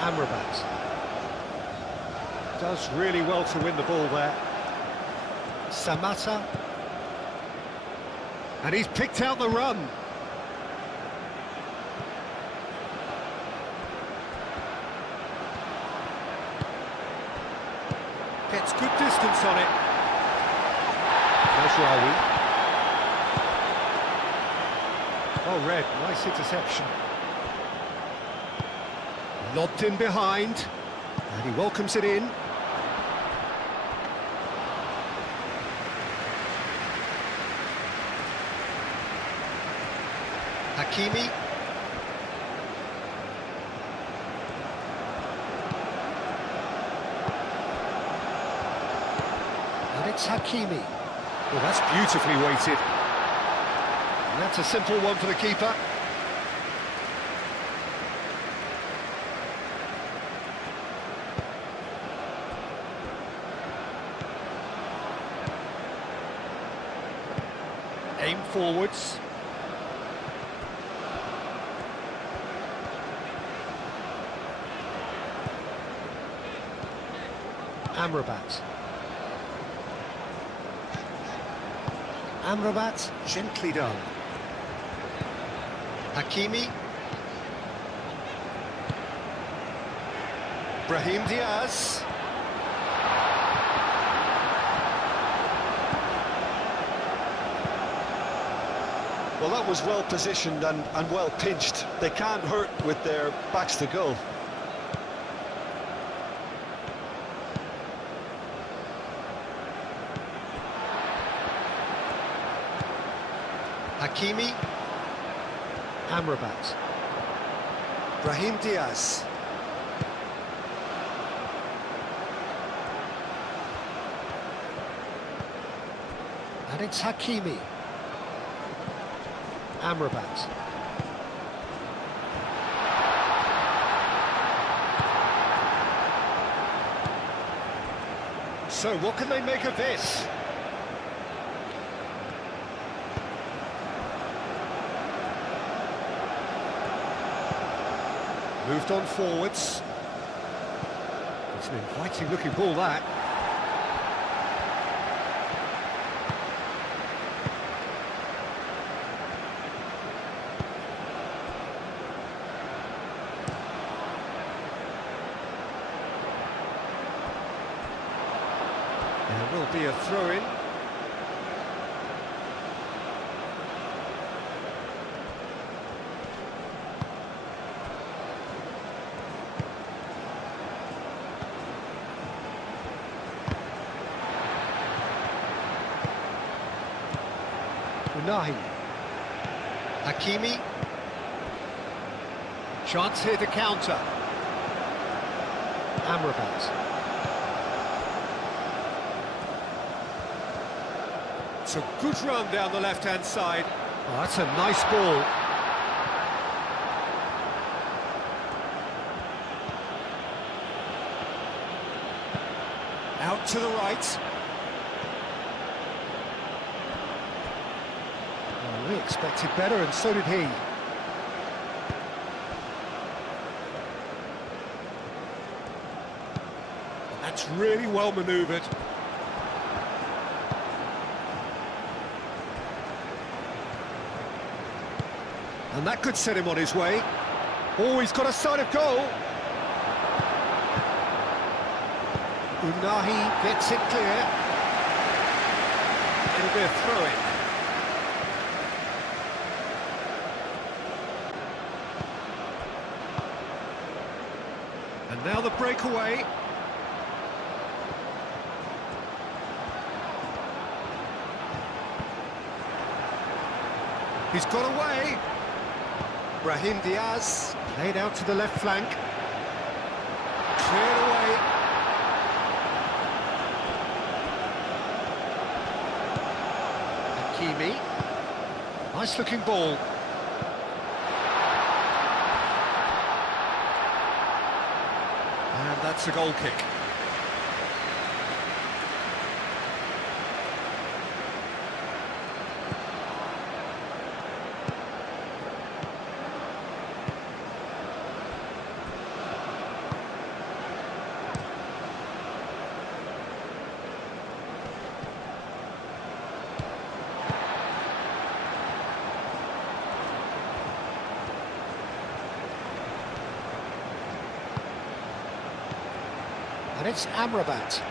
Amrabat. Does really well to win the ball there. Samata. And he's picked out the run. Gets good distance on it. Mazraoui. Oh, Red, nice interception. Lobbed in behind, and he welcomes it in. Hakimi. And it's Hakimi. Well, that's beautifully weighted. And that's a simple one for the keeper. Aim forwards. Amrabat. Amrabat, gently done. Hakimi. Brahim Diaz. Well, that was well positioned and well pinched. They can't hurt with their backs to goal. Hakimi. Amrabat. Brahim Diaz. And it's Hakimi. Amrabat. So what can they make of this? Moved on forwards. It's an inviting looking ball, that. There will be a throw-in. Unahi. Hakimi. Chance here to counter. Amrabat. It's a good run down the left-hand side. Oh, that's a nice ball. Out to the right. Oh, we expected better, and so did he. That's really well manoeuvred. And that could set him on his way. Oh, he's got a sight of goal. Unahi gets it clear. It'll be a throw-in. And now the breakaway. He's got away. Brahim Diaz. Played out to the left flank. Cleared away. Hakimi. Nice looking ball. And that's a goal kick. And it's Amrabat.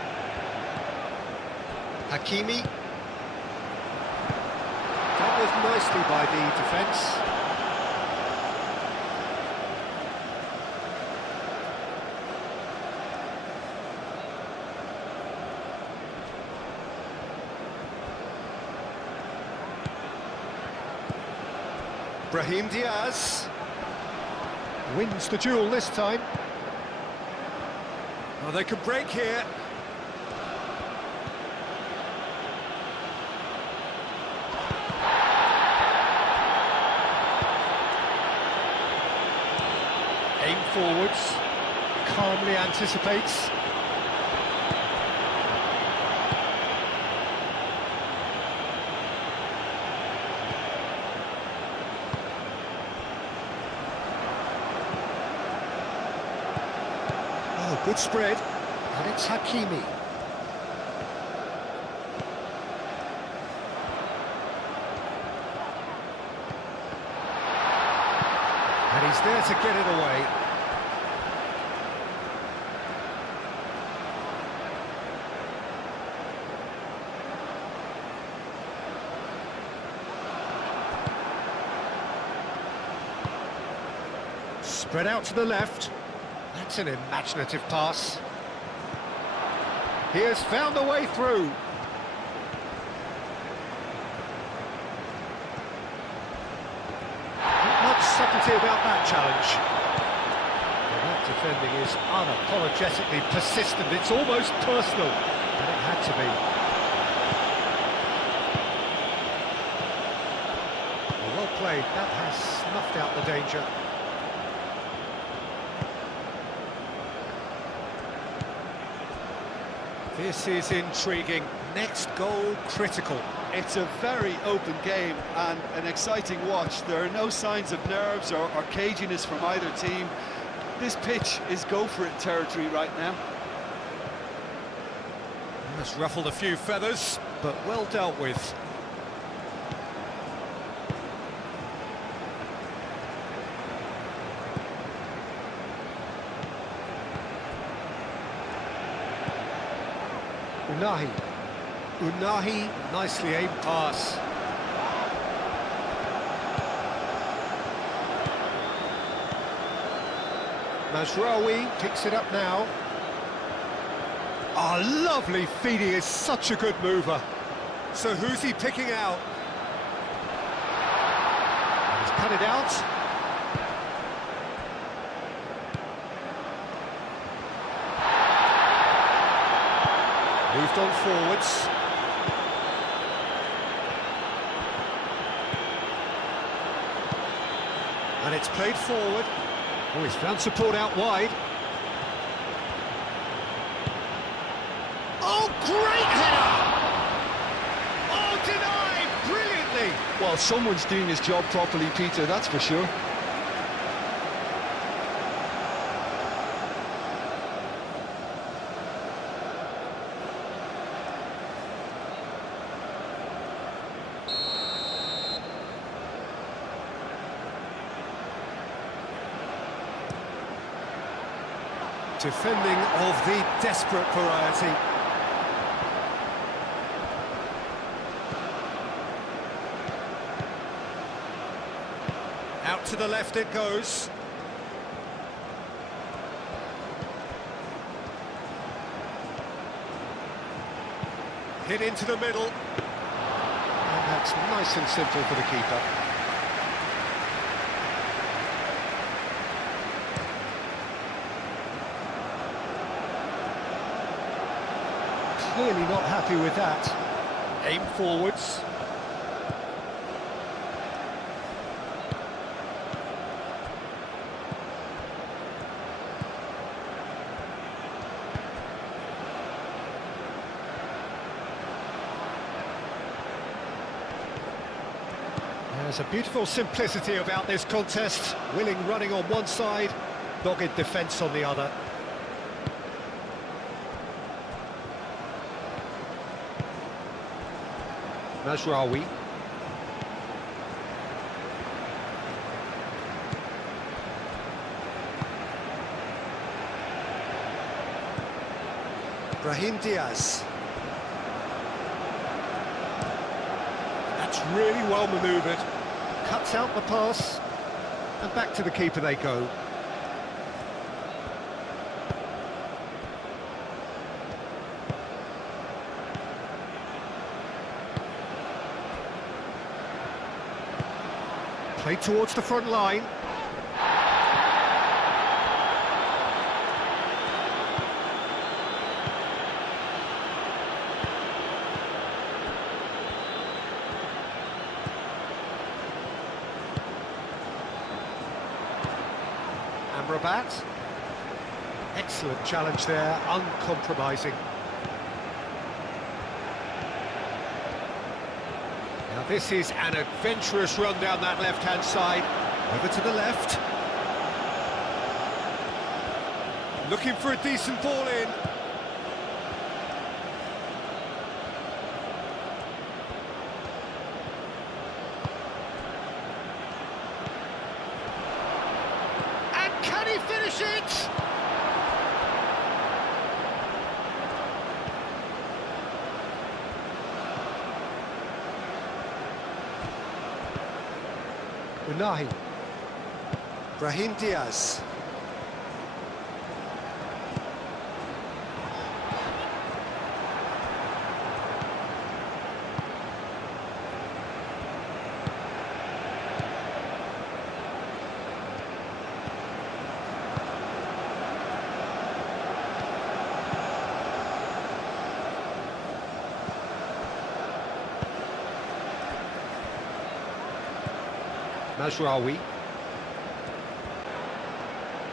Hakimi. Dealt with nicely by the defence. Brahim Diaz. Wins the duel this time. Oh, they could break here. Aim forwards. Calmly anticipates. Oh, good spread. And it's Hakimi. And he's there to get it away. Spread out to the left. That's an imaginative pass. He has found a way through. Not much subtlety about that challenge. Well, that defending is unapologetically persistent. It's almost personal. And it had to be. Well played. That has snuffed out the danger. This is intriguing. Next goal critical. It's a very open game and an exciting watch. There are no signs of nerves or caginess from either team. This pitch is go-for-it territory right now. That's ruffled a few feathers, but well dealt with. Unahi, nicely aimed pass. Mazraoui picks it up now. Oh, lovely feed. He is such a good mover. So who's he picking out? And he's cut it out. Moved on forwards. And it's played forward. Oh, he's found support out wide. Oh, great header! Oh, denied brilliantly! Well, someone's doing his job properly, Peter, that's for sure. Defending of the desperate variety. Out to the left it goes. Hit into the middle. And that's nice and simple for the keeper. Clearly not happy with that. Aim forwards. There's a beautiful simplicity about this contest. Willing running on one side, dogged defence on the other. Mazraoui. Brahim Diaz. That's really well manoeuvred. Cuts out the pass, and back to the keeper they go. Played towards the front line. Amrabat. Excellent challenge there, uncompromising. Now this is an adventurous run down that left-hand side. Over to the left. Looking for a decent ball in. And can he finish it? Unahi. Brahim Diaz. Mazraoui.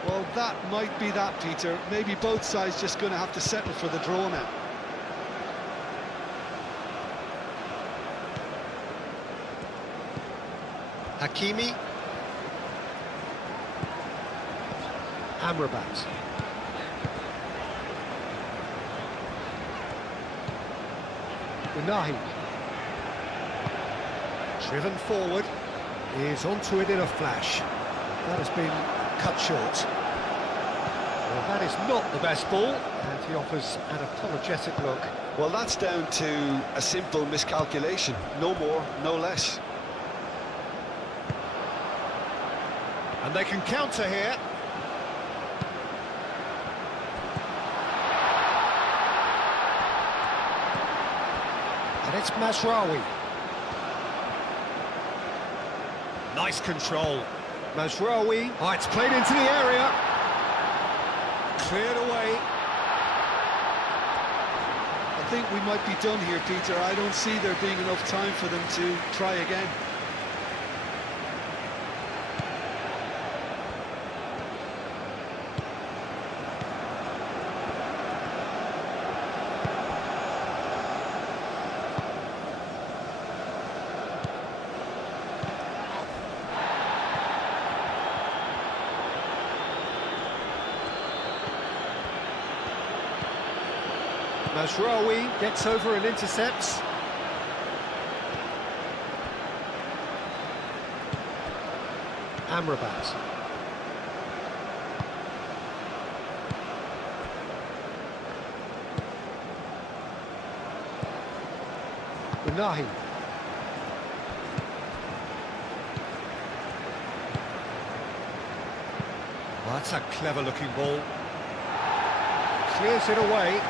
Well, that might be that, Peter. Maybe both sides just going to have to settle for the draw now. Hakimi. Amrabat. Unahi. Driven forward. Is onto it in a flash. That has been cut short. Well, that is not the best ball, and he offers an apologetic look. Well, that's down to a simple miscalculation. No more, no less. And they can counter here. And it's Mazraoui. Nice control. Mazraoui. Oh, it's played into the area. Cleared away. I think we might be done here, Peter. I don't see there being enough time for them to try again. Mazraoui gets over and intercepts. Amrabat. Unahi. Well, that's a clever looking ball. Clears it away.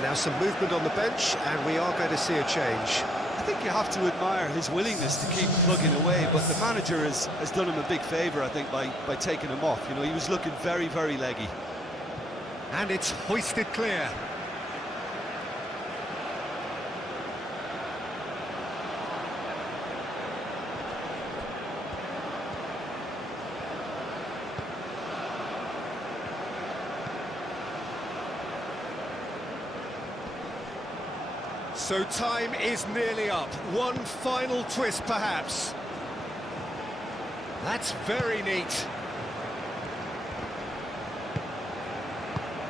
Now some movement on the bench, and we are going to see a change. I think you have to admire his willingness to keep plugging away, but the manager has done him a big favour, I think, by taking him off. You know, he was looking very, very leggy. And it's hoisted clear. So time is nearly up. One final twist, perhaps. That's very neat.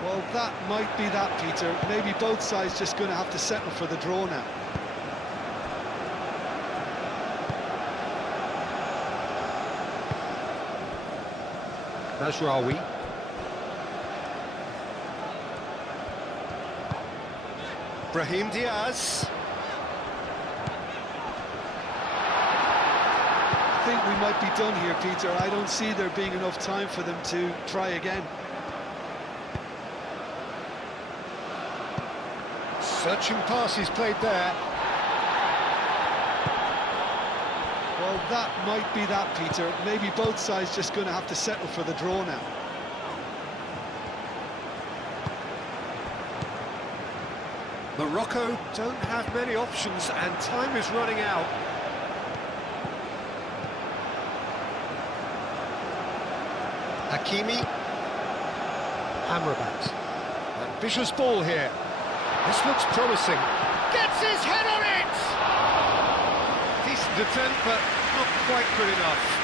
Well, that might be that, Peter. Maybe both sides just going to have to settle for the draw now. Najraoui. Brahim Diaz. I think we might be done here, Peter. I don't see there being enough time for them to try again. Searching passes played there. Well, that might be that, Peter. Maybe both sides just going to have to settle for the draw now. Morocco don't have many options and time is running out. Hakimi. Amrabat. Ambitious ball here. This looks promising. Gets his head on it! Decent attempt, but not quite good enough.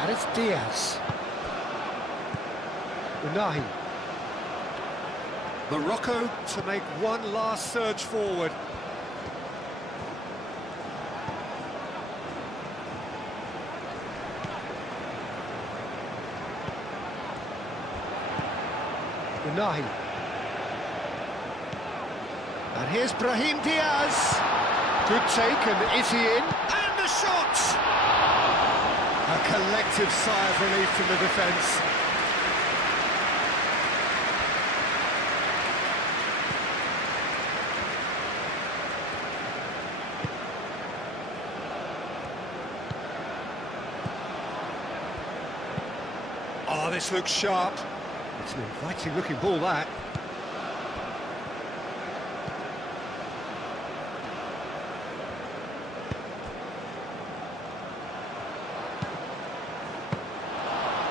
And it's Diaz. Unahi. Morocco to make one last surge forward. Unahi. And here's Brahim Diaz. Good take, and is he in? And the shot! A collective sigh of relief from the defence. Oh, this looks sharp. It's an inviting looking ball, that.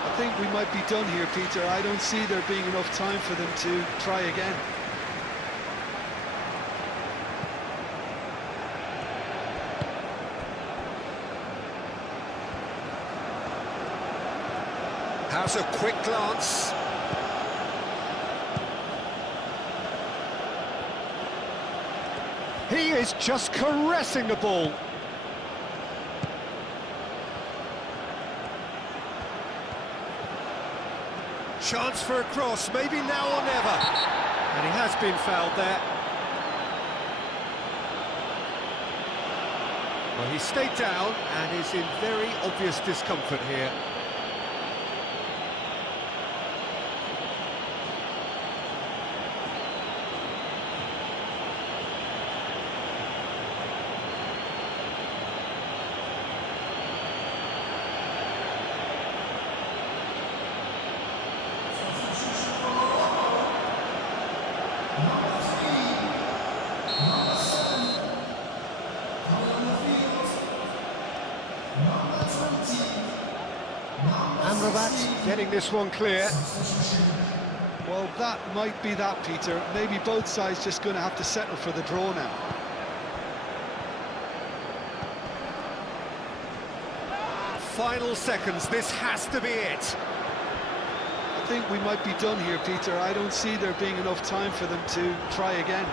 I think we might be done here, Peter. I don't see there being enough time for them to try again. How's a quick glance? He is just caressing the ball. Chance for a cross, maybe now or never. And he has been fouled there. Well, he stayed down and is in very obvious discomfort here. Amrabat getting this one clear. Well, that might be that, Peter. Maybe both sides just going to have to settle for the draw now. Final seconds, this has to be it. I think we might be done here, Peter. I don't see there being enough time for them to try again.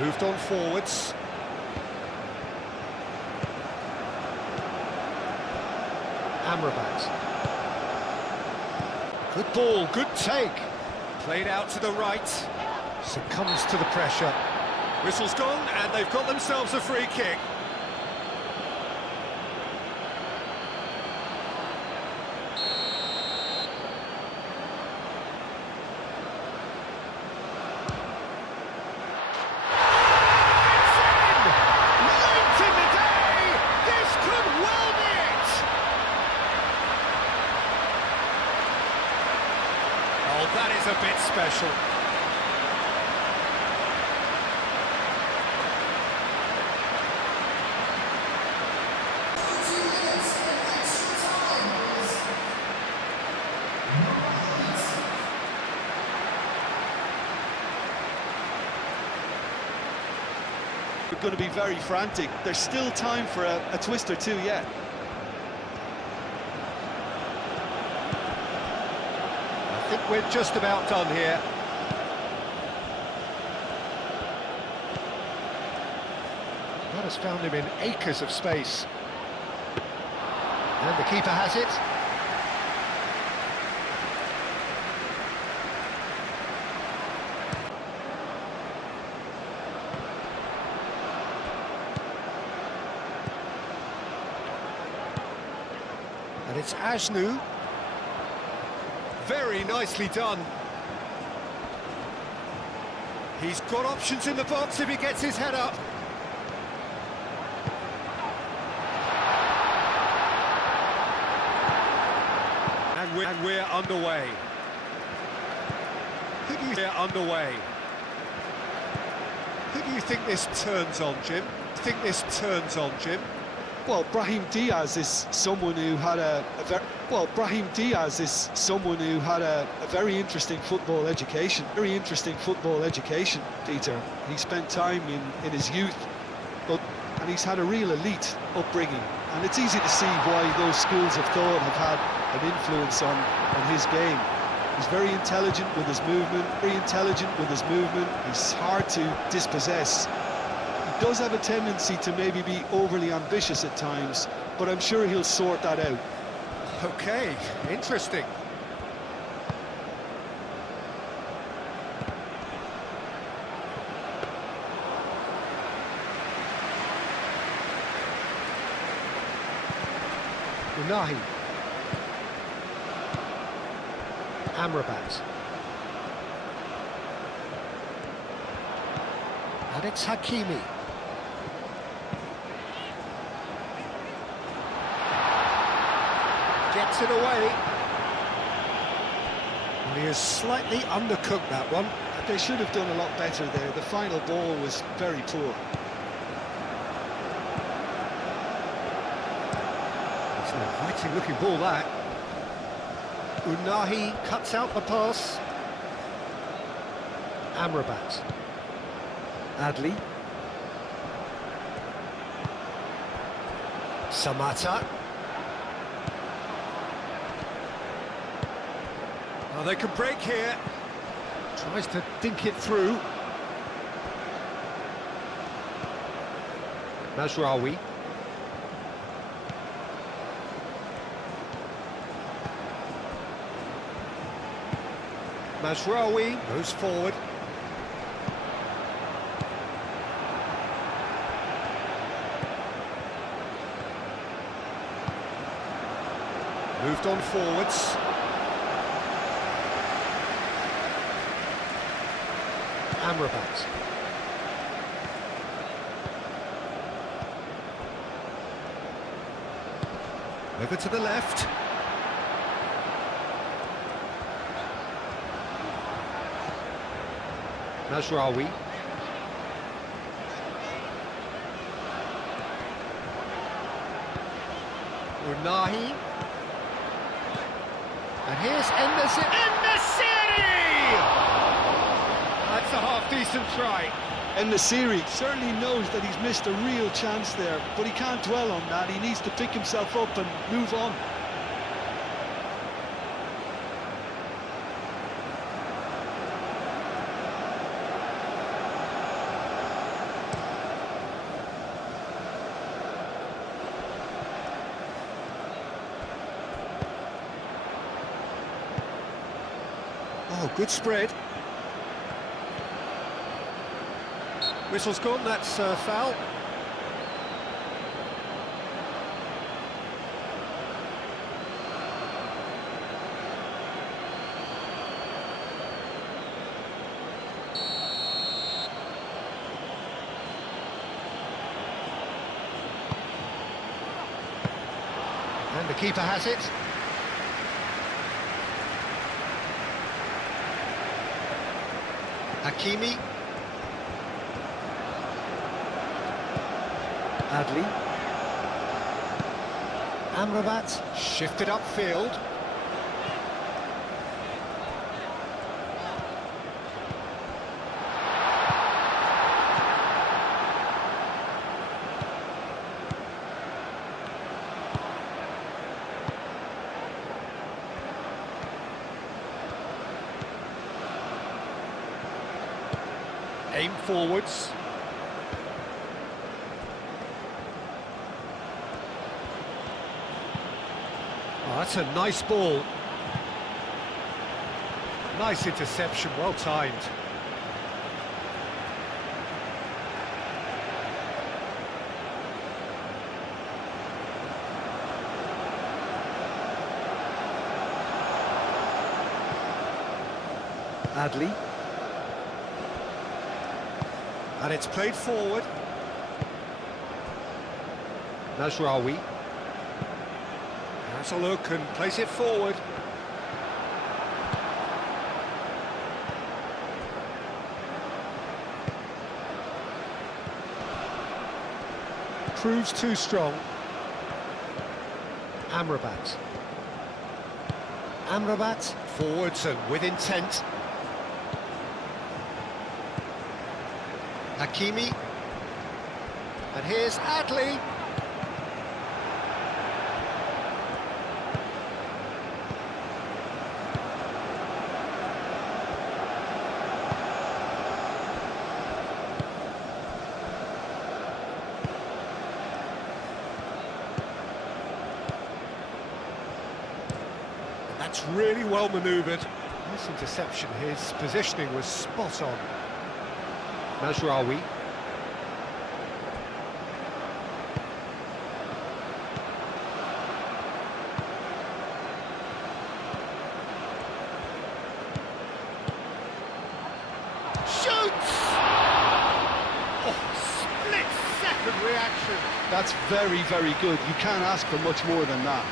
Moved on forwards. Amrabat. Good ball, good take. Played out to the right. Succumbs to the pressure. Whistle's gone, and they've got themselves a free kick. is a bit special. We're going to be very frantic. There's still time for a twist or two yet. I think we're just about done here. That has found him in acres of space. And the keeper has it. And it's Ajnu. Very nicely done. He's got options in the box if he gets his head up. And we're underway. Who do you think this turns on, Jim? Well, Brahim Diaz is someone who had a very interesting football education. Peter. He spent time in his youth, and he's had a real elite upbringing. And it's easy to see why those schools of thought have had an influence on his game. He's very intelligent with his movement. He's hard to dispossess. He does have a tendency to maybe be overly ambitious at times, but I'm sure he'll sort that out. Okay, interesting. Unahi. Amrabat. Alex Hakimi. Gets it away. And he has slightly undercooked that one. They should have done a lot better there. The final ball was very poor. It's an inviting looking ball, that. Unahi cuts out the pass. Amrabat. Adli. Samata. Oh, they can break here. Tries to dink it through. Mazraoui. Mazraoui goes forward. Moved on forwards. Amrabat. Over to the left. Mazraoui. Unahi. And here's En-Nesyri! That's a half-decent try. En-Nesyri certainly knows that he's missed a real chance there, but he can't dwell on that. He needs to pick himself up and move on. Oh, good spread. Whistle's gone, that's foul. And the keeper has it. Hakimi. Adli. Amrabat shifted upfield. Aim forwards. Oh, that's a nice ball. Nice interception, well timed. Adli. And it's played forward. Nasraoui. Has a look and plays it forward. Proves too strong. Amrabat. Amrabat forwards and with intent. Hakimi. And here's Adli. That's really well manoeuvred. Nice interception. His positioning was spot on. Nasraoui. Shoots! Oh, split-second reaction. That's very, very good. You can't ask for much more than that.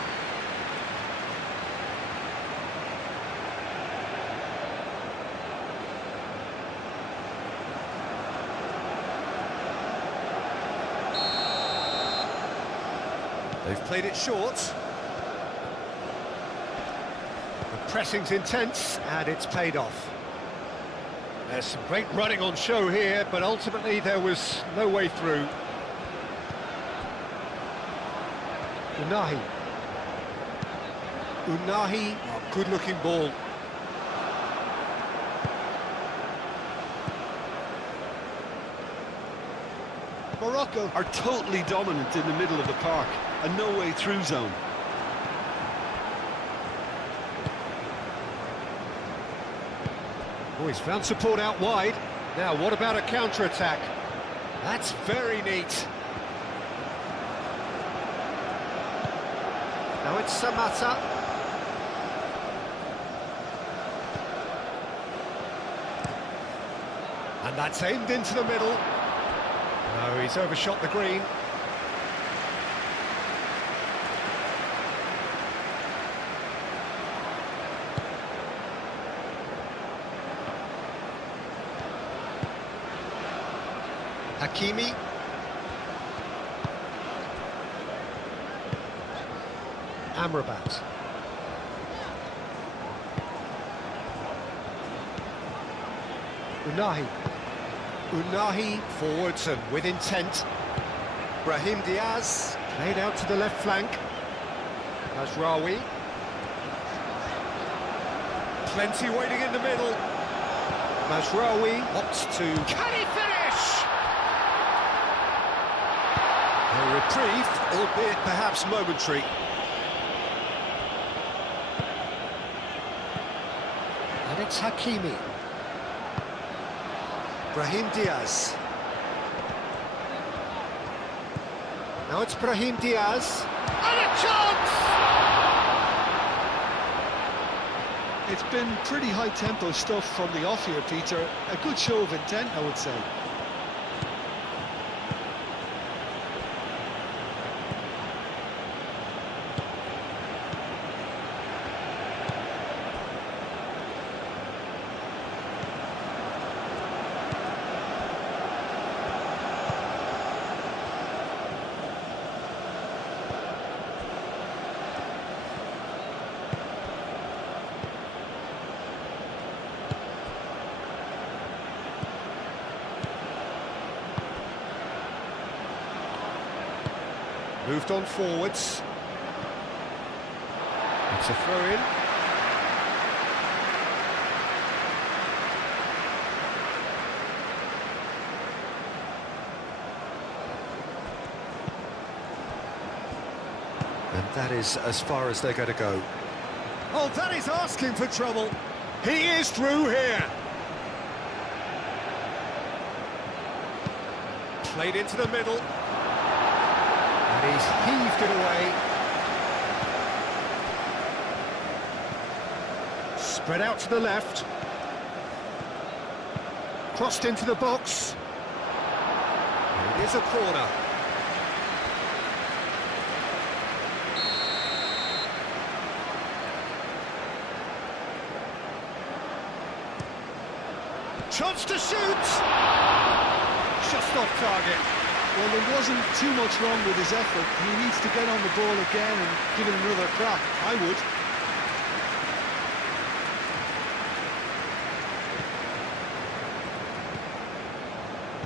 They've played it short. The pressing's intense, and it's paid off. There's some great running on show here, but ultimately there was no way through. Unahi. Unahi, oh, good-looking ball. Morocco are totally dominant in the middle of the park, a no-way-through zone. Oh, he's found support out wide. Now, what about a counter-attack? That's very neat. Now it's Samata. And that's aimed into the middle. No, he's overshot the green. Hakimi. Amrabat. Unahi. Unahi forwards and with intent. Brahim Diaz played out to the left flank. Nasraoui. Plenty waiting in the middle. Nasraoui opts to... Can he finish? A reprieve, albeit perhaps momentary. And it's Hakimi. Brahim Diaz. Now it's Brahim Diaz. And a chance! It's been pretty high-tempo stuff from the off here, Peter. A good show of intent, I would say. Moved on forwards. It's a throw-in. And that is as far as they're going to go. Oh, that is asking for trouble. He is through here. Played into the middle. And he's heaved it away. Spread out to the left. Crossed into the box. It is a corner. Chance to shoot! Just off target. Well, there wasn't too much wrong with his effort. He needs to get on the ball again and give it another crack. I would.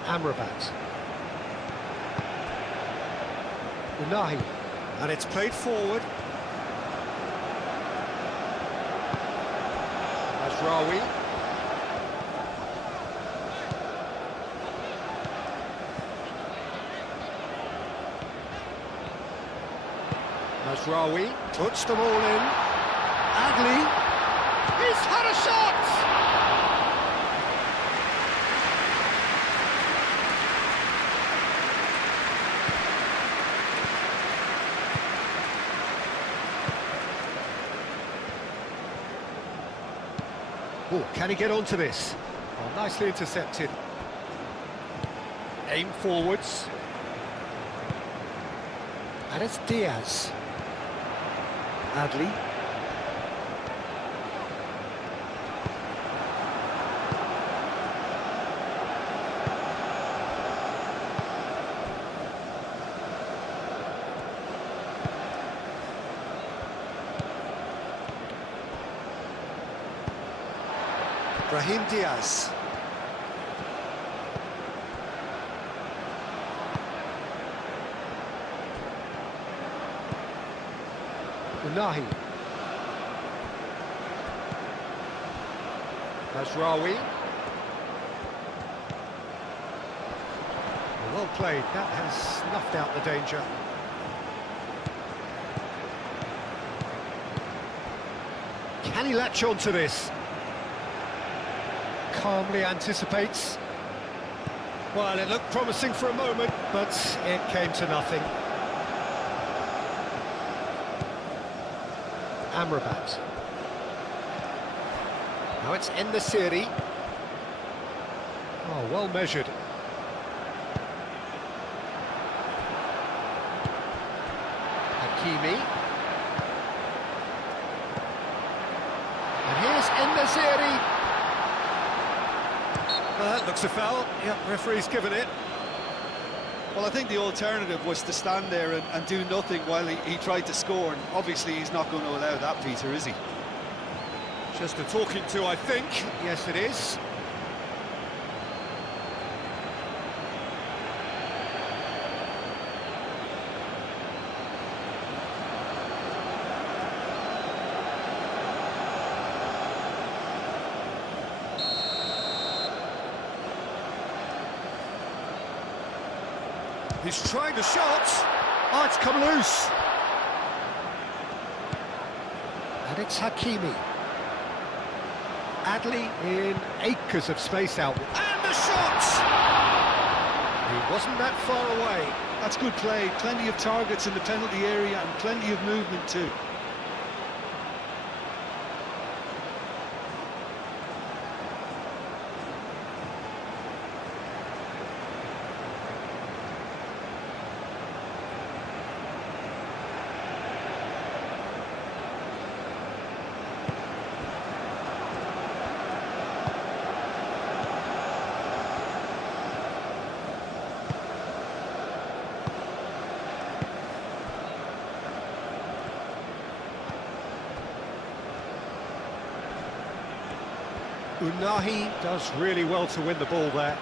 Amrabat. Unahi. And it's played forward. Azraoui. Azraoui puts the ball in. Adli. He's had a shot! Oh, can he get onto this? Oh, nicely intercepted. Aim forwards. And it's Diaz. Adli. Brahim Diaz. Unahi. Azraoui. Well played, that has snuffed out the danger. Can he latch on to this? Calmly anticipates. Well, it looked promising for a moment, but it came to nothing. Amrabat. Now it's En-Nesyri. Oh, well measured. Hakimi. And here's En-Nesyri. Well, that looks a foul. Yep, referee's given it. Well, I think the alternative was to stand there and do nothing while he tried to score, and obviously he's not going to allow that, Peter, is he? Just a talking to, I think. Yes, it is. He's trying the shot. Oh, it's come loose. And it's Hakimi. Adli in acres of space out. And the shot! He wasn't that far away. That's good play. Plenty of targets in the penalty area and plenty of movement too. Unahi does really well to win the ball there.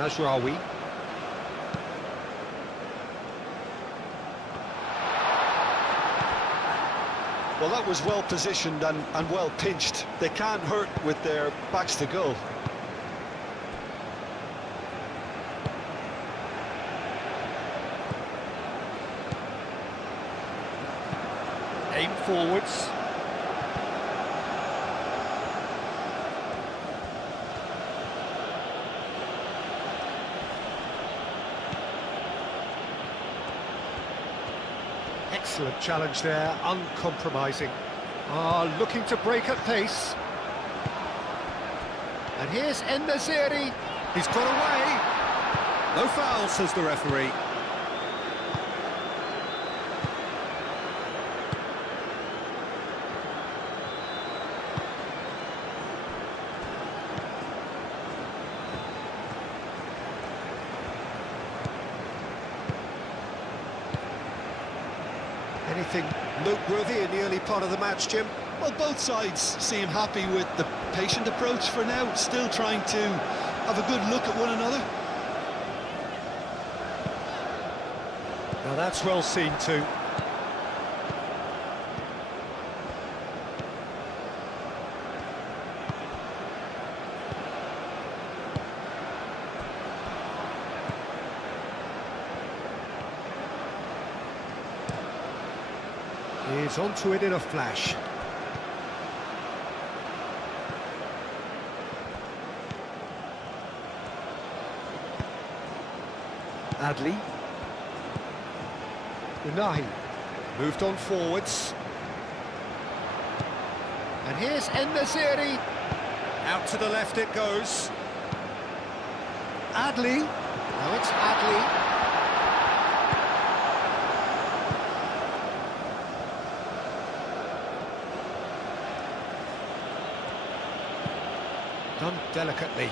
Mazraoui. Well, that was well positioned and well pinched. They can't hurt with their backs to goal. Aim forwards. Excellent challenge there, uncompromising. Looking to break at pace. And here's En-Nesyri. He's got away. No foul, says the referee. Anything noteworthy in the early part of the match, Jim? Well, both sides seem happy with the patient approach for now, still trying to have a good look at one another. Now that's well seen too. He's onto it in a flash. Adli. Unahi. Moved on forwards. And here's En-Nesyri. Out to the left it goes. Adli. Now it's Adli. Done delicately.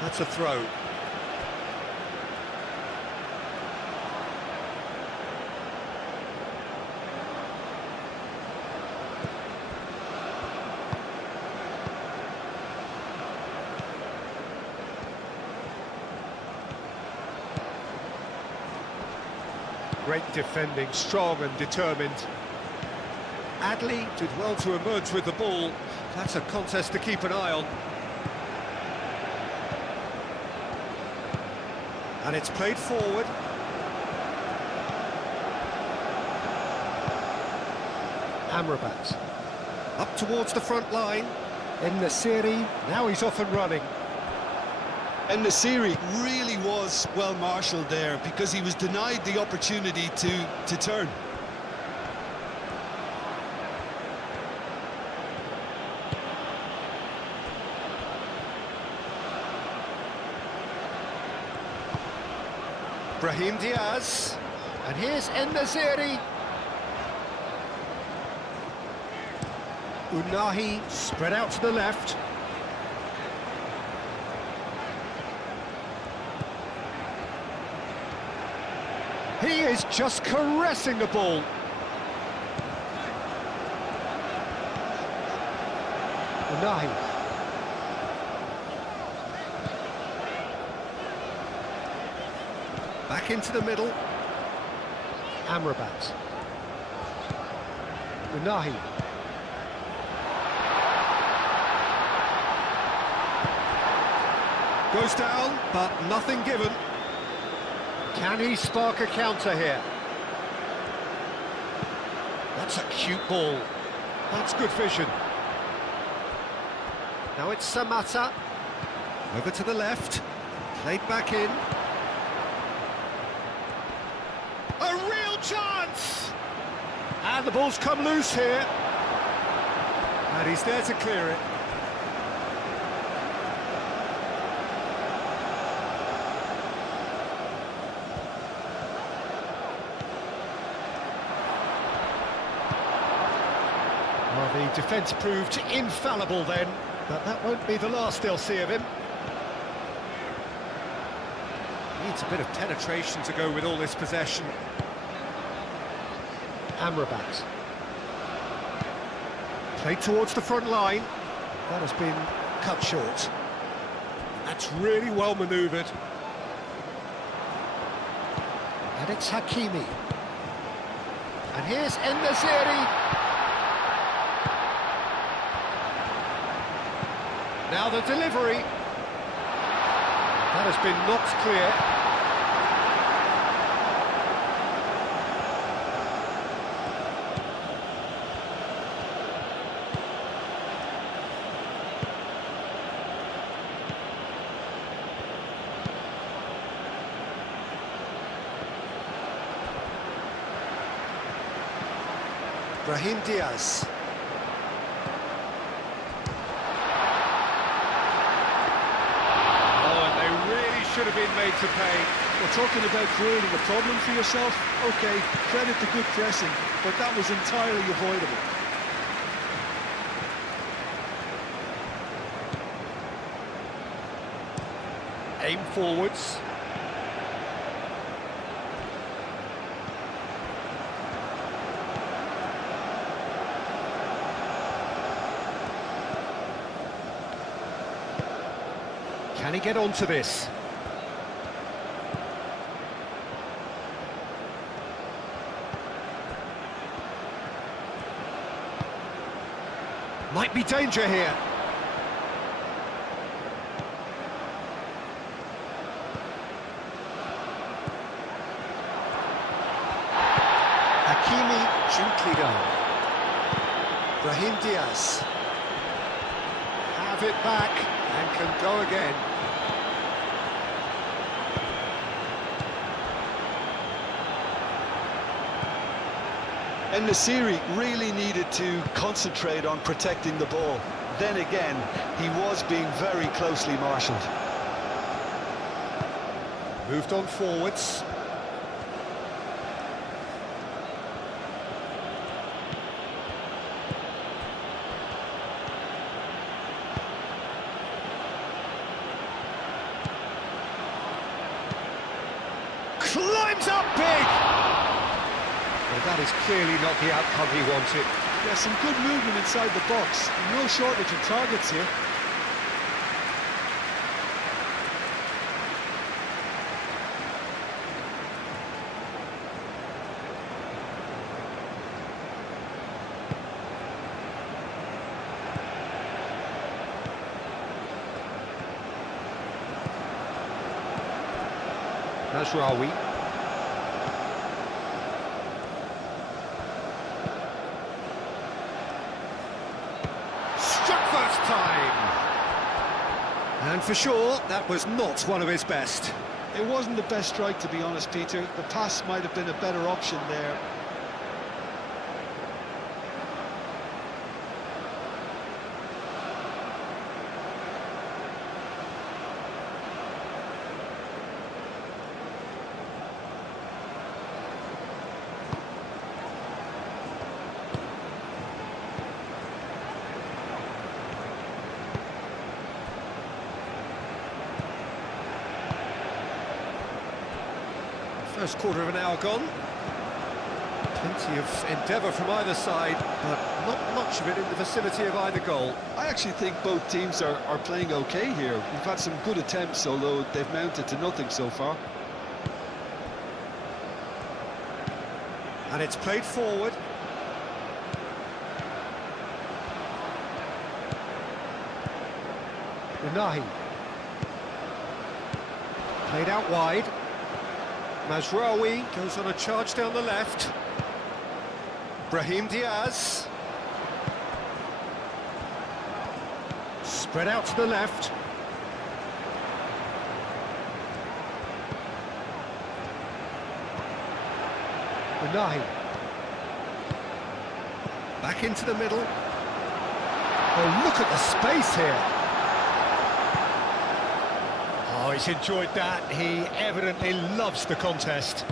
That's a throw. Great defending, strong and determined. Adli did well to emerge with the ball. That's a contest to keep an eye on. And it's played forward. Amrabat. Up towards the front line. En-Nesyri, now he's off and running. En-Nesyri really was well marshalled there because he was denied the opportunity to turn. Brahim Diaz. And here's En-Nesyri. Unahi spread out to the left. He is just caressing the ball. Unahi. Back into the middle. Amrabat. Unahi. Goes down, but nothing given. Can he spark a counter here? That's a cute ball. That's good vision. Now it's Samata. Over to the left. Played back in. A real chance! And the ball's come loose here. And he's there to clear it. Well, the defence proved infallible then, but that won't be the last they'll see of him. Needs a bit of penetration to go with all this possession. Amrabat. Played towards the front line. That has been cut short. That's really well manoeuvred. And it's Hakimi. And here's En-Nesyri. Now the delivery. That has been knocked clear. Brahim Diaz. Should have been made to pay. We're talking about creating a problem for yourself. Okay, credit to good pressing, but that was entirely avoidable. Aim forwards. Can he get onto this? Might be danger here. Hakimi gently done. Brahim Diaz. Have it back and can go again. En-Nesyri really needed to concentrate on protecting the ball. Then again, he was being very closely marshalled. Moved on forwards. Climbs up big! Well, that is clearly not the outcome he wanted. Yeah, some good movement inside the box. No shortage of targets here. Mazraoui. Struck first time. And for sure, that was not one of his best. It wasn't the best strike, to be honest, Peter. The pass might have been a better option there. First quarter of an hour gone. Plenty of endeavour from either side, but not much of it in the vicinity of either goal. I actually think both teams are playing okay here. We've had some good attempts, although they've mounted to nothing so far. And it's played forward. Unahi. Played out wide. Mazraoui goes on a charge down the left. Brahim Diaz. Spread out to the left. Unahi. Back into the middle. Oh, look at the space here. Oh, he's enjoyed that. He evidently loves the contest.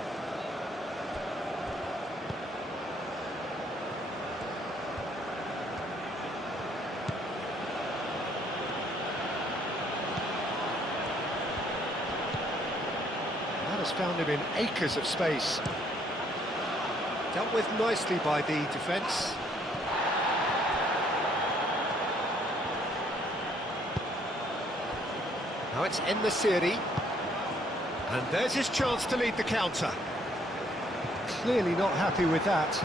That has found him in acres of space. Dealt with nicely by the defence. Now it's En-Nesyri. And there's his chance to lead the counter. Clearly not happy with that.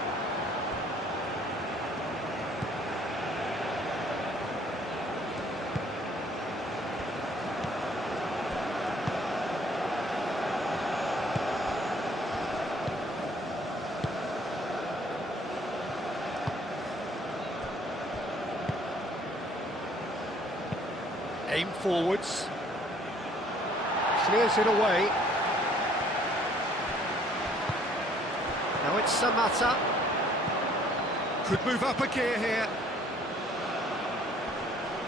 Aim forwards. Clears it away. Now it's Samatta. Could move up a gear here.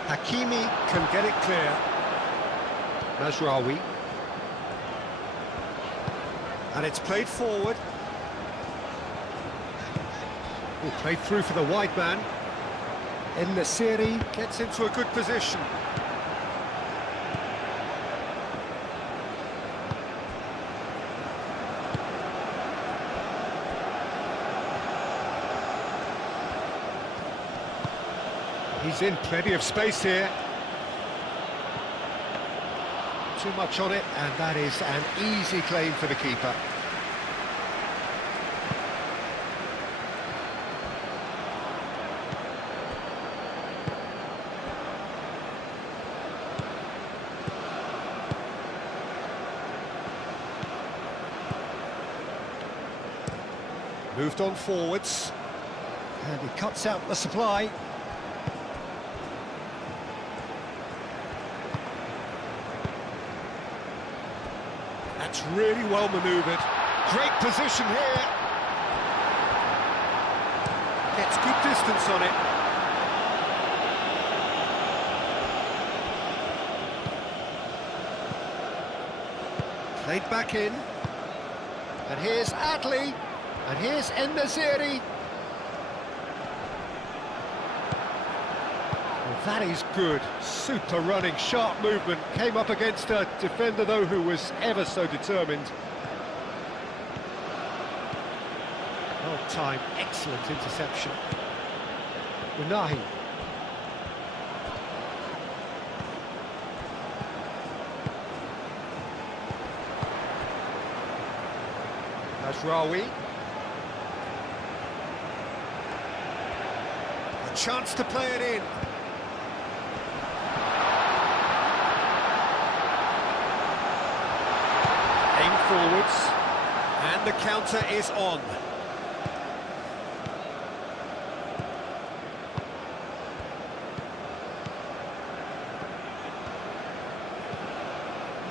Hakimi can get it clear. Mazraoui. And it's played forward. Oh, played through for the wide man. En-Nesyri gets into a good position. He's in plenty of space here. Too much on it, and that is an easy claim for the keeper. Moved on forwards. And he cuts out the supply. That's really well manoeuvred. Great position here. Gets good distance on it. Played back in. And here's Adli. And here's En-Nesyri. That is good, super running, sharp movement. Came up against a defender, though, who was ever so determined. Well timed, excellent interception. Unahi. Mazraoui. A chance to play it in. Forwards, and the counter is on.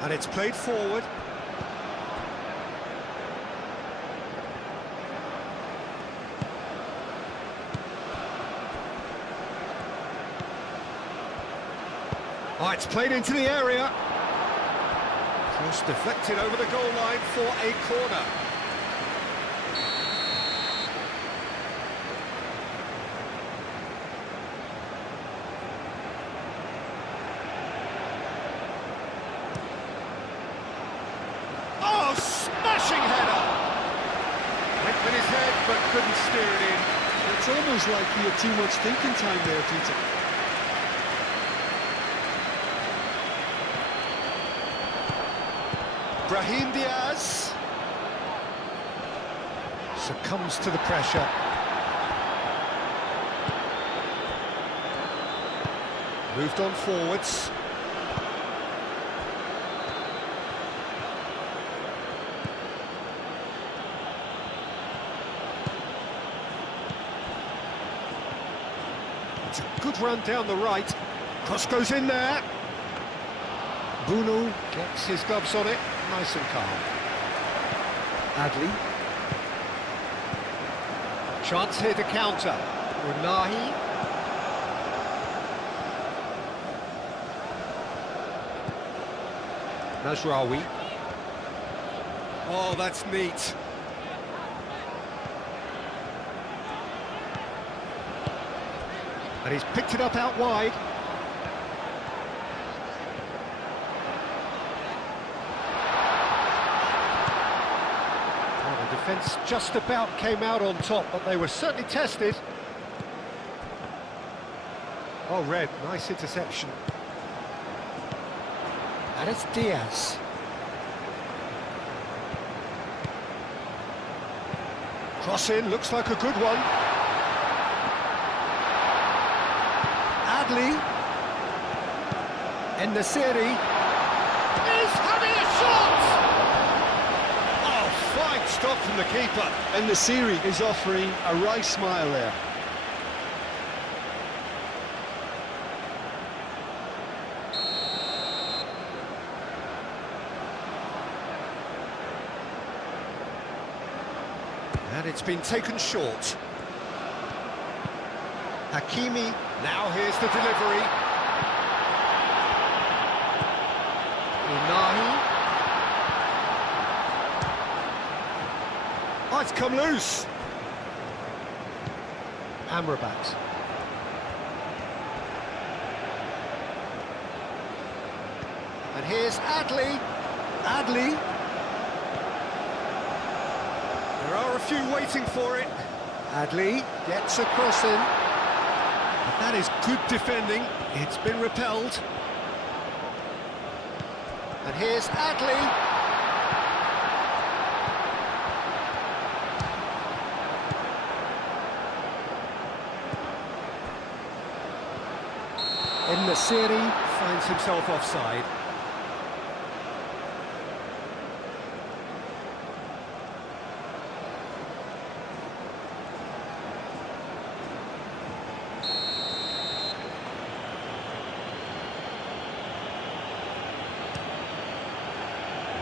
And it's played forward. Oh, it's played into the area. Cross deflected over the goal line for a corner. Oh, smashing header! Went with his head, but couldn't steer it in. It's almost like he had too much thinking time there, Peter. Brahim Diaz succumbs to the pressure. Moved on forwards. It's a good run down the right. Cross goes in there. Bunu gets his gloves on it. Nice and calm. Adli. Chance here to counter. Unahi. Mazraoui. Oh, that's neat. And he's picked it up out wide. Defence just about came out on top, but they were certainly tested. Oh, Red, nice interception. And it's Diaz. Cross in, looks like a good one. Adli. En-Nesyri is having a shot! Oh, fine stop from the keeper. And the series is offering a right smile there. And it's been taken short. Hakimi, now here's the delivery. Unahi. Oh, it's come loose. Amrabat. And here's Adli. Adli. There are a few waiting for it. Adli gets a cross in. But that is good defending. It's been repelled. And here's Adli. En-Nesyri finds himself offside.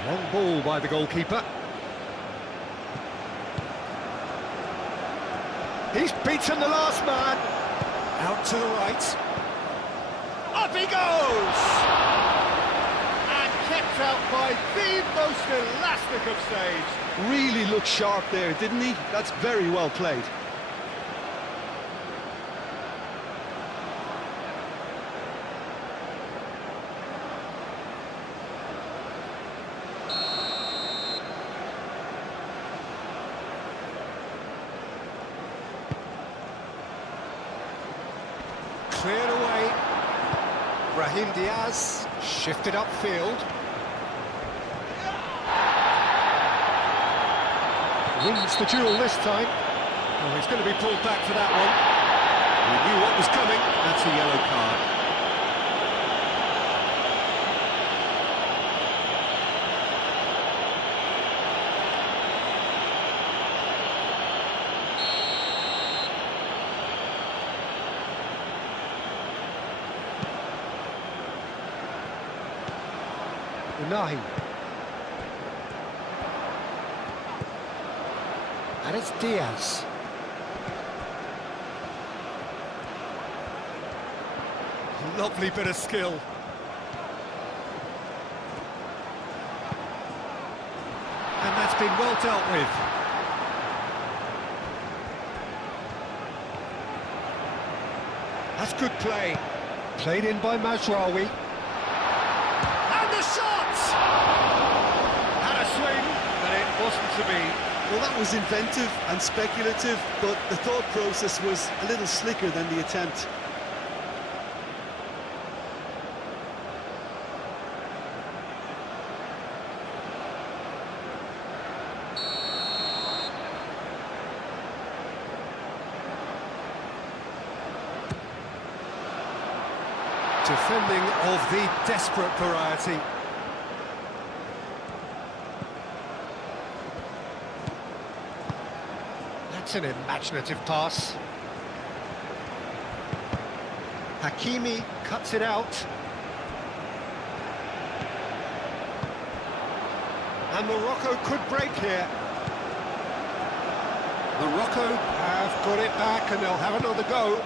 Long ball by the goalkeeper. He's beaten the last man. Out to the right. Up he goes! And kept out by the most elastic of saves. Really looked sharp there, didn't he? That's very well played. Cleared away. Brahim Diaz shifted upfield. Wins the duel this time. Oh, he's going to be pulled back for that one. He knew what was coming. That's a yellow card. Unahi. And it's Diaz. Lovely bit of skill. And that's been well dealt with. That's good play. Played in by Mazraoui. Had a swing, but it wasn't to be. Well, that was inventive and speculative, but the thought process was a little slicker than the attempt. Defending of the desperate variety. That's an imaginative pass. Hakimi cuts it out. And Morocco could break here. Morocco have got it back and they'll have another go.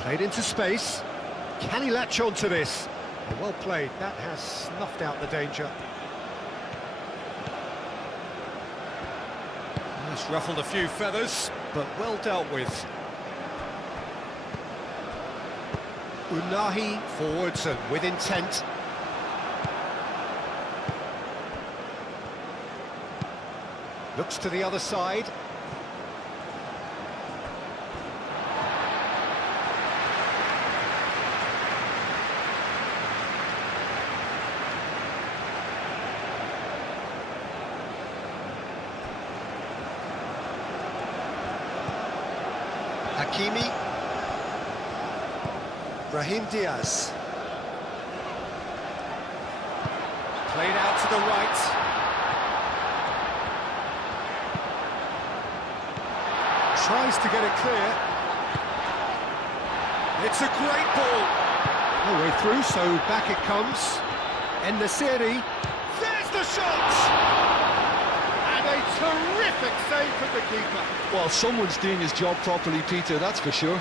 Played into space. Can he latch on to this? Well played. That has snuffed out the danger. It's ruffled a few feathers, but well dealt with. Unahi forwards and with intent. Looks to the other side. Hakimi. Brahim Diaz. Played out to the right. Tries to get it clear. It's a great ball. No way through, so back it comes. En-Nesyri. There's the shot! And a terrific save from the keeper. Well, someone's doing his job properly, Peter, that's for sure.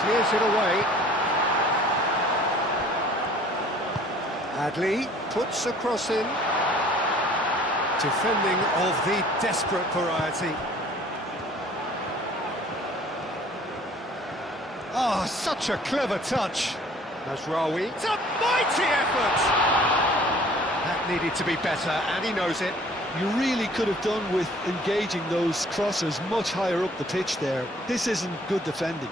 Clears it away. Adli puts a cross in. Defending of the desperate variety. Oh, such a clever touch. Mazraoui. It's a mighty effort! That needed to be better, and he knows it. You really could have done with engaging those crosses much higher up the pitch there. This isn't good defending.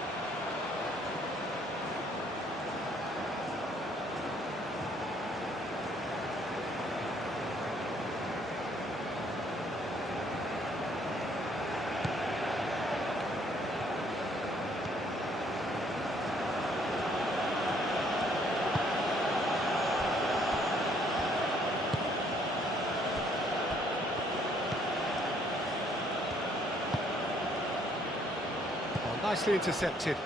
Nicely intercepted.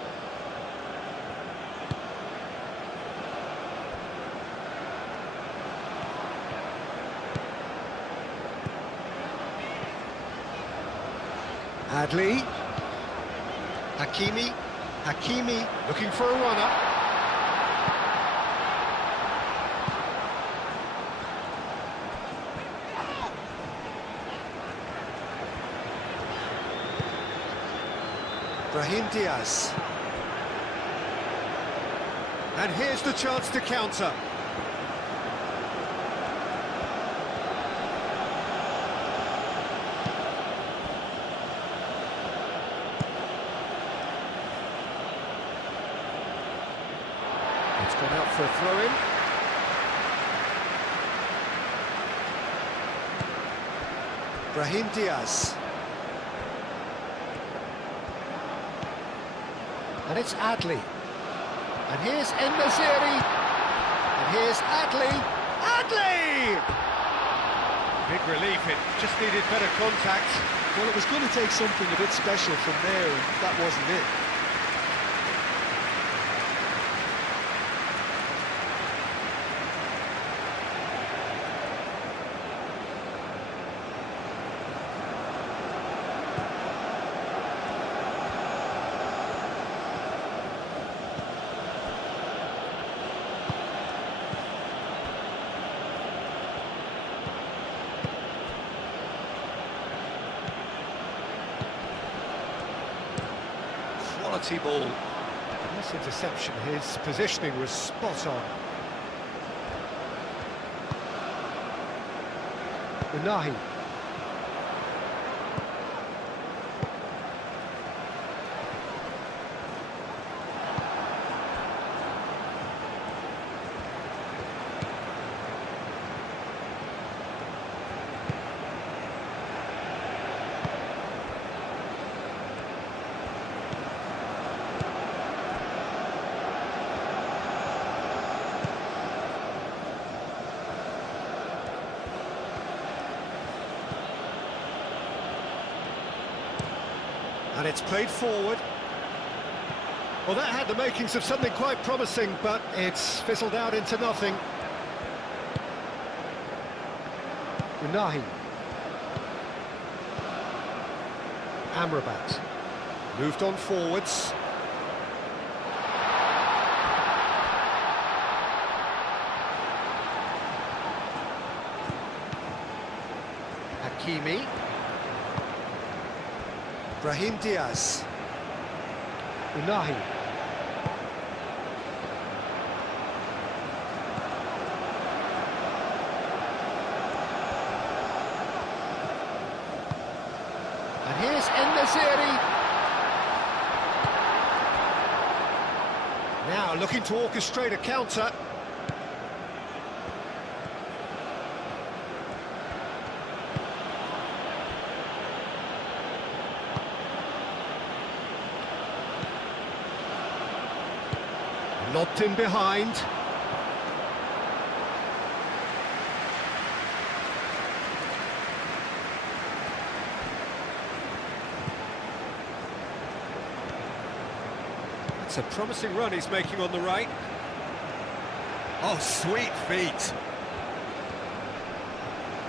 Adli. Hakimi. Hakimi looking for a runner. Brahim Diaz. And here's the chance to counter. It's gone out for a throw-in. Brahim Diaz. And it's Adli. And here's En-Nesyri. And here's Adli. Adli! Big relief, it just needed better contact. Well, it was going to take something a bit special from there, and that wasn't it. Quality ball. Nice interception, his positioning was spot on. Unahi. And it's played forward. Well, that had the makings of something quite promising, but it's fizzled out into nothing. Unahi. Amrabat. Moved on forwards. Hakimi. Brahim Diaz. Unahi. Serie. Now looking to orchestrate a counter. Lobbed in behind. It's a promising run he's making on the right. Oh, sweet feet.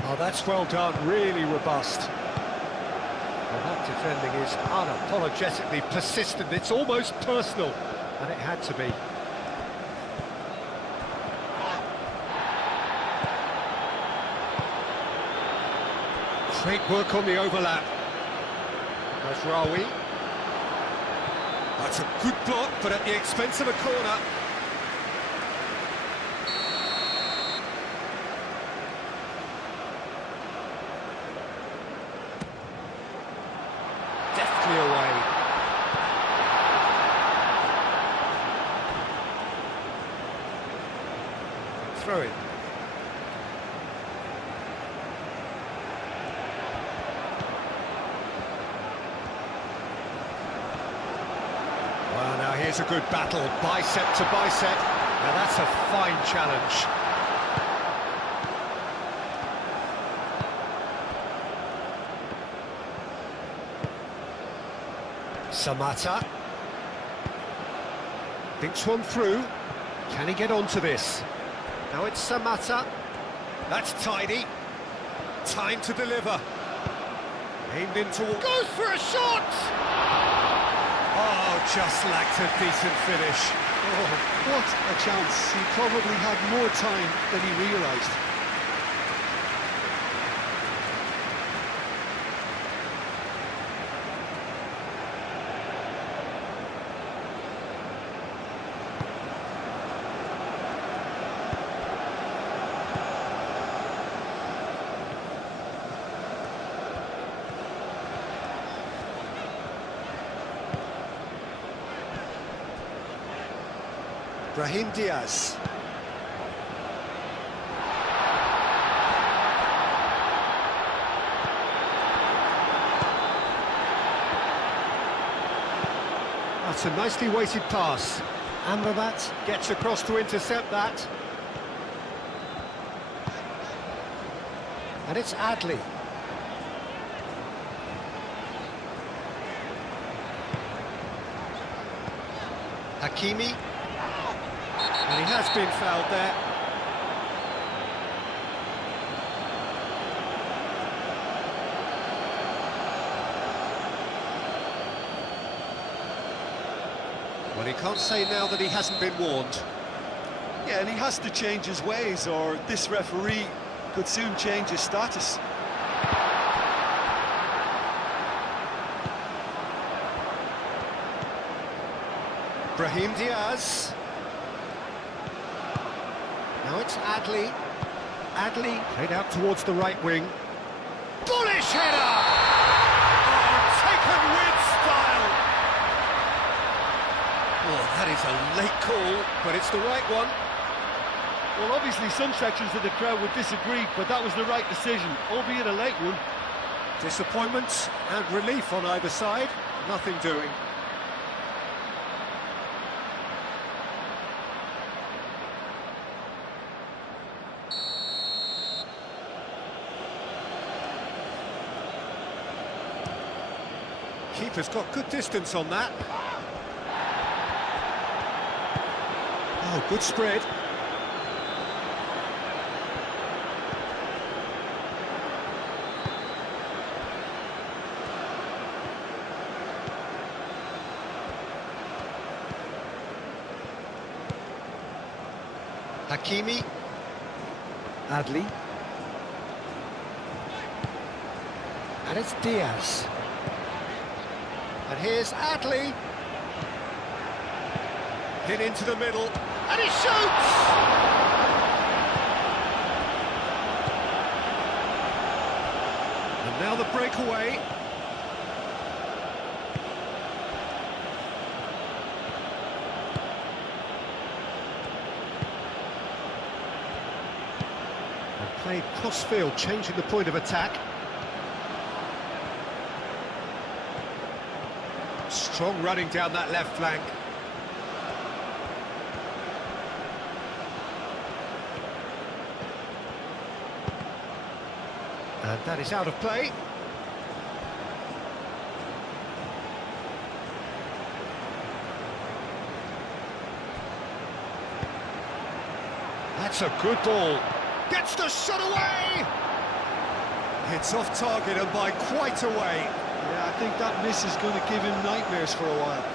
Oh, that's well done, really robust. Well, that defending is unapologetically persistent. It's almost personal, and it had to be. Great work on the overlap. That's Rawi. That's a good block, but at the expense of a corner. Deftly away. Throw in. Well, now here's a good battle, bicep to bicep. Now that's a fine challenge. Samata. Thinks one through. Can he get onto this? Now it's Samata. That's tidy. Time to deliver. Aimed into... Goes for a shot! Oh, just lacked a decent finish. Oh, what a chance. He probably had more time than he realised. Brahim Diaz. That's a nicely weighted pass. Amrabat gets across to intercept that. And it's Adli. Hakimi. And he has been fouled there. Well, he can't say now that he hasn't been warned. Yeah, and he has to change his ways, or this referee could soon change his status. Brahim Diaz. Now it's Adli. Adli played out towards the right wing. Bullish header! Oh, taken with style! Oh, that is a late call, but it's the right one. Well, obviously some sections of the crowd would disagree, but that was the right decision, albeit a late one. Disappointment and relief on either side. Nothing doing. Keeper's got good distance on that. Oh, good spread. Hakimi. Adli. And it's Diaz. And here's Adli. Hit into the middle. And he shoots! And now the breakaway. Played cross-field, changing the point of attack. Strong running down that left flank. And that is out of play. That's a good ball. Gets the shot away! It's off target and by quite a way. Yeah, I think that miss is going to give him nightmares for a while.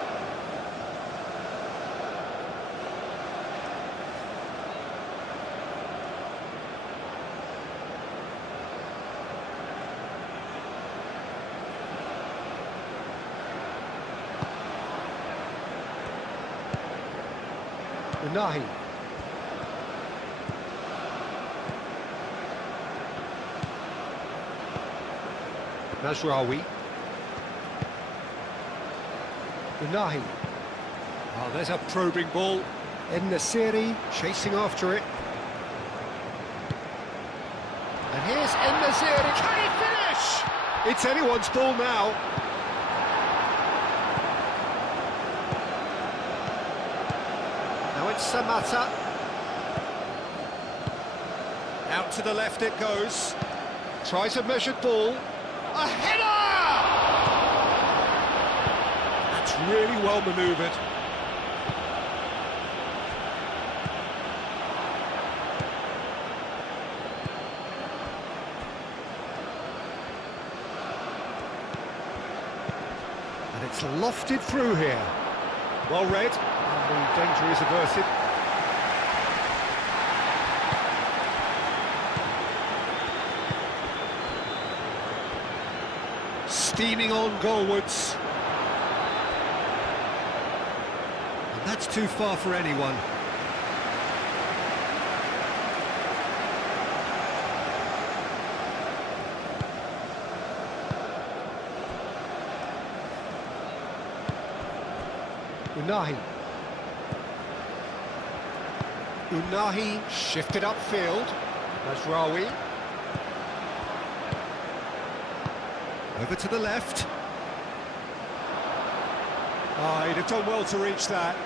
Unahi. Nasraoui. Unahi. Oh, there's a probing ball. En-Nesyri chasing after it. And here's En-Nesyri. Can he finish? It's anyone's ball now. Now it's Samatta. Out to the left it goes. Tries a measured ball. A header! That's really well manoeuvred. And it's lofted through here. Well read, and the danger is averted. Steaming on goalwards. And that's too far for anyone. Unahi. Unahi shifted upfield. Nasraoui. Over to the left. Oh, he'd have done well to reach that.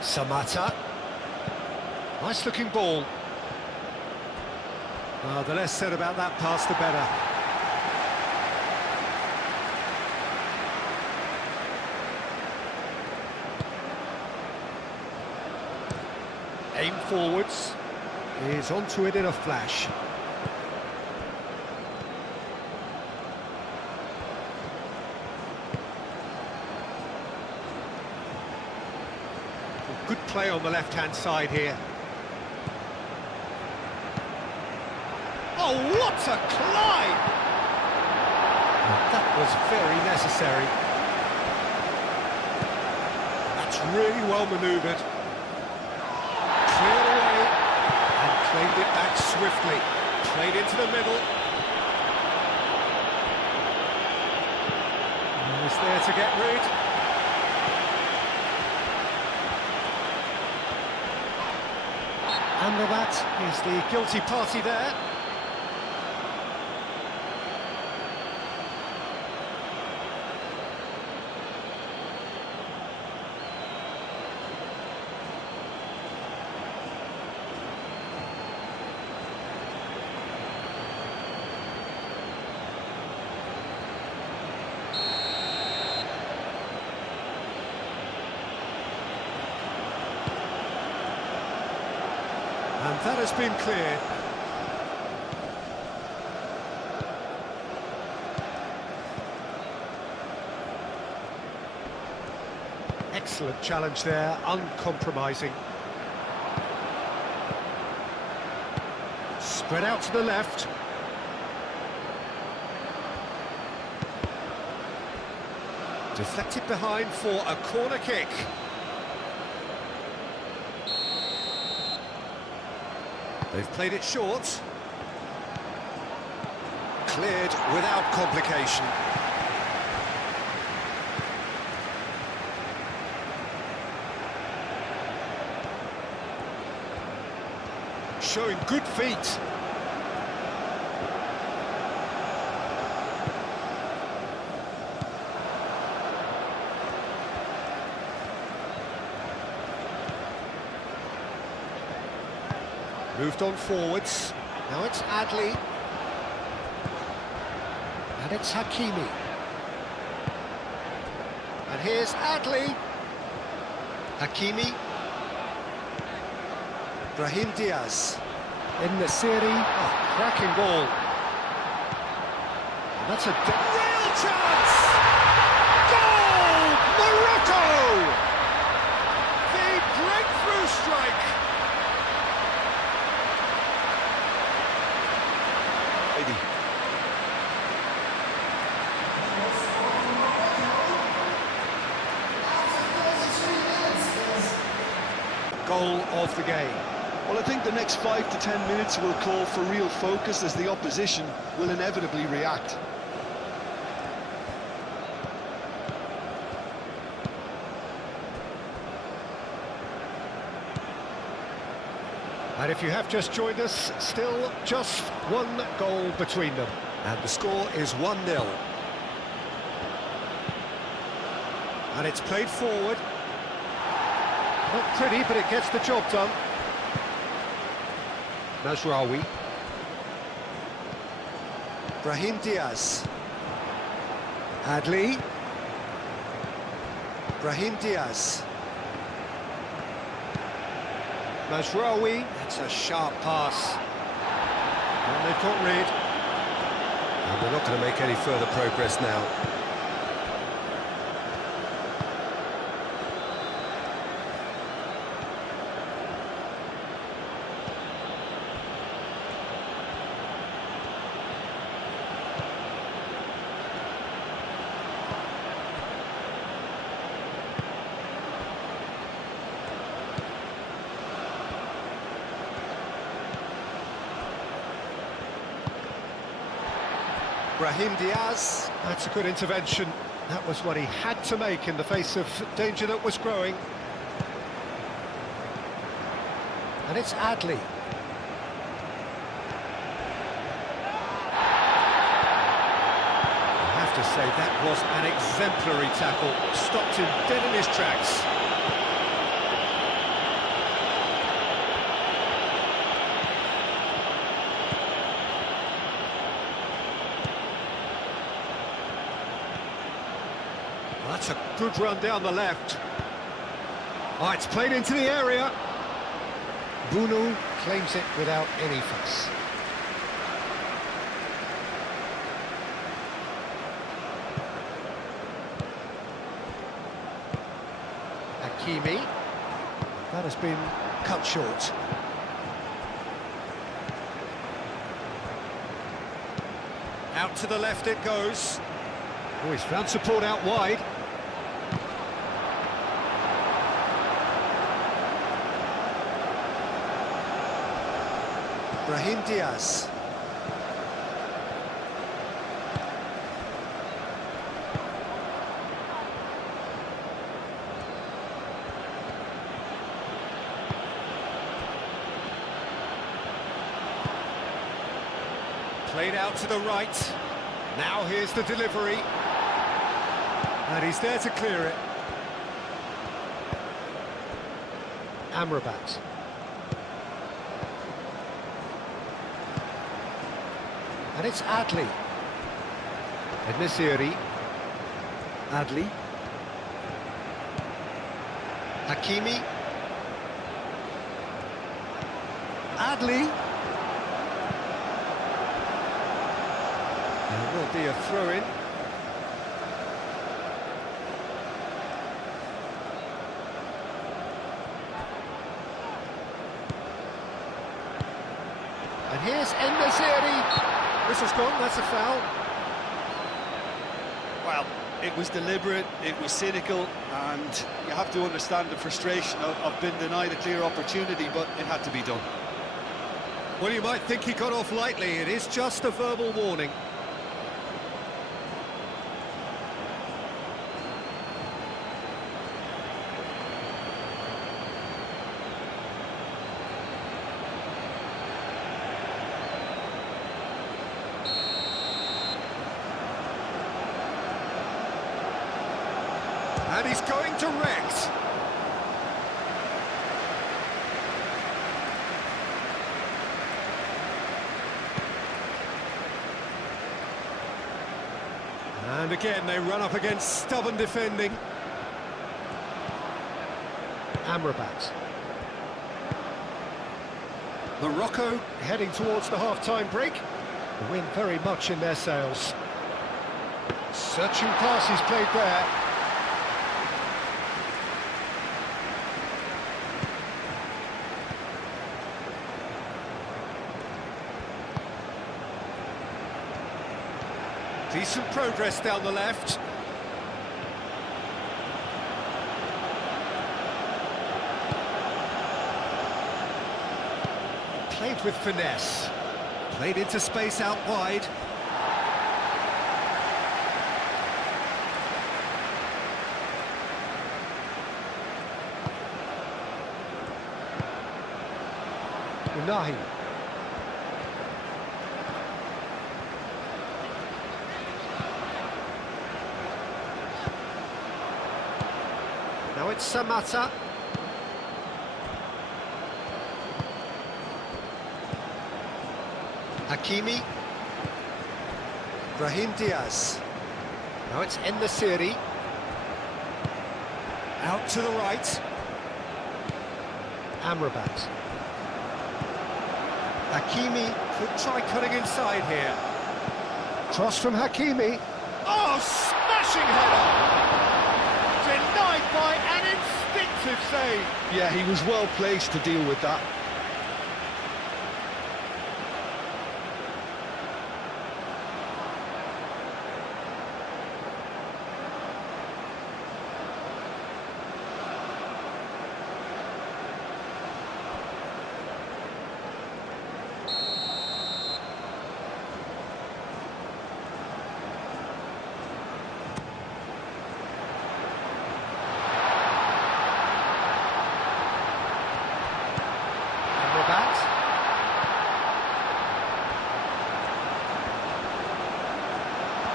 Samatta. Nice looking ball. Oh, the less said about that pass, the better. Aim forwards. He's onto it in a flash. Good play on the left-hand side here. Oh, what a climb! That was very necessary. That's really well manoeuvred. Cleared away and claimed it back swiftly. Played into the middle. And he's there to get rid. And that is the guilty party there. And that has been cleared. Excellent challenge there, uncompromising. Spread out to the left. Deflected behind for a corner kick. They've played it short. Cleared without complication. Showing good feet. Moved on forwards. Now it's Adli. And it's Hakimi. And here's Adli. Hakimi. Brahim Diaz. In the city. Oh, cracking ball. And that's a real chance! Goal! Morocco! The breakthrough strike. Goal of the game. Well, I think the next 5 to 10 minutes will call for real focus as the opposition will inevitably react. And if you have just joined us, still just one goal between them. And the score is 1-0. And it's played forward. Not pretty, but it gets the job done. Mazraoui. Brahim Diaz. Adli. Brahim Diaz. Mazraoui. That's a sharp pass. And they've got rid. And they're not going to make any further progress now. Brahim Diaz. That's a good intervention. That was what he had to make in the face of danger that was growing. And it's Adli. I have to say that was an exemplary tackle. Stopped him dead in his tracks. That's a good run down the left. Oh, it's played into the area. Bunu claims it without any fuss. Hakimi. That has been cut short. Out to the left it goes. Oh, he's found support out wide. Brahim Diaz. Played out to the right. Now here's the delivery. And he's there to clear it. Amrabat. And it's Adli. Ednesiri. Adli. Hakimi. Adli. There will be a throw-in. And here's En-Nesyri. Whistle's gone, that's a foul. Well, it was deliberate, it was cynical, and you have to understand the frustration of being denied a clear opportunity, but it had to be done. Well, you might think he got off lightly. It is just a verbal warning. And he's going to Rex. And again, they run up against stubborn defending. Amrabat. Morocco heading towards the half-time break. The wind very much in their sails. Searching passes played there. Decent progress down the left. Played with finesse. Played into space out wide. Unahi. Now it's Samatta. Hakimi. Brahim Diaz. Now it's En-Nesyri. Out to the right. Amrabat. Hakimi could try cutting inside here. Cross from Hakimi. Oh, smashing header! Denied by an instinctive save. Yeah, he was well placed to deal with that.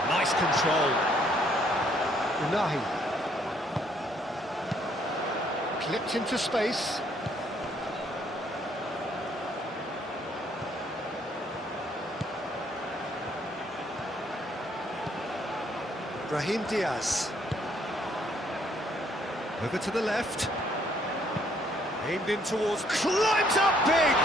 Nice control. Unahi. Clipped into space. Brahim Diaz. Over to the left. Aimed in towards... Climbs up big!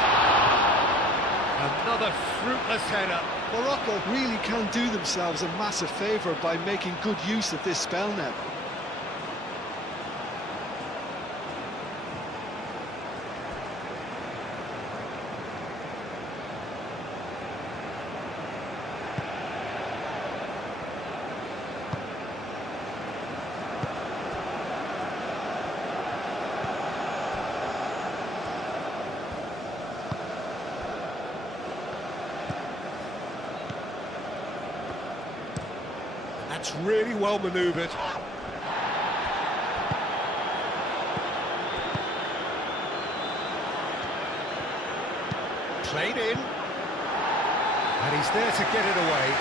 Another fruitless header. Morocco really can do themselves a massive favour by making good use of this spell now. That's really well manoeuvred. Played in. And he's there to get it away.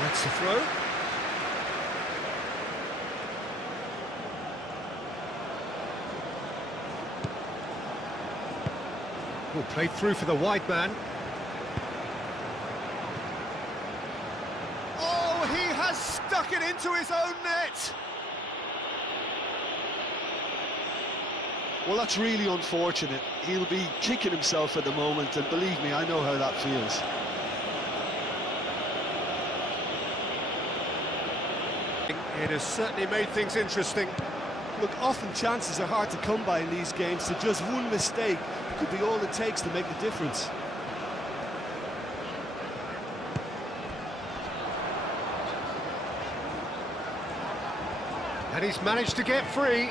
That's the throw. Oh, played through for the wide man. Stuck it into his own net. Well, that's really unfortunate. He'll be kicking himself at the moment, and believe me, I know how that feels. It has certainly made things interesting. Look, often chances are hard to come by in these games, so just one mistake could be all it takes to make the difference. And he's managed to get free.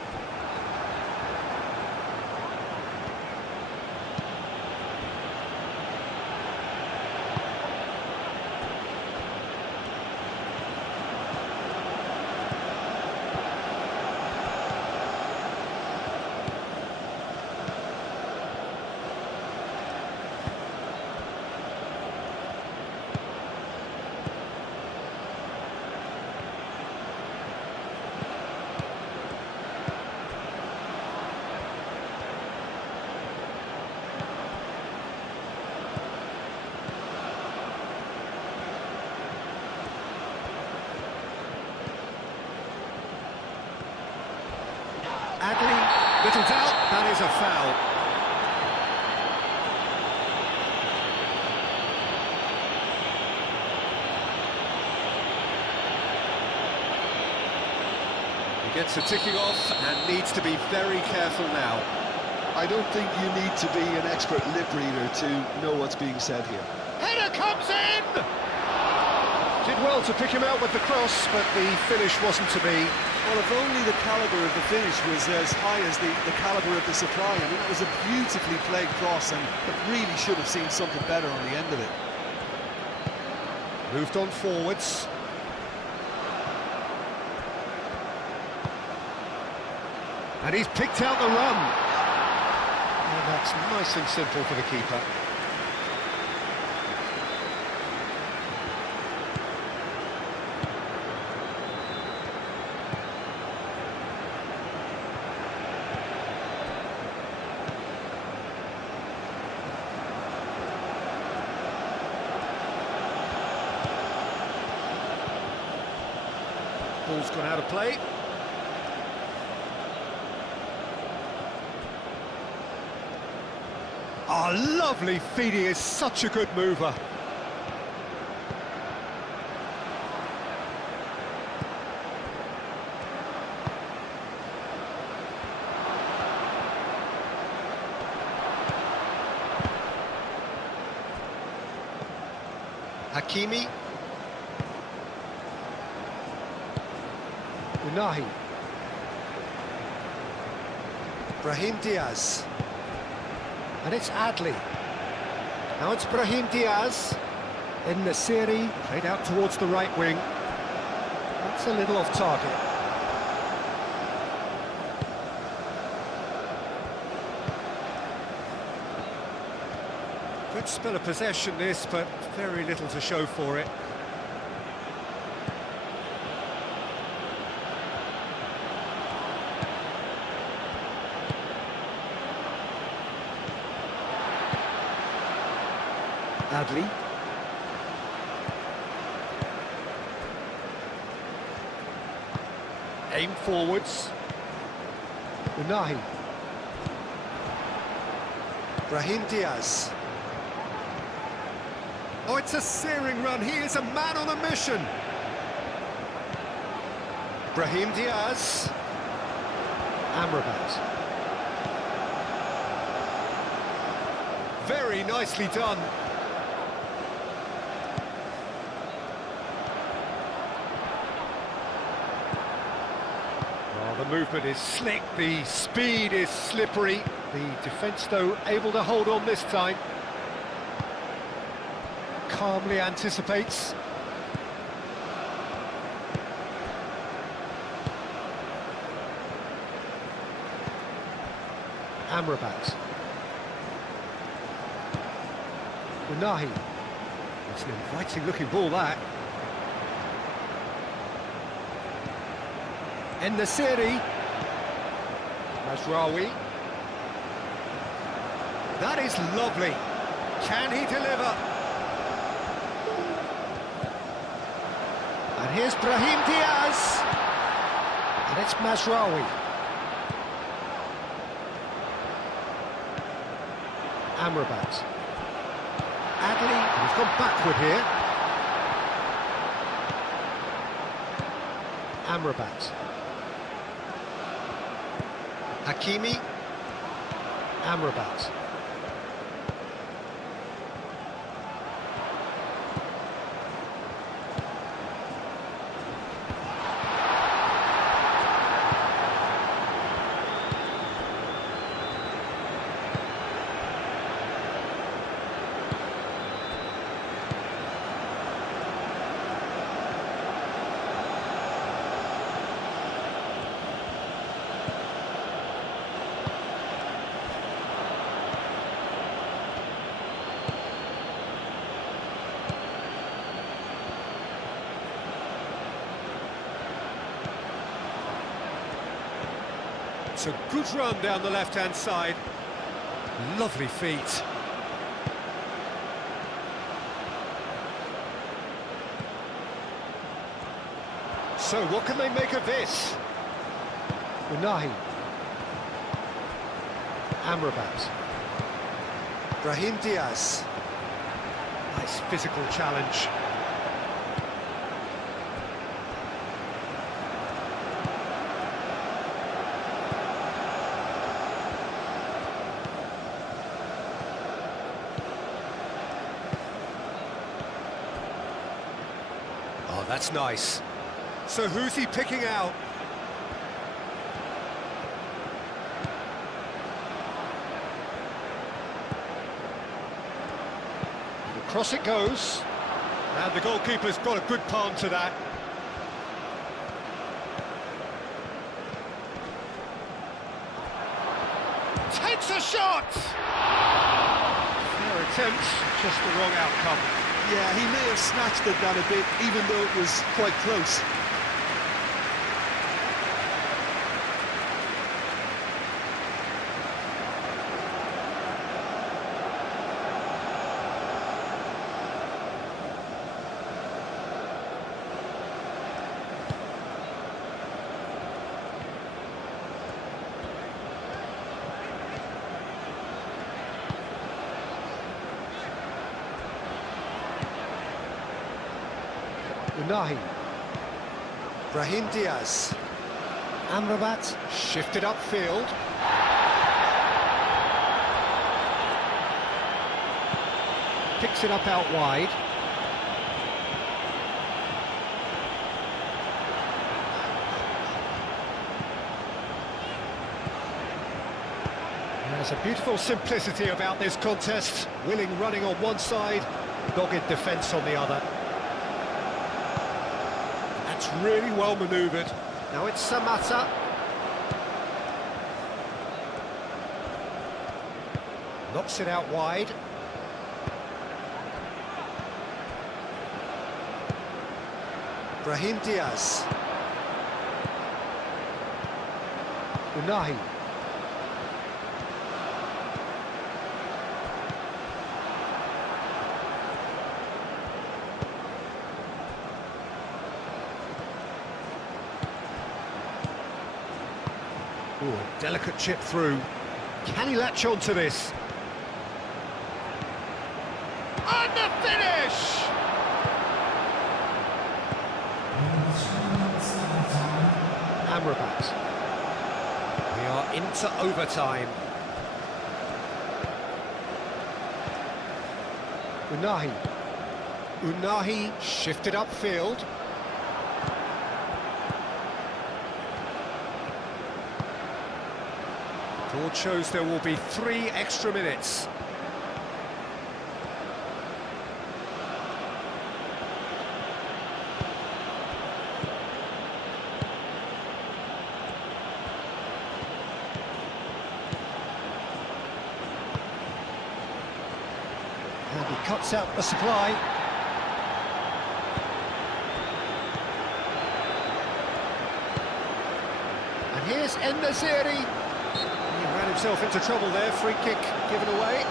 Adley, little doubt, that is a foul. He gets a ticking off and needs to be very careful now. I don't think you need to be an expert lip reader to know what's being said here. Header comes in! Did well to pick him out with the cross, but the finish wasn't to be. Well, if only the calibre of the finish was as high as the calibre of the supply. I mean, it was a beautifully played cross, and it really should have seen something better on the end of it. Moved on forwards. And he's picked out the run. And that's nice and simple for the keeper. Ball's gone out of play. Oh, lovely feed. He is such a good mover. Hakimi. Unahi. Brahim Diaz. And it's Adley. Now it's Brahim Diaz. In Nasiri, played out towards the right wing. That's a little off target. Good spell of possession this, but very little to show for it. Adley. Aim forwards. Unahi. Brahim Diaz. Oh, it's a searing run. He is a man on a mission. Brahim Diaz. Amrabat. Very nicely done. The movement is slick, the speed is slippery. The defence, though, able to hold on this time. Calmly anticipates. Amrabat. Unahi. It's an inviting-looking ball, that. Nasiri. Mazraoui. That is lovely. Can he deliver? And here's Brahim Diaz. And it's Mazraoui. Amrabat. Adley, he's gone backward here. Hakimi. Amrabat. It's a good run down the left-hand side. Lovely feet. So, what can they make of this? Unahi. Amrabat. Brahim Diaz. Nice physical challenge. Oh, that's nice. So who's he picking out? Across it goes. And the goalkeeper's got a good palm to that. Takes a shot! Fair attempt, just the wrong outcome. Yeah, he may have snatched at that a bit, even though it was quite close. Unahi. Brahim Diaz. Amrabat shifted upfield. Picks it up out wide. There's a beautiful simplicity about this contest. Willing running on one side, dogged defence on the other. That's really well manoeuvred. Now it's Samata. Knocks it out wide. Brahim Diaz. Unahi. Ooh, a delicate chip through. Can he latch on to this? And the finish! Amrabat. We are into overtime. Unahi. Unahi shifted upfield. Board shows there will be 3 extra minutes. And he cuts out the supply. And here's En-Nesyri. He ran himself into trouble there, free kick given away.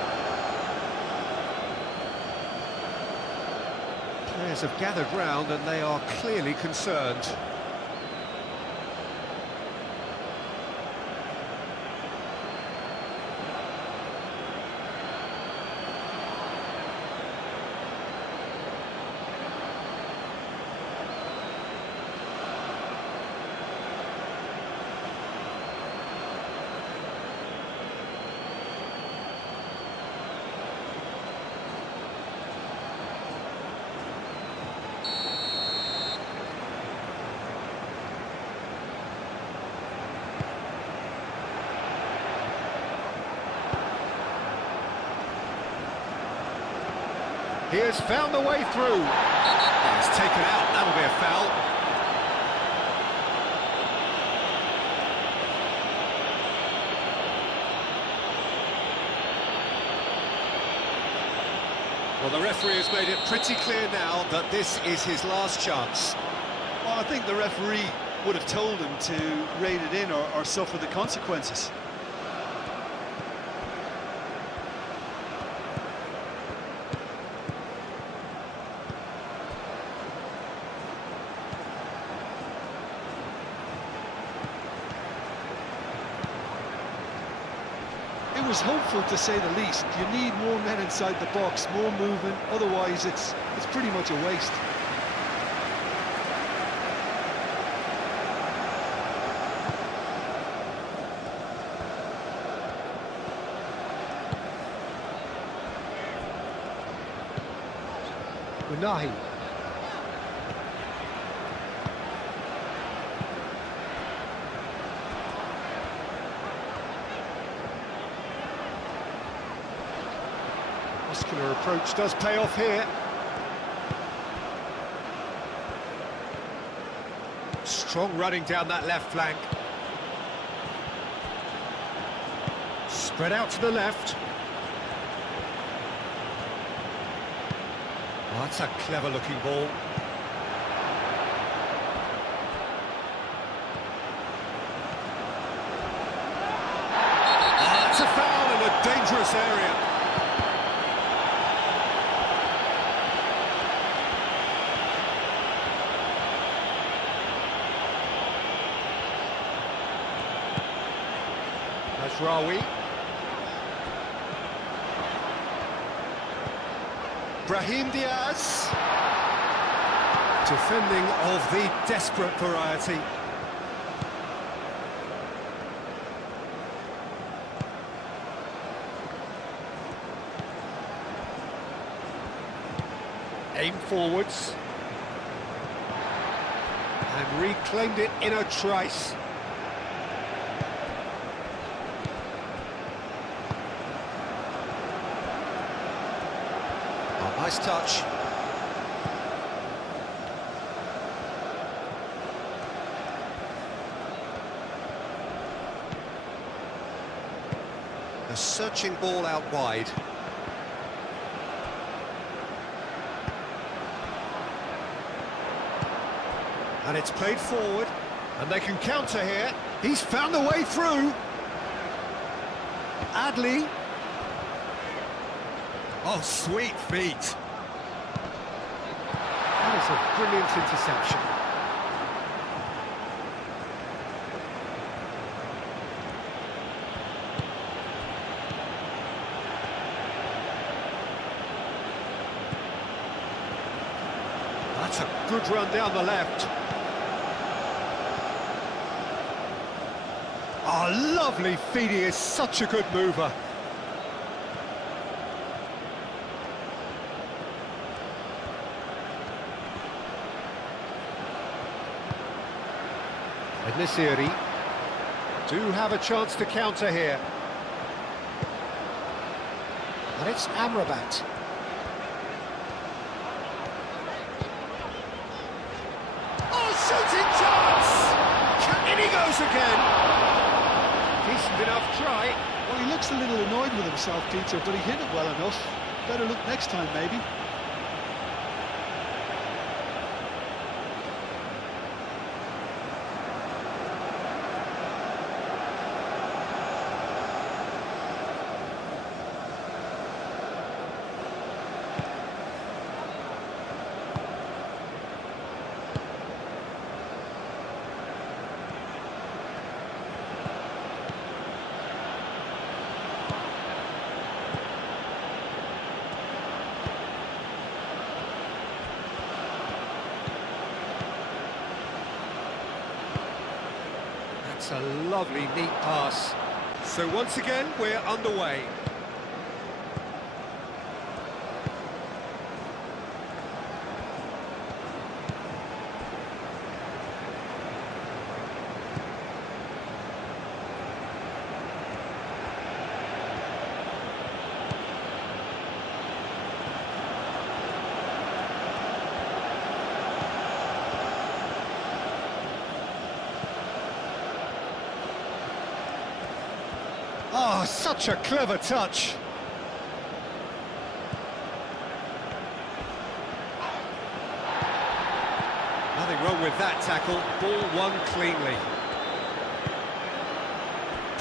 Players have gathered round and they are clearly concerned. He has found the way through. It's taken out, that'll be a foul. Well, the referee has made it pretty clear now that this is his last chance. Well, I think the referee would have told him to rein it in or suffer the consequences. It was hopeful, to say the least. You need more men inside the box, more movement, otherwise it's pretty much a waste. Unahi. Muscular approach does pay off here. Strong running down that left flank. Spread out to the left. Oh, that's a clever-looking ball. Oh, that's a foul in a dangerous area. That's Rawi. Brahim Diaz. Defending of the desperate variety. Aim forwards. And reclaimed it in a trice. Nice touch. A searching ball out wide. And it's played forward, and they can counter here. He's found the way through. Adli. Oh, sweet feet. That is a brilliant interception. That's a good run down the left. Oh, lovely feet. He is such a good mover. Nisiri do have a chance to counter here. And it's Amrabat. Oh, shooting chance! In he goes again. Decent enough try. Well, he looks a little annoyed with himself, Peter, but he hit it well enough. Better look next time, maybe. That's a lovely, neat pass. So once again, we're underway. Oh, such a clever touch. Nothing wrong with that tackle. Ball won cleanly.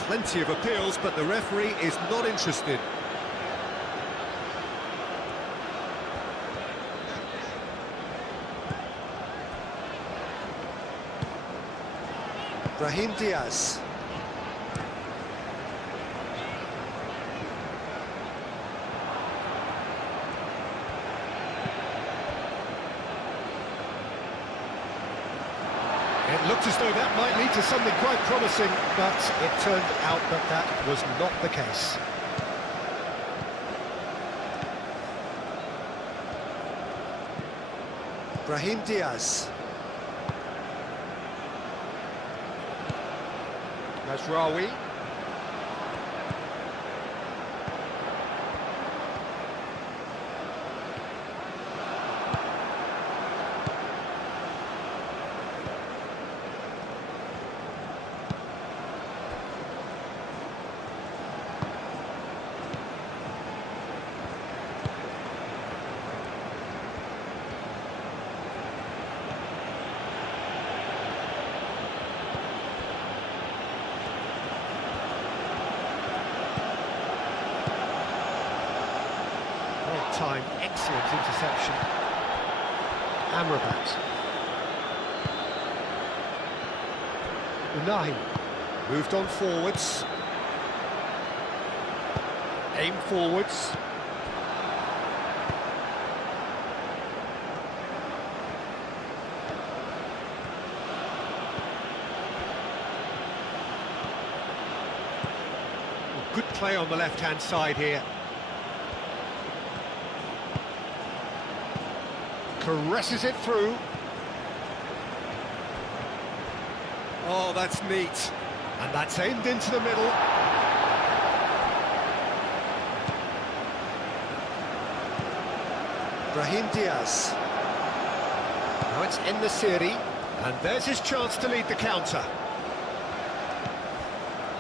Plenty of appeals, but the referee is not interested. Brahim Diaz. It looked as though that might lead to something quite promising, but it turned out that that was not the case. Brahim Diaz. Mazraoui. Time, excellent interception. Amrabat. Unahi moved on forwards. Aim forwards. Good play on the left-hand side here. Caresses it through. Oh, that's neat. And that's aimed into the middle. Brahim Diaz. Now it's En-Nesyri. And there's his chance to lead the counter.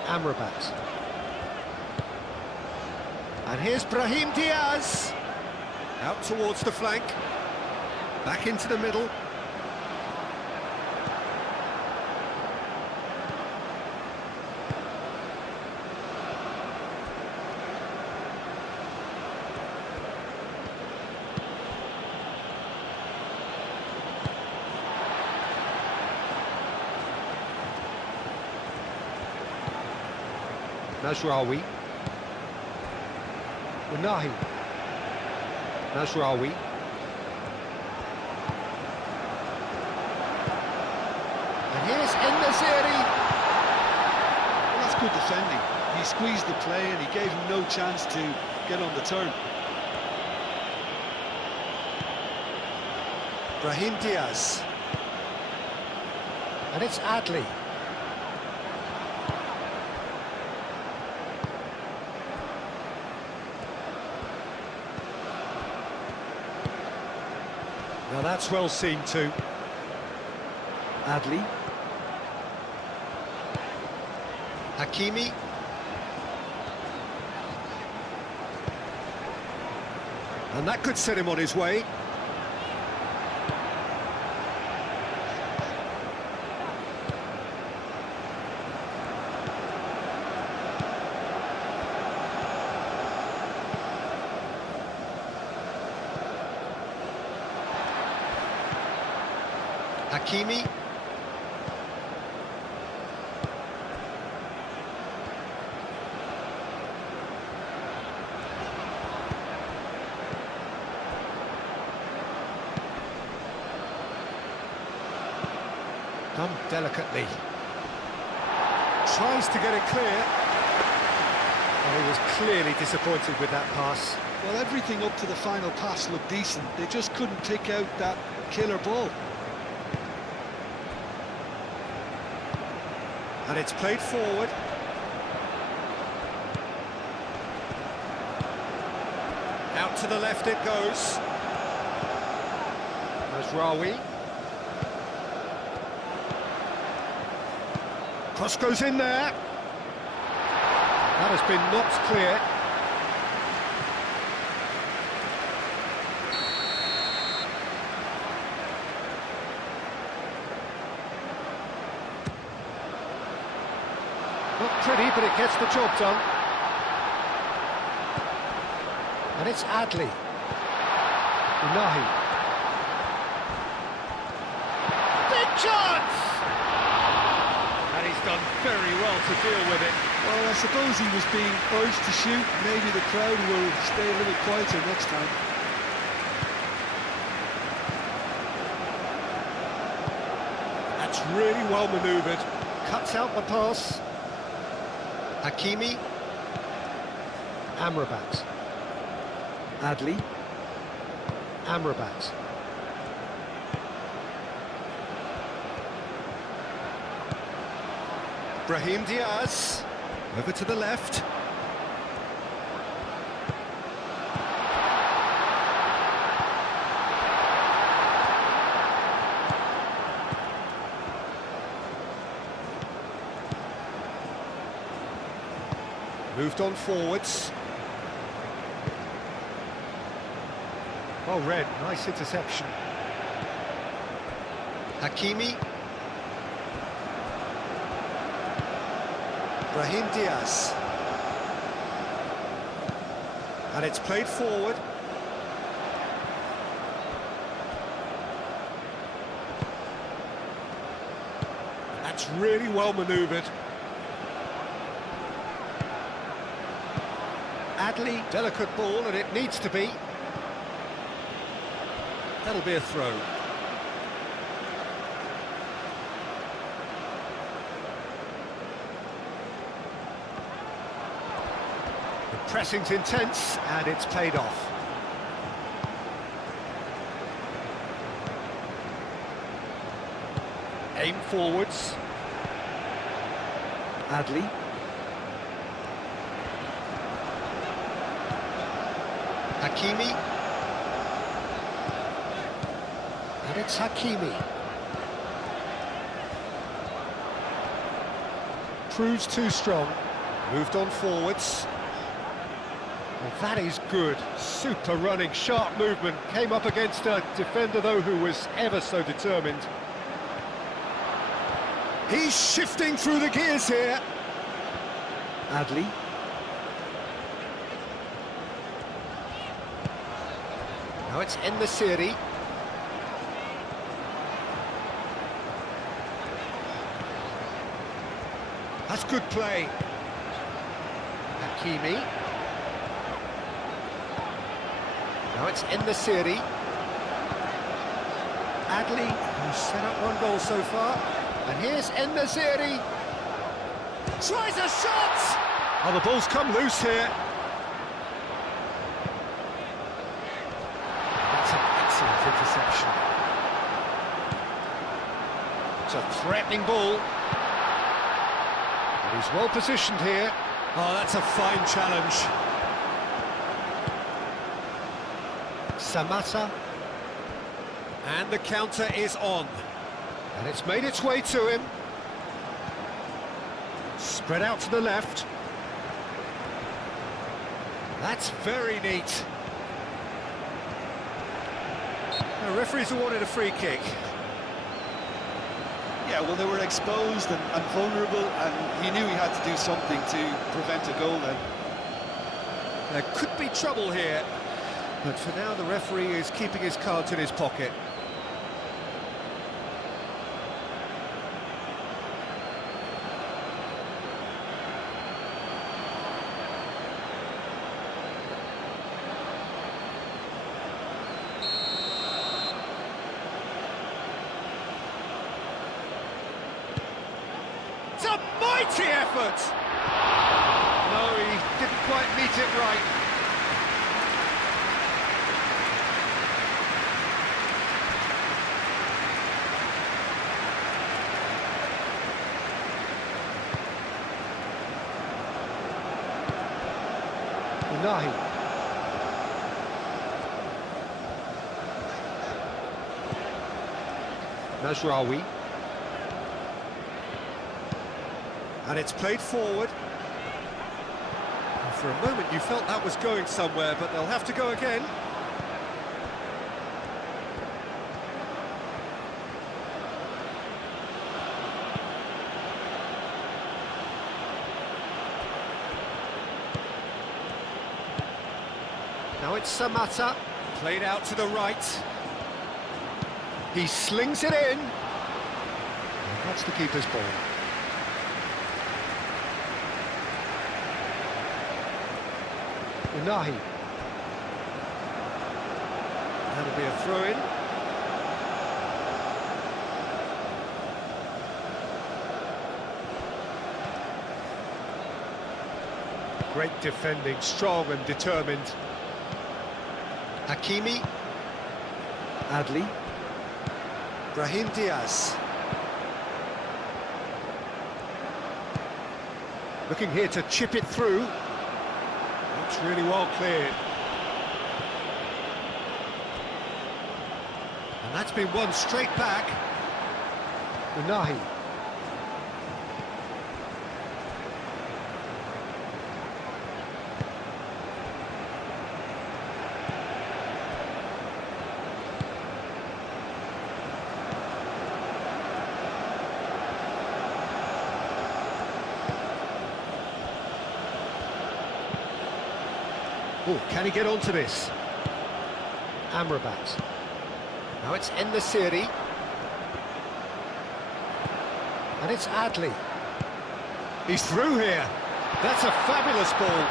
Amrabat. And here's Brahim Diaz. Out towards the flank. Back into the middle. Mazraoui. Unahi. Mazraoui. And here's En-Nesyri. Well, that's good defending. He squeezed the play and he gave him no chance to get on the turn. Brahim Diaz. And it's Adli. Now that's well seen too. Adli. Hakimi. And that could set him on his way. Hakimi. Done delicately. Tries to get it clear. Well, he was clearly disappointed with that pass. Well, everything up to the final pass looked decent. They just couldn't pick out that killer ball. And it's played forward. Out to the left it goes. Mazraoui. Cross goes in there. That has been knocked clear. Not pretty, but it gets the job done. And it's Adli. Unahi. Big chance! And he's done very well to deal with it. Well, I suppose he was being urged to shoot. Maybe the crowd will stay a little quieter next time. That's really well manoeuvred. Cuts out the pass. Hakimi. Amrabat. Adli. Amrabat. Brahim Diaz. Over to the left. Moved on forwards. Well read, nice interception. Hakimi. Brahim Diaz. And it's played forward. That's really well manoeuvred. Adli, delicate ball, and it needs to be. That'll be a throw. The pressing's intense, and it's paid off. Aim forwards. Adli. Hakimi. And it's Hakimi. Proves too strong. Moved on forwards. Well, that is good. Super running, sharp movement. Came up against a defender, though, who was ever so determined. He's shifting through the gears here. Adli. Now it's En-Nesyri. That's good play. Hakimi. Now it's En-Nesyri. Adli, who's set up one goal so far. And here's En-Nesyri. Tries a shot! Oh, the ball's come loose here. That's an excellent interception. It's a threatening ball. But he's well positioned here. Oh, that's a fine challenge. Samatta. And the counter is on. And it's made its way to him. Spread out to the left. That's very neat. The referee's awarded a free kick. Yeah, well, they were exposed and vulnerable, and he knew he had to do something to prevent a goal then. There could be trouble here. But for now, the referee is keeping his cards in his pocket. It's a mighty effort! No, he didn't quite meet it right. Unahi. Mazraoui. And it's played forward. For a moment you felt that was going somewhere, but they'll have to go again. Now it's Samata, played out to the right. He slings it in. And that's the keeper's ball. Unahi. That'll be a throw-in. Great defending, strong and determined. Hakimi. Adli. Brahim Diaz. Looking here to chip it through. Looks really well cleared. And that's been won straight back. Unahi. Oh, can he get onto this? Amrabat. Now it's En-Nesyri. And it's Adli. He's through here. That's a fabulous ball.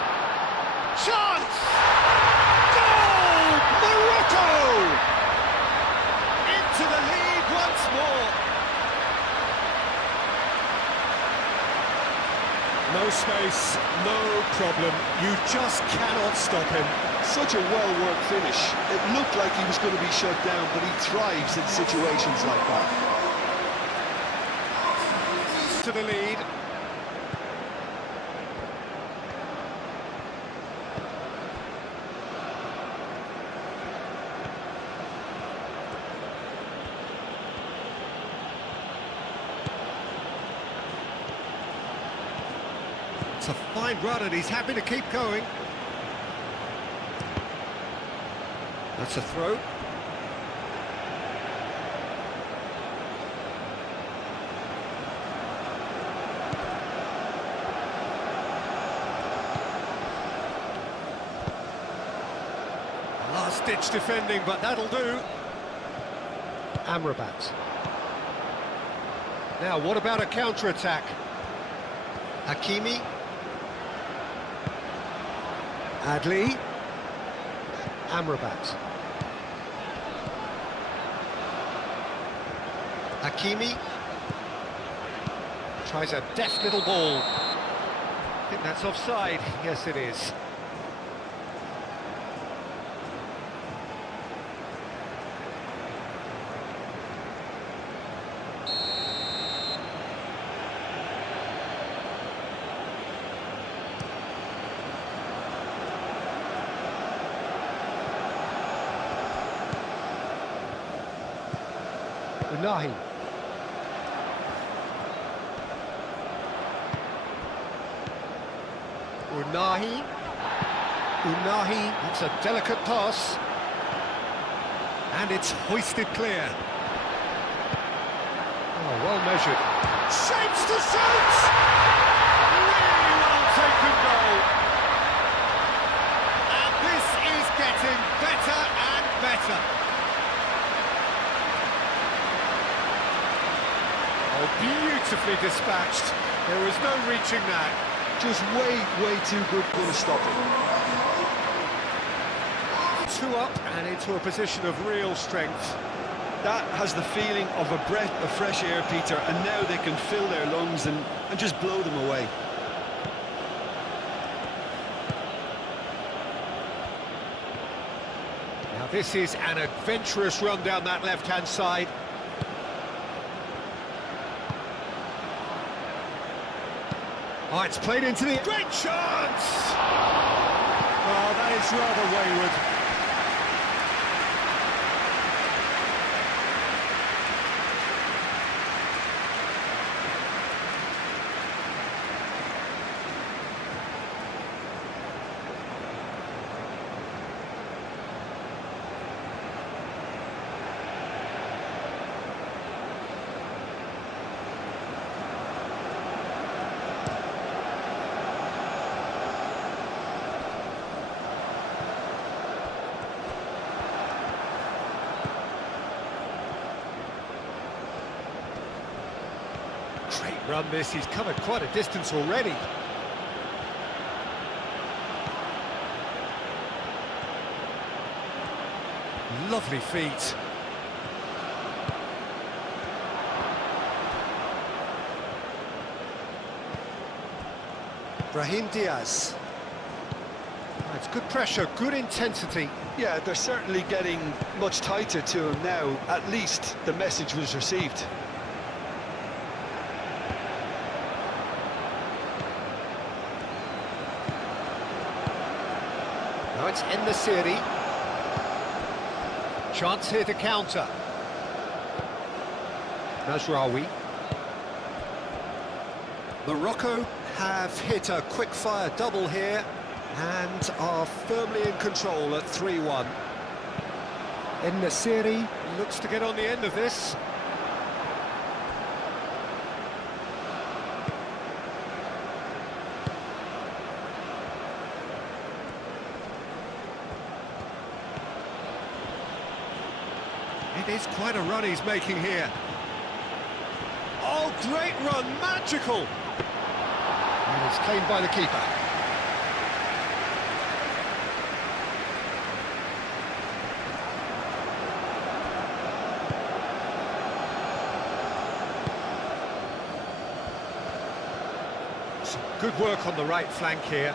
Chance! Goal! Morocco! Into the lead once more. No space, no problem. You just cannot stop him. Such a well-worked finish. It looked like he was going to be shut down, but he thrives in situations like that. To the lead. It's a fine run and he's happy to keep going. That's a throw. Last-ditch defending, but that'll do. Amrabat. Now, what about a counter-attack? Hakimi. Adli. Amrabat. Hakimi. Tries a deft little ball. I think that's offside. Yes, it is. Unahi. Unahi, that's a delicate pass. And it's hoisted clear. Oh, well measured. Shapes to shoot! Really well taken goal. And this is getting better and better. Oh, beautifully dispatched. There was no reaching that. Just way too good to stop it. 2 up and into a position of real strength. That has the feeling of a breath of fresh air, Peter, and now they can fill their lungs and just blow them away. Now this is an adventurous run down that left-hand side. Oh, it's played into the... Great chance! Oh, that is rather wayward. Run this, he's covered quite a distance already. Lovely feet. Brahim Diaz. It's good pressure, good intensity. Yeah, they're certainly getting much tighter to him now. At least the message was received. Now it's En-Nesyri. Chance here to counter. Mazraoui. Morocco have hit a quick-fire double here and are firmly in control at 3-1. En-Nesyri. Looks to get on the end of this. It is quite a run he's making here. Oh, great run, magical! And it's claimed by the keeper. Some good work on the right flank here.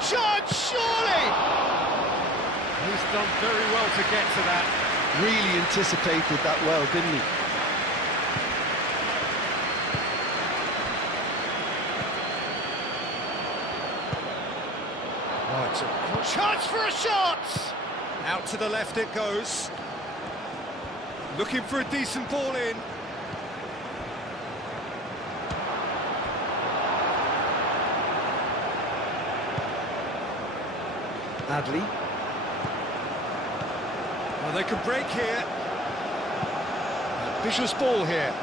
Shot, surely! He's done very well to get to that. Really anticipated that well, didn't he? Oh, it's a chance for a shot! Out to the left it goes. Looking for a decent ball in. Adli. Well, they can break here. Vicious ball here.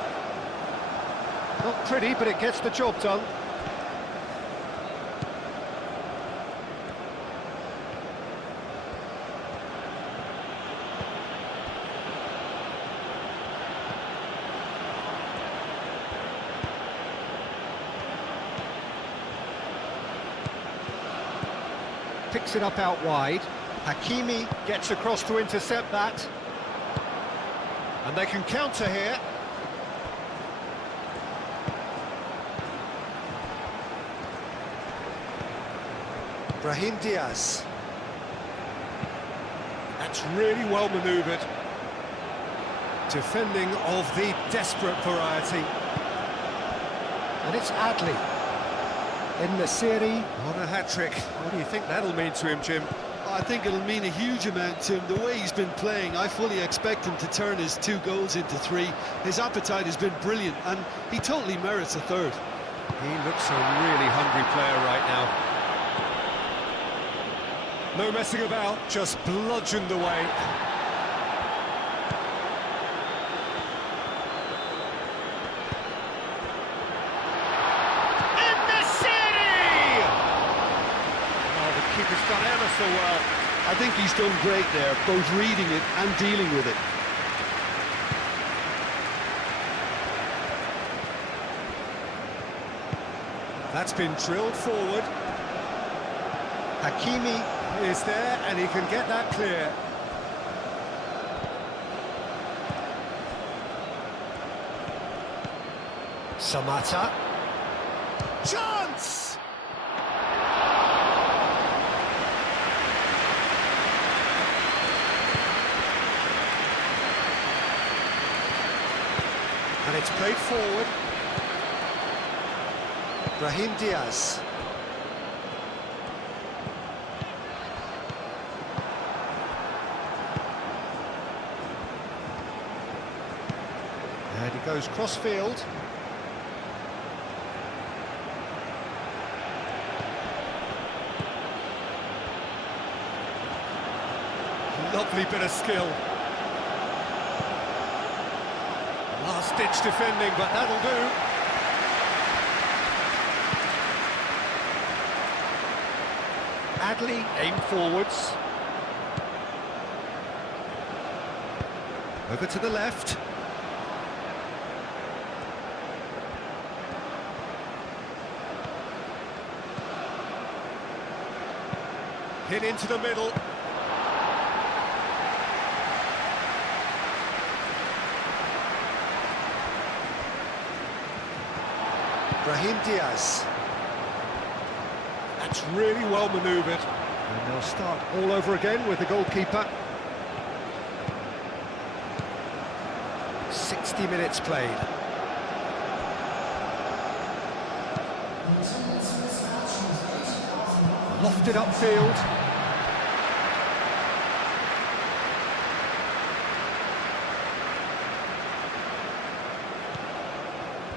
Not pretty, but it gets the job done. Picks it up out wide. Hakimi gets across to intercept that. And they can counter here. Brahim Diaz. That's really well manoeuvred. Defending of the desperate variety. And it's Adli. En-Nesyri. On a hat-trick. What do you think that'll mean to him, Jim? I think it'll mean a huge amount to him. The way he's been playing, I fully expect him to turn his 2 goals into 3. His appetite has been brilliant, and he totally merits a third. He looks a really hungry player right now. No messing about, just bludgeoned away. Keeper's done ever so well. I think he's done great there, both reading it and dealing with it. That's been drilled forward. Hakimi is there and he can get that clear. Samata. Chance! And it's played forward. Brahim Diaz. And he goes cross-field. Lovely bit of skill. Last-ditch defending, but that'll do. Adli aim forwards. Over to the left. Hit into the middle. Brahim Diaz. That's really well manoeuvred. And they'll start all over again with the goalkeeper. 60 minutes played. Lofted upfield.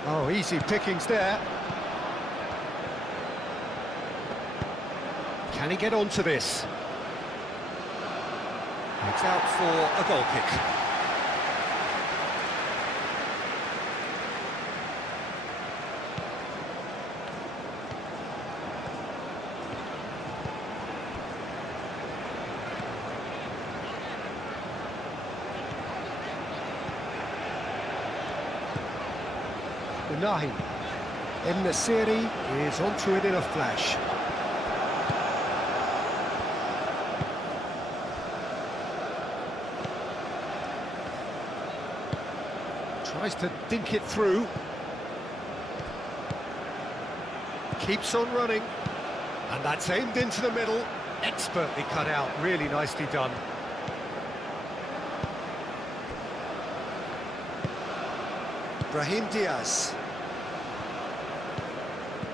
Oh, easy pickings there. Can he get onto this? It's out for a goal kick. Unahi. En-Nesyri is onto it in a flash. Tries to dink it through. Keeps on running. And that's aimed into the middle. Expertly cut out, really nicely done. Brahim Diaz.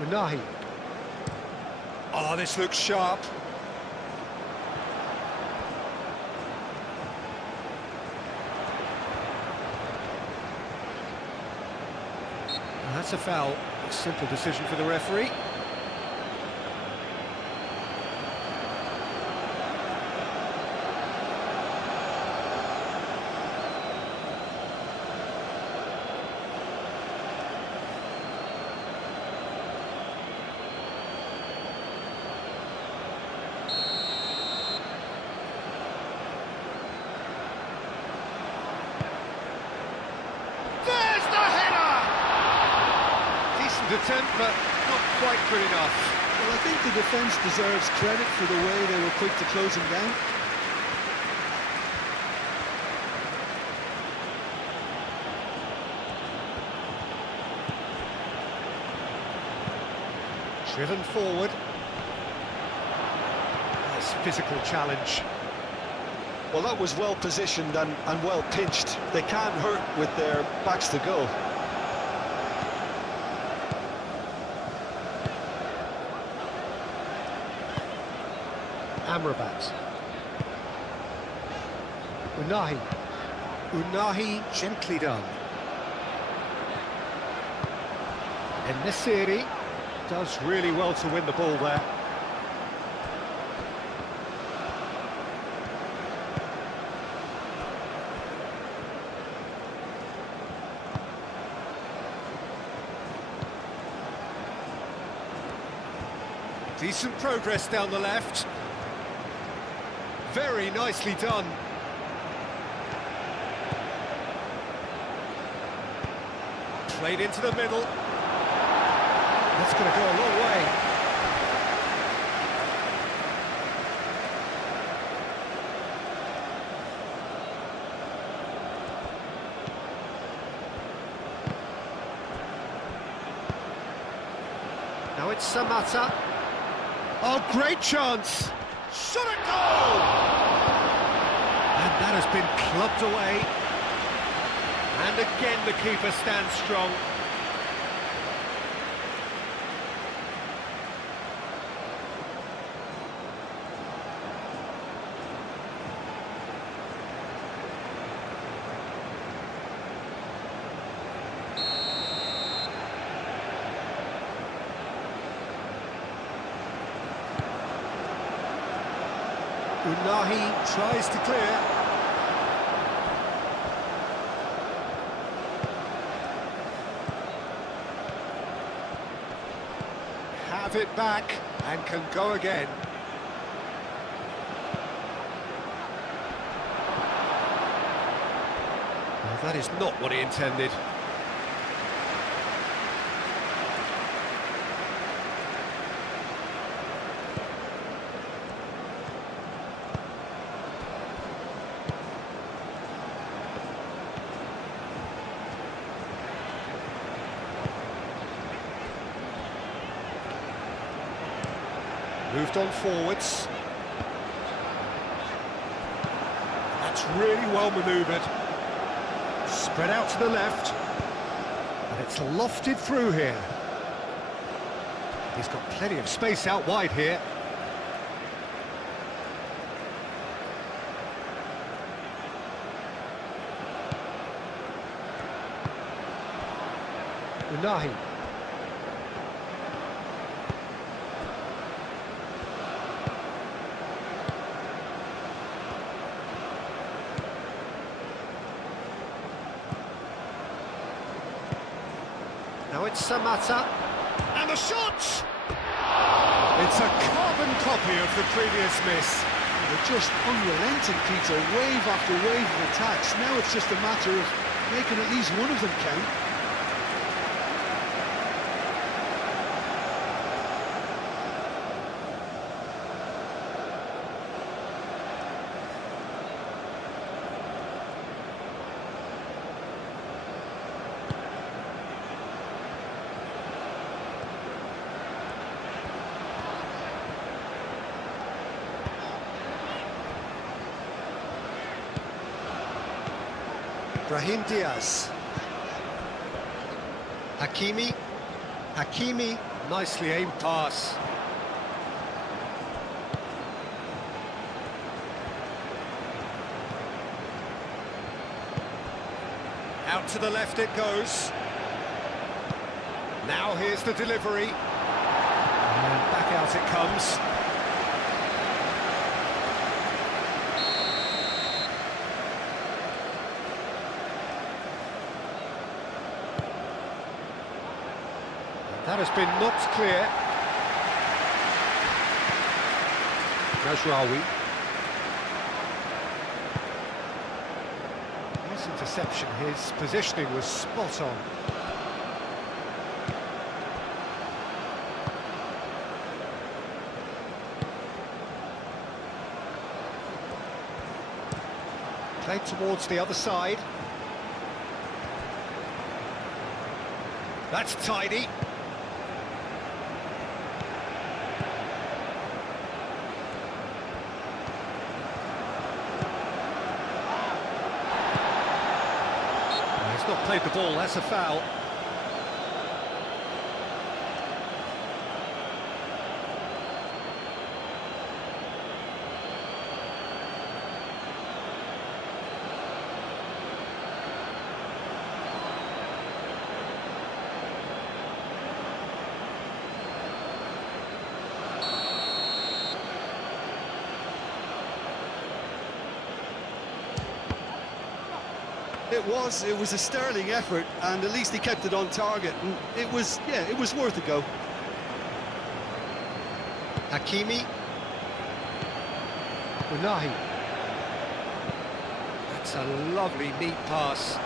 Unahi. Oh, this looks sharp. That's a foul. A simple decision for the referee. Attempt, but not quite good enough. Well, I think the defence deserves credit for the way they were quick to close him down. Driven forward. Nice physical challenge. Well, that was well positioned and well pinched. They can't hurt with their backs to goal. Amrabat. Unahi. Unahi, gently done. En-Nesyri does really well to win the ball there. Decent progress down the left. Very nicely done. Played into the middle. That's going to go a long way. Now it's Samatta. Oh, great chance! Shot at goal! And that has been clubbed away. And again the keeper stands strong. Unahi tries to clear. Have it back and can go again. That is not what he intended. Moved on forwards. That's really well manoeuvred. Spread out to the left. And it's lofted through here. He's got plenty of space out wide here. Unahi. Now it's Samata, and the shot! It's a carbon copy of the previous miss. They're just unrelenting, Peter, wave after wave of attacks. Now it's just a matter of making at least one of them count. Brahim Diaz. Hakimi, nicely aimed pass. Out to the left it goes. Now here's the delivery. And back out it comes. That has been knocked clear. Rajrawi. Nice interception. His positioning was spot on. Played towards the other side. That's tidy. He's not played the ball, that's a foul. It was a sterling effort, and at least he kept it on target, and it was worth a go. Hakimi. Unahi. That's a lovely, neat pass.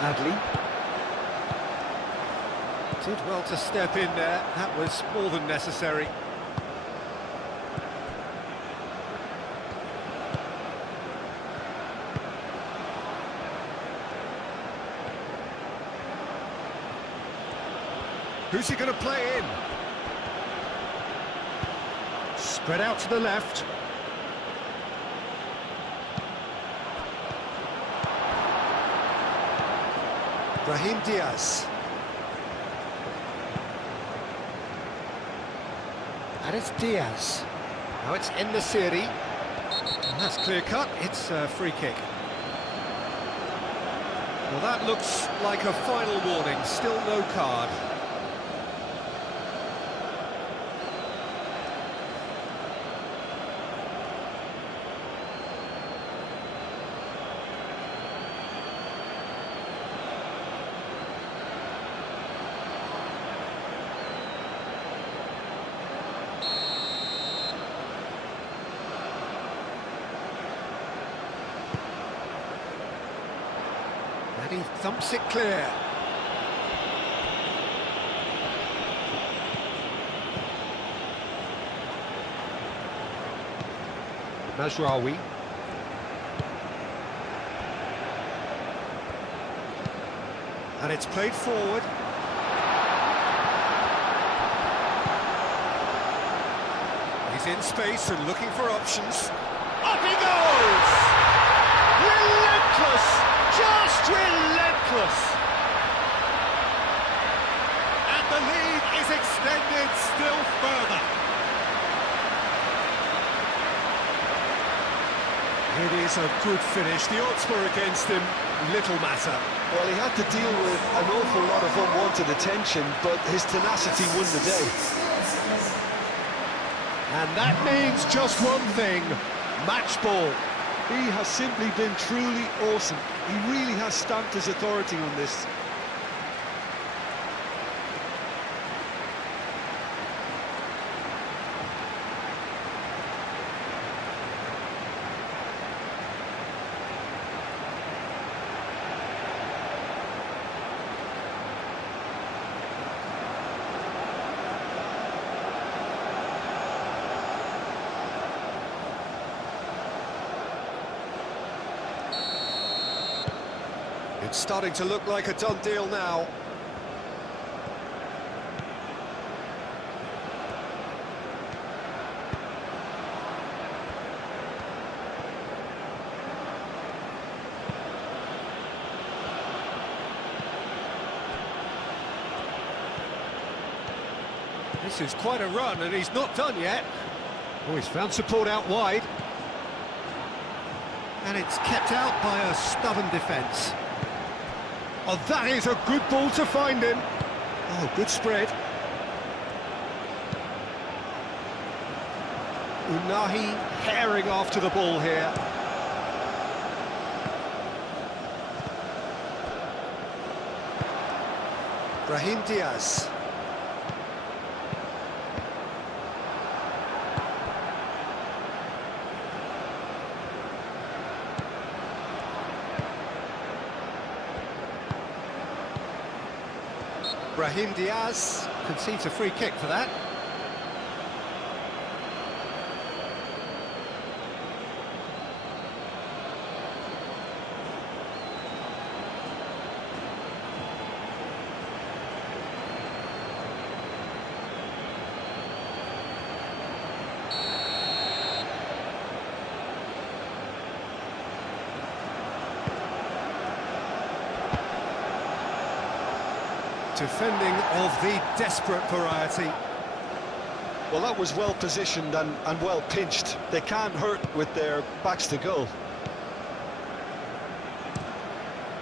Adli. Did well to step in there, that was more than necessary. Who's he going to play in? Spread out to the left. Brahim Diaz. And it's Diaz. Now it's En-Nesyri. And that's clear cut, it's a free kick. Well, that looks like a final warning, still no card. And he thumps it clear. Mazraoui. And it's played forward. He's in space and looking for options. Up he goes! Relentless! Just relentless! And the lead is extended still further. It is a good finish. The odds were against him. Little matter. Well, he had to deal with an awful lot of unwanted attention, but his tenacity won the day. And that means just one thing, match ball. He has simply been truly awesome. He really has stamped his authority on this. It's starting to look like a done deal now. This is quite a run, and he's not done yet. Oh, he's found support out wide. And it's kept out by a stubborn defence. Oh, that is a good ball to find him. Oh, good spread. Unahi herring after the ball here. Brahim Diaz. Brahim Diaz concedes a free kick for that. Defending of the desperate variety. Well, that was well positioned and well pinched. They can't hurt with their backs to goal.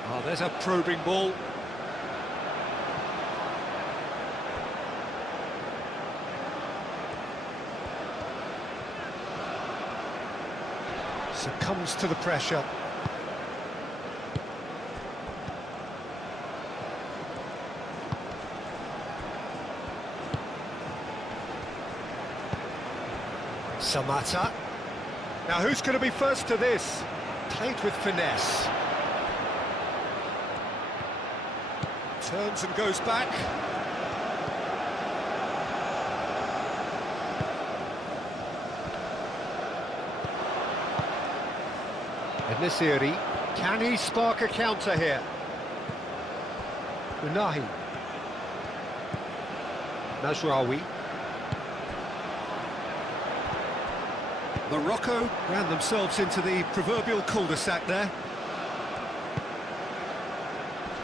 Oh, there's a probing ball. Succumbs to the pressure. Samata. Now who's going to be first to this? Played with finesse. Turns and goes back. Nesiri. Can he spark a counter here? Unahi. Mazraoui. Morocco ran themselves into the proverbial cul-de-sac there.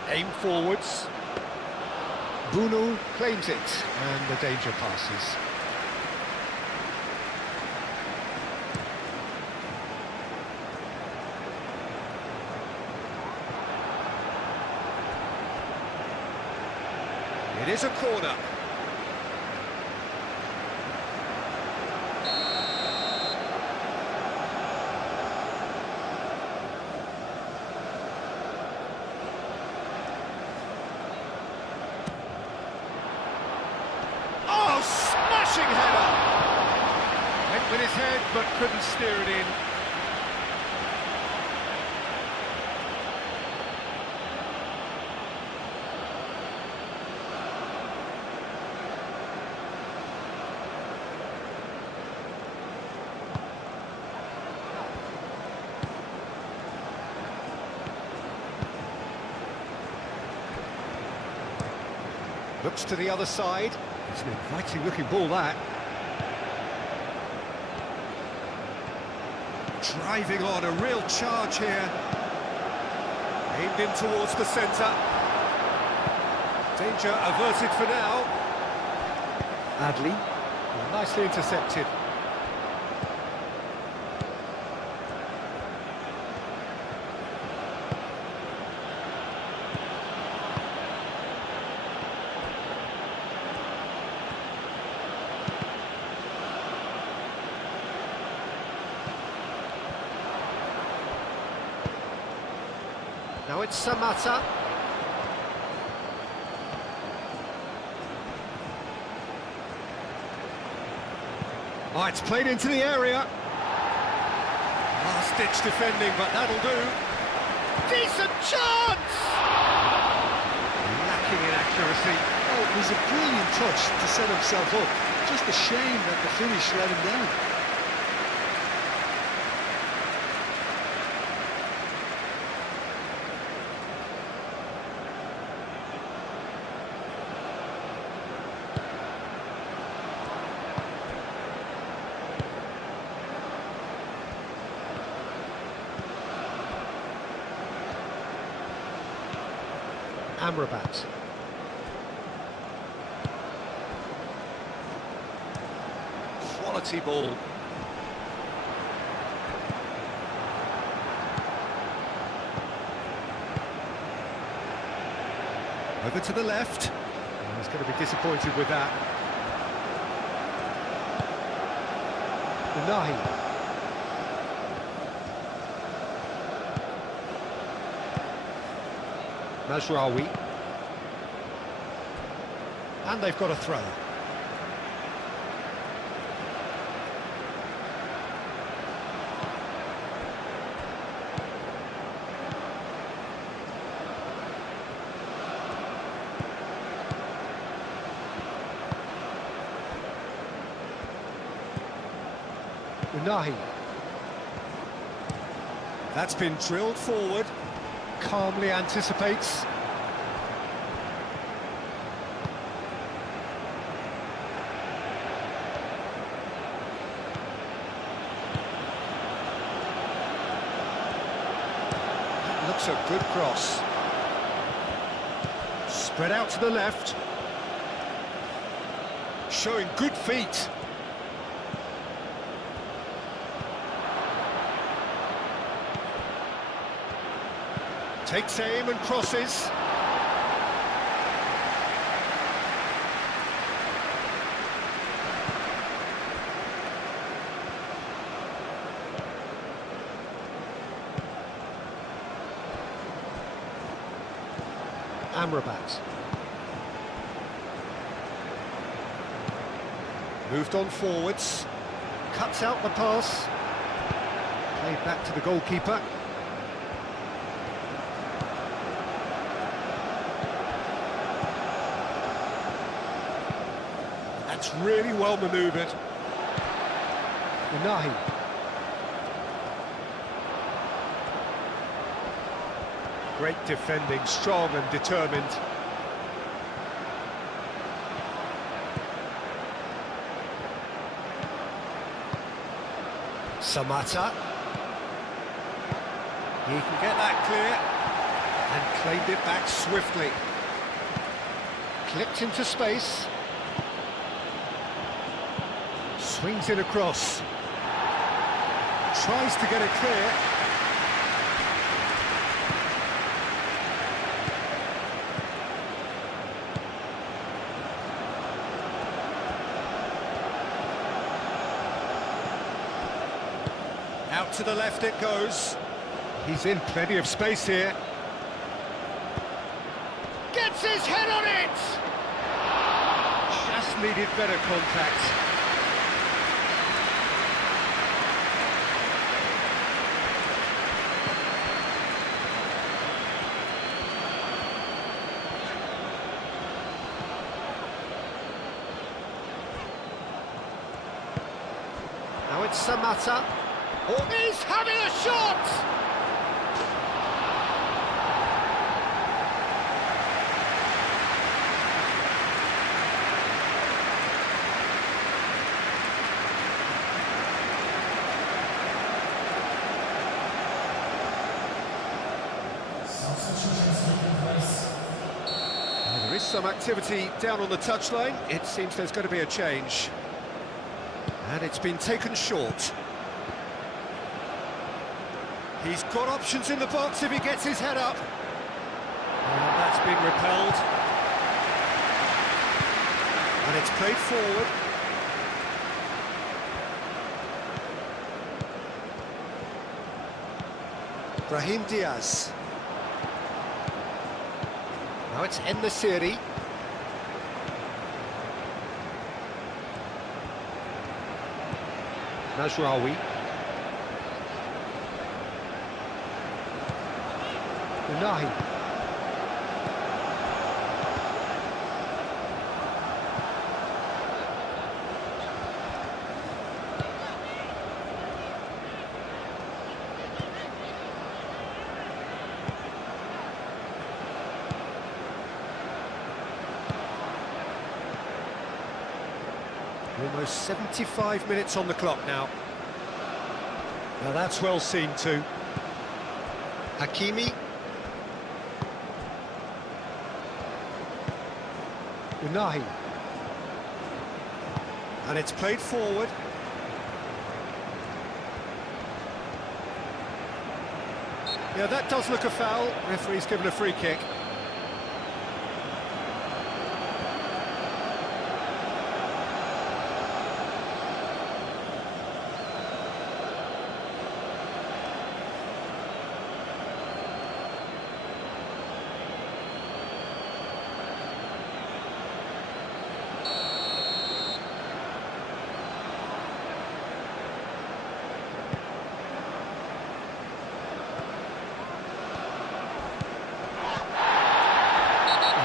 Aim forwards. Bunu claims it, and the danger passes. It is a corner. Smashing header! Went with his head, but couldn't steer it in. Looks to the other side. It's an inviting looking ball, that. Driving on, a real charge here. Aimed in towards the centre. Danger averted for now. Adley. Nicely intercepted. Now it's Samatta. Oh, it's played into the area. Last-ditch defending, but that'll do. Decent chance! Lacking in accuracy. Oh, it was a brilliant touch to set himself up. Just a shame that the finish let him down. Amrabat. Quality ball. Over to the left. Oh, he's going to be disappointed with that. Unahi. Mazraoui. And they've got a throw. Unahi. That's been drilled forward. Calmly anticipates. That looks a good cross. Spread out to the left. Showing good feet. Takes aim and crosses. Amrabat. Moved on forwards. Cuts out the pass. Played back to the goalkeeper. That's really well manoeuvred. Unahi. Great defending, strong and determined. Samatta. He can get that clear and claimed it back swiftly. Clipped into space. Swings it across. Tries to get it clear. Out to the left it goes. He's in plenty of space here. Gets his head on it! Just needed better contact. Now it's Samatta. Oh, he's having a shot! some activity down on the touchline. It seems there's going to be a change. And it's been taken short. He's got options in the box if he gets his head up. And that's been repelled. And it's played forward. Brahim Diaz. Now it's En-Nesyri. Najraoui. Unahi. Almost 75 minutes on the clock now. Now that's well seen too. Hakimi. Unahi. And it's played forward. Yeah, that does look a foul. Referee's given a free kick.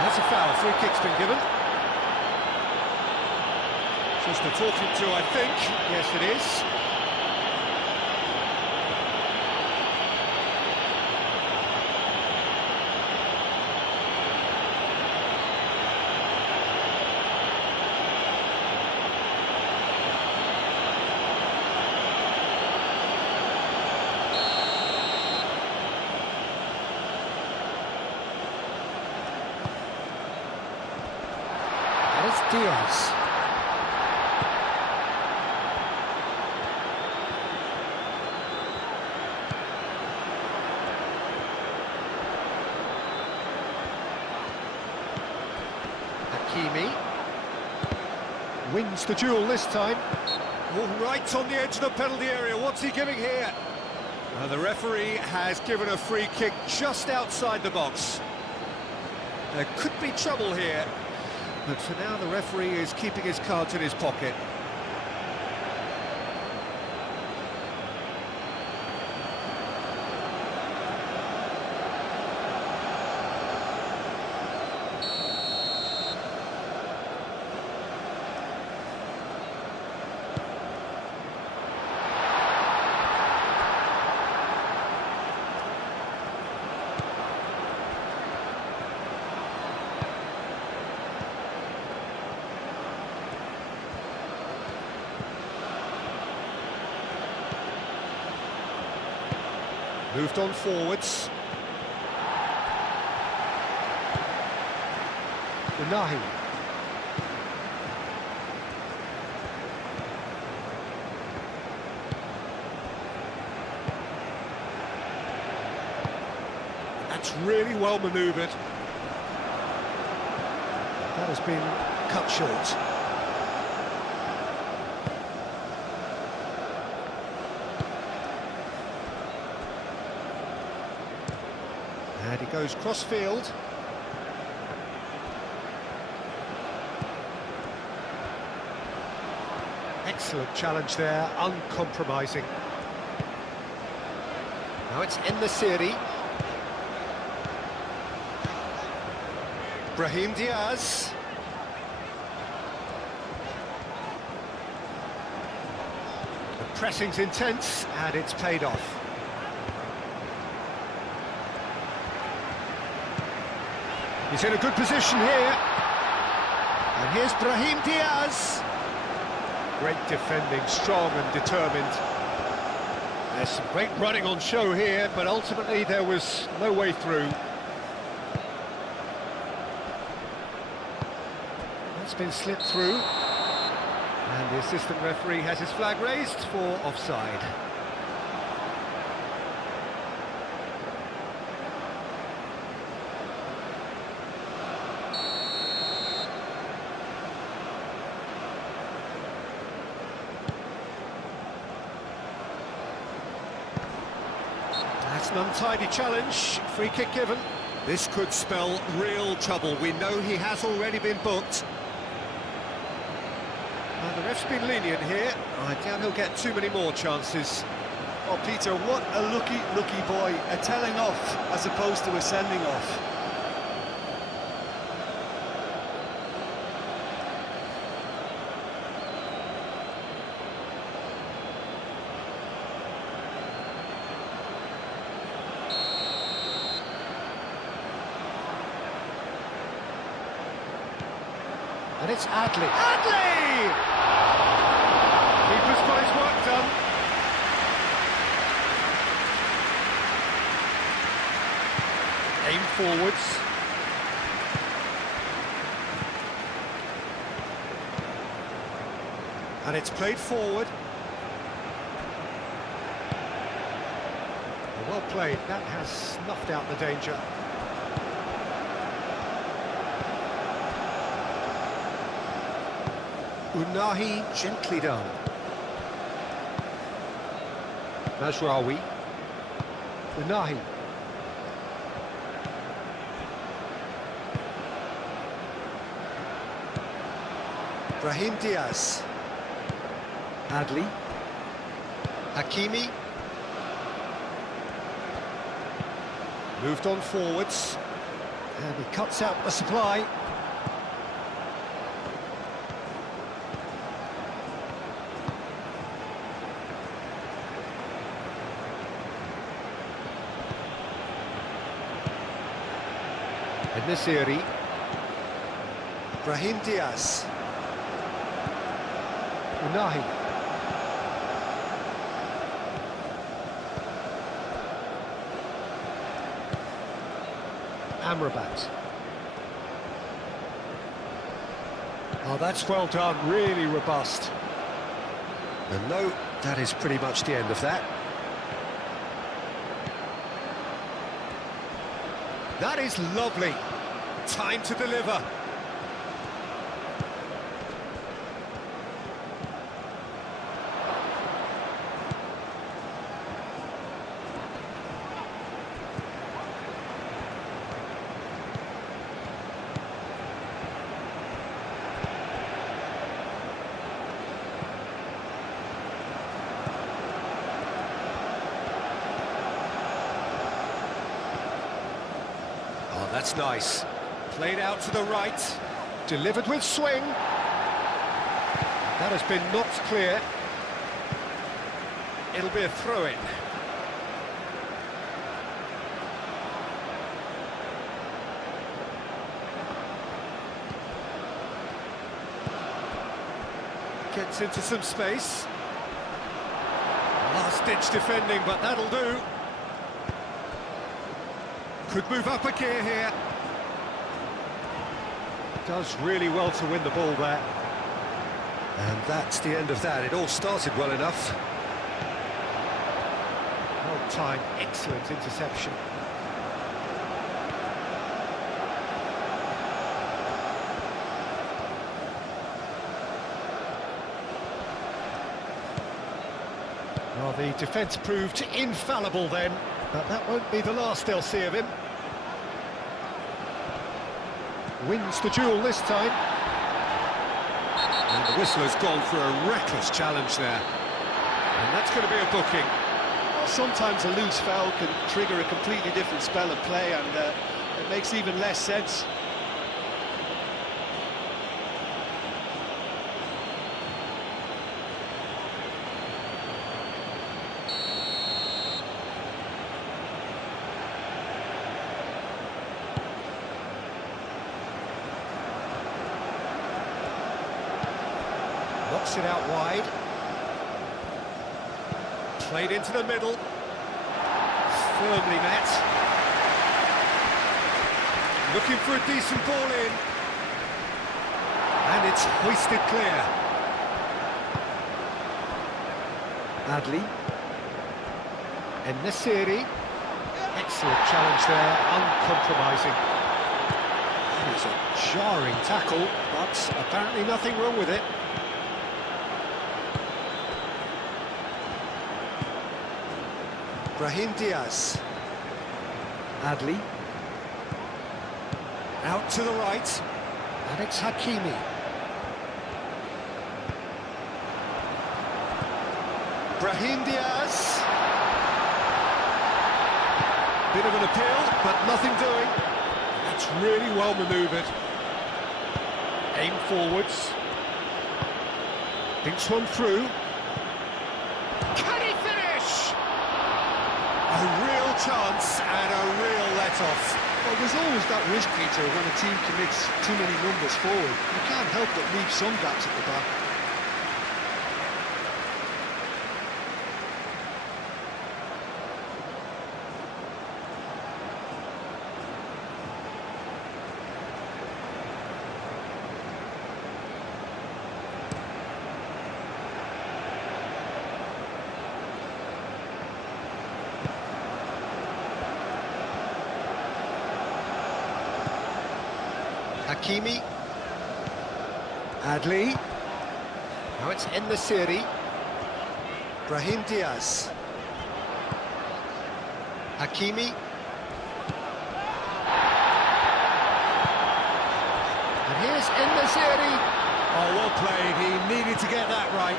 That's a foul, free kick's been given. Just a talking to, I think. Yes, it is. It's Diaz. Hakimi wins the duel this time. Oh, right on the edge of the penalty area. What's he giving here? The referee has given a free kick just outside the box. There could be trouble here. But for now, the referee is keeping his cards in his pocket. Moved on forwards. Unahi. That's really well manoeuvred. That has been cut short. And he goes cross-field. Excellent challenge there, uncompromising. Now it's En-Nesyri. Brahim Diaz. The pressing's intense, and it's paid off. He's in a good position here. And here's Brahim Diaz. Great defending, strong and determined. There's some great running on show here, but ultimately there was no way through. been slipped through. And the assistant referee has his flag raised for offside. That's an untidy challenge, free kick given. This could spell real trouble. We know he has already been booked. The ref's been lenient here. I doubt he'll get too many more chances. Oh, Peter, what a lucky boy. A telling off as opposed to a sending off. And it's Adley. Adley! Keeper's got his work done. Aim forwards. And it's played forward. Well played. That has snuffed out the danger. Unahi, gently done. Mazraoui. Unahi. Brahim Diaz. Adli. Hakimi. Moved on forwards. And he cuts out the supply. Nesiri. Brahim Diaz. Unahi. Amrabat. Oh, that's well done, really robust. And no, that is pretty much the end of that. That is lovely. Time to deliver. Oh, that's nice. Played out to the right, delivered with swing. That has been knocked clear. It'll be a throw-in. Gets into some space. Last-ditch defending, but that'll do. Could move up a gear here. Does really well to win the ball there. And that's the end of that. It all started well enough. Well timed, excellent interception. Well, the defence proved infallible then, but that won't be the last they'll see of him. Wins the duel this time. And the whistle has gone for a reckless challenge there. And that's going to be a booking. Well, sometimes a loose foul can trigger a completely different spell of play, and it makes even less sense. Knocks it out wide. Played into the middle. Firmly met. Looking for a decent ball in. And it's hoisted clear. Adli. En-Nesyri. Excellent challenge there, uncompromising. That is a jarring tackle, but apparently nothing wrong with it. Brahim Diaz. Adli. Out to the right. And it's Hakimi. Brahim Diaz. Bit of an appeal, but nothing doing. That's really well manoeuvred. Aim forwards. Thinks one through. Can he finish? A real chance and a real let-off. Well, there's always that risk, Peter, when a team commits too many numbers forward. You can't help but leave some gaps at the back. Hakimi. Adli. Now it's En-Nesyri. Brahim Diaz. Hakimi. And here's En-Nesyri. Oh, well played. He needed to get that right.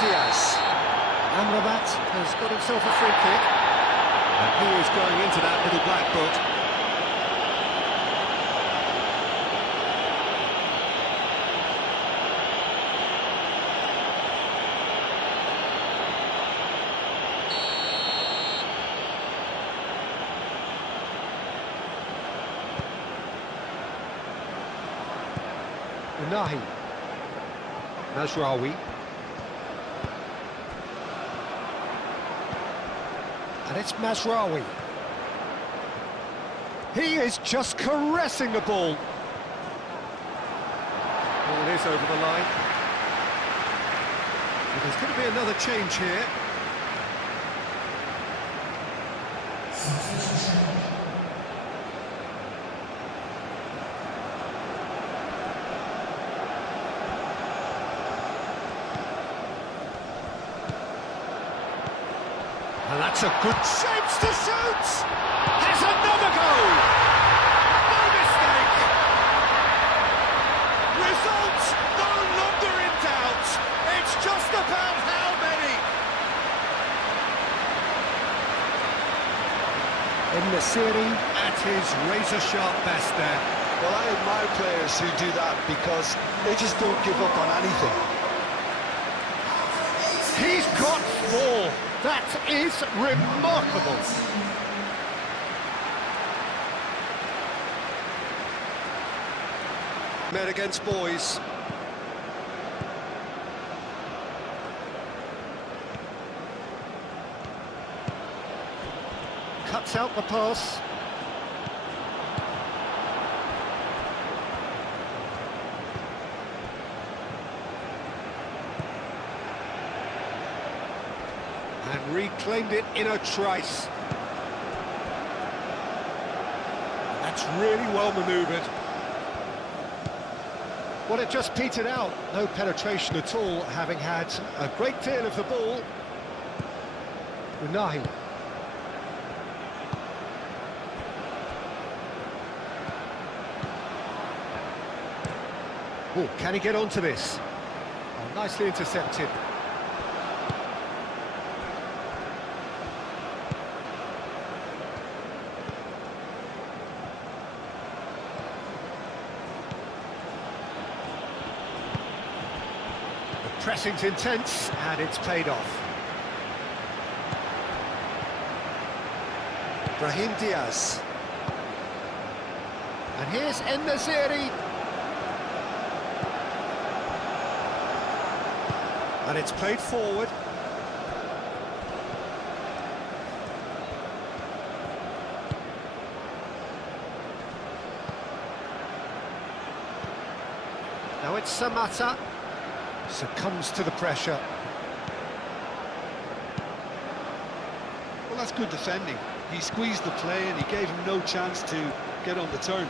Diaz. Amrabat has got himself a free kick. And he is going into that little black book. Unahi. Mazraoui. And it's Mazraoui. He is just caressing the ball. Ball is over the line. But there's going to be another change here. And that's a good chance to shoot! There's another goal! No mistake! Results no longer in doubt. It's just about how many. En-Nesyri at his razor-sharp best there. Well, I admire players who do that because they just don't give up on anything. He's got 4. That is remarkable. Men against boys. Cuts out the pass. And reclaimed it in a trice. That's really well manoeuvred. Well, it just petered out. No penetration at all, having had a great deal of the ball. Unahi. Oh, can he get onto this? Oh, nicely intercepted. Pressing's intense, and it's paid off. Brahim Diaz. And here's En-Nesyri. And it's played forward. Now it's Samata. Succumbs to the pressure. Well, that's good defending. He squeezed the play and he gave him no chance to get on the turn.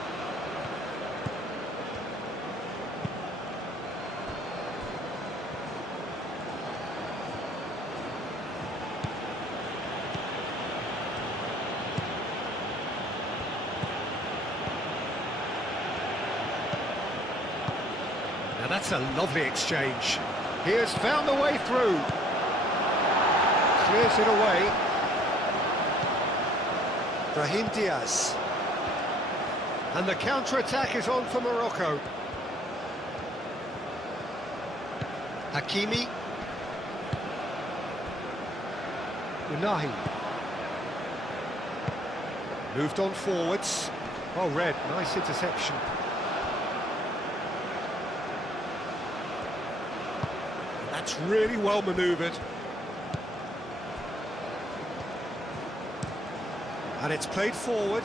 Now that's a lovely exchange. He has found the way through. Clears it away. Brahim Diaz. And the counter-attack is on for Morocco. Hakimi. Unahi. Moved on forwards. Oh, Red, nice interception. That's really well manoeuvred. And it's played forward.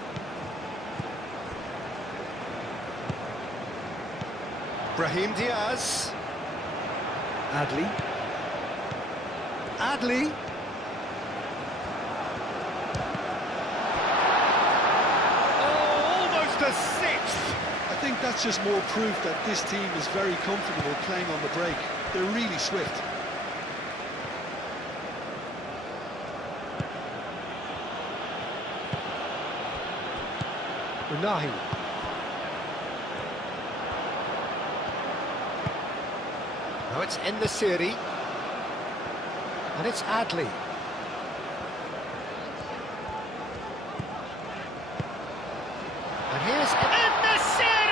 Brahim Diaz. Adli. Adli. Oh, almost a sixth. I think that's just more proof that this team is very comfortable playing on the break. They're really swift. Unahi. Now it's En-Nesyri. And it's Adli. And here's En-Nesyri!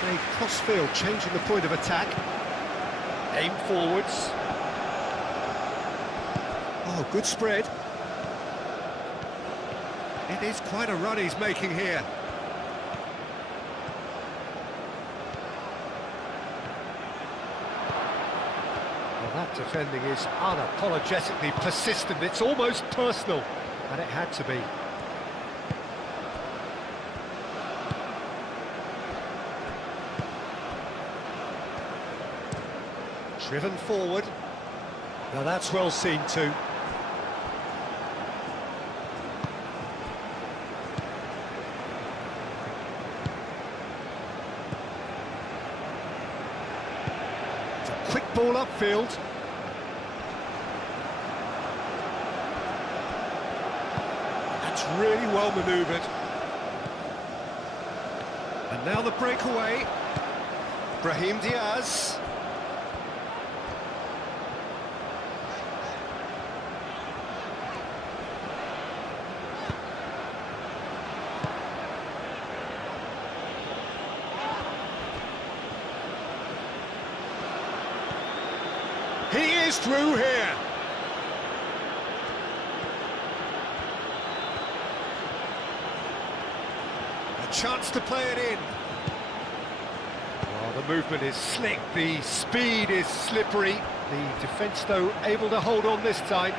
Played cross-field, changing the point of attack. Aim forwards. Oh, good spread. It is quite a run he's making here. Well, that defending is unapologetically persistent. It's almost personal, and it had to be. Driven forward. Now that's well seen too. It's a quick ball upfield. That's really well manoeuvred. And now the breakaway. Brahim Diaz. He is through here. A chance to play it in. Oh, the movement is slick, the speed is slippery. The defence, though, able to hold on this time.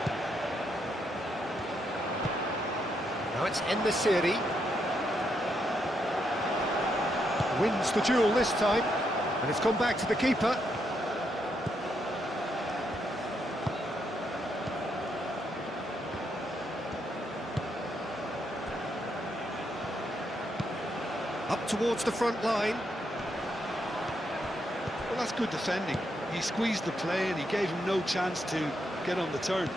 Now it's En-Nesyri. Wins the duel this time, and it's gone back to the keeper. Up towards the front line. Well, that's good defending. He squeezed the play and he gave him no chance to get on the turn.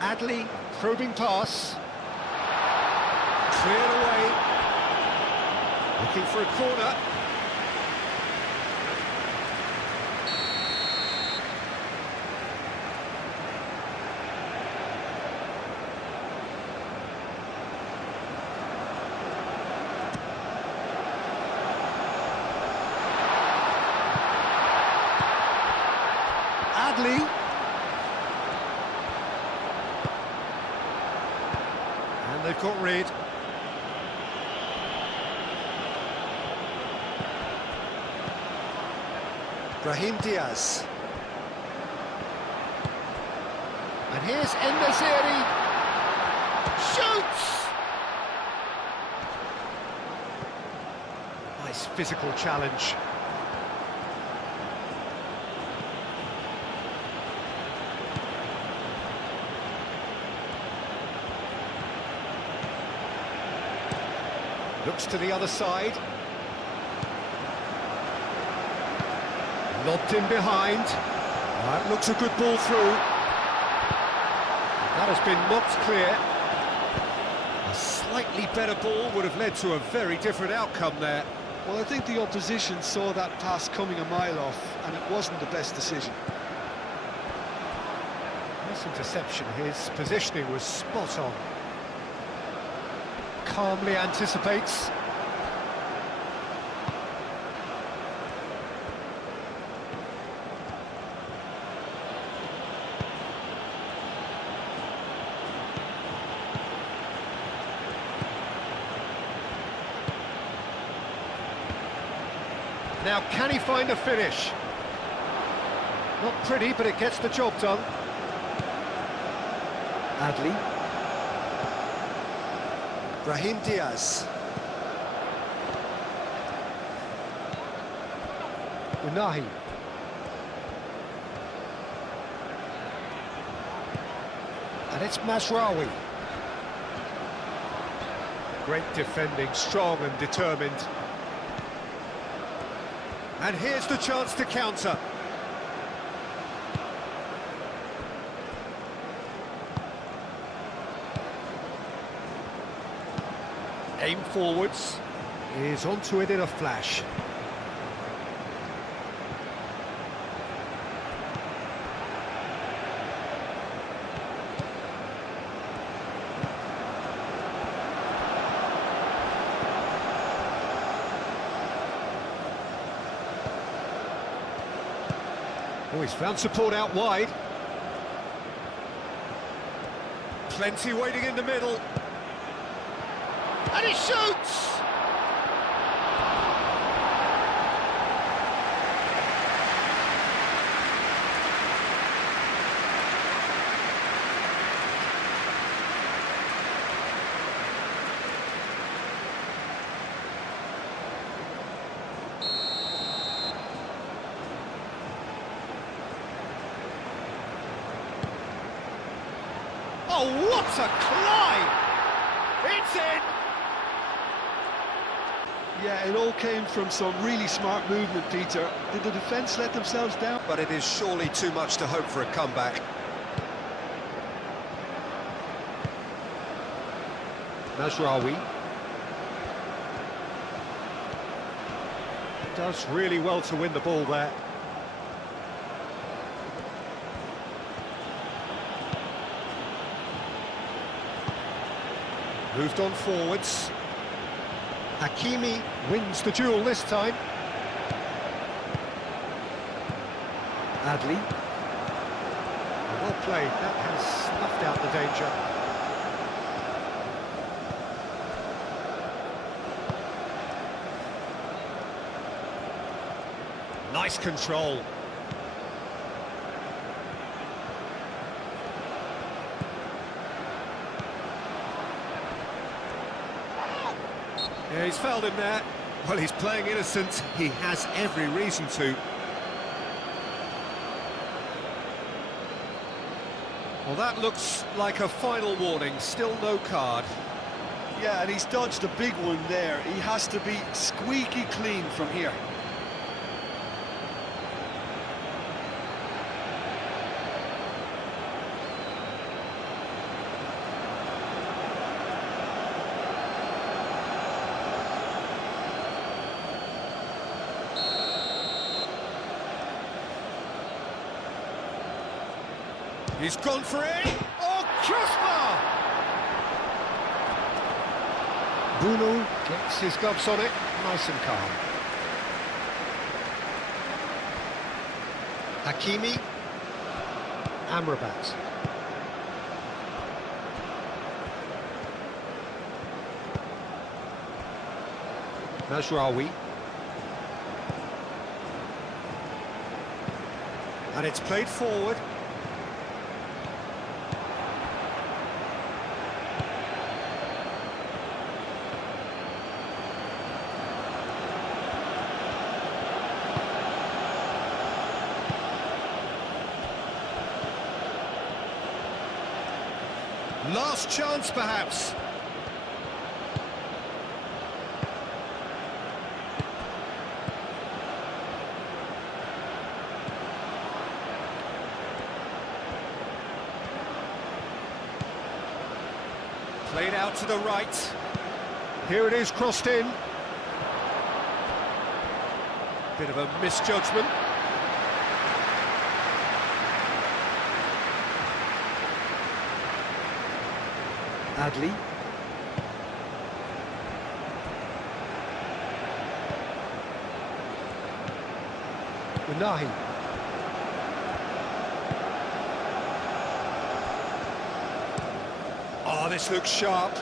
Adli, probing pass. Cleared away. Looking for a corner. Adli. And they've got rid. Brahim Diaz. And here's En-Nesyri. Shoots! Nice physical challenge. Looks to the other side. Lobbed in behind. That looks a good ball through. That has been knocked clear. A slightly better ball would have led to a very different outcome there. Well, I think the opposition saw that pass coming a mile off, and it wasn't the best decision. Nice interception. His positioning was spot on. Calmly anticipates. Now, can he find a finish? Not pretty, but it gets the job done. Adli. Brahim Diaz. Unahi. And it's Mazraoui. Great defending, strong and determined. And here's the chance to counter. Aim forwards. Is onto it in a flash. Oh, he's found support out wide. Plenty waiting in the middle. And he shoots! Oh, what a climb! It's in! Yeah, it all came from some really smart movement, Peter. Did the defence let themselves down? But it is surely too much to hope for a comeback. Mazraoui. Does really well to win the ball there. Moved on forwards. Hakimi wins the duel this time. Adli. Well played, that has snuffed out the danger. Nice control. Yeah, he's fouled him there. Well, he's playing innocent. He has every reason to. Well, that looks like a final warning. Still no card. Yeah, and he's dodged a big one there. He has to be squeaky clean from here. He's gone for it. Oh, crossbar! Bruno gets his gloves on it, nice and calm. Hakimi. Amrabat. Mazraoui. And it's played forward. Last chance, perhaps. Played out to the right. Here it is, crossed in. Bit of a misjudgment. Adli. Unahi. Oh, this looks sharp.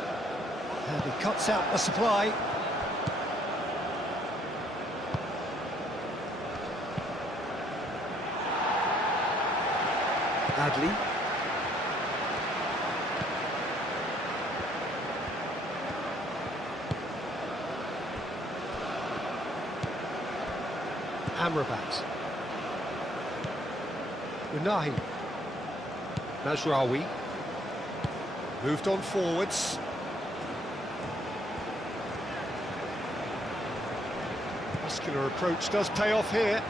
And he cuts out the supply. Adli. Amrabat. Unahi. Mazraoui. Moved on forwards. Muscular approach does pay off here.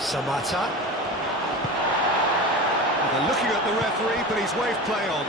Samata. They're looking at the referee, but he's waved play on.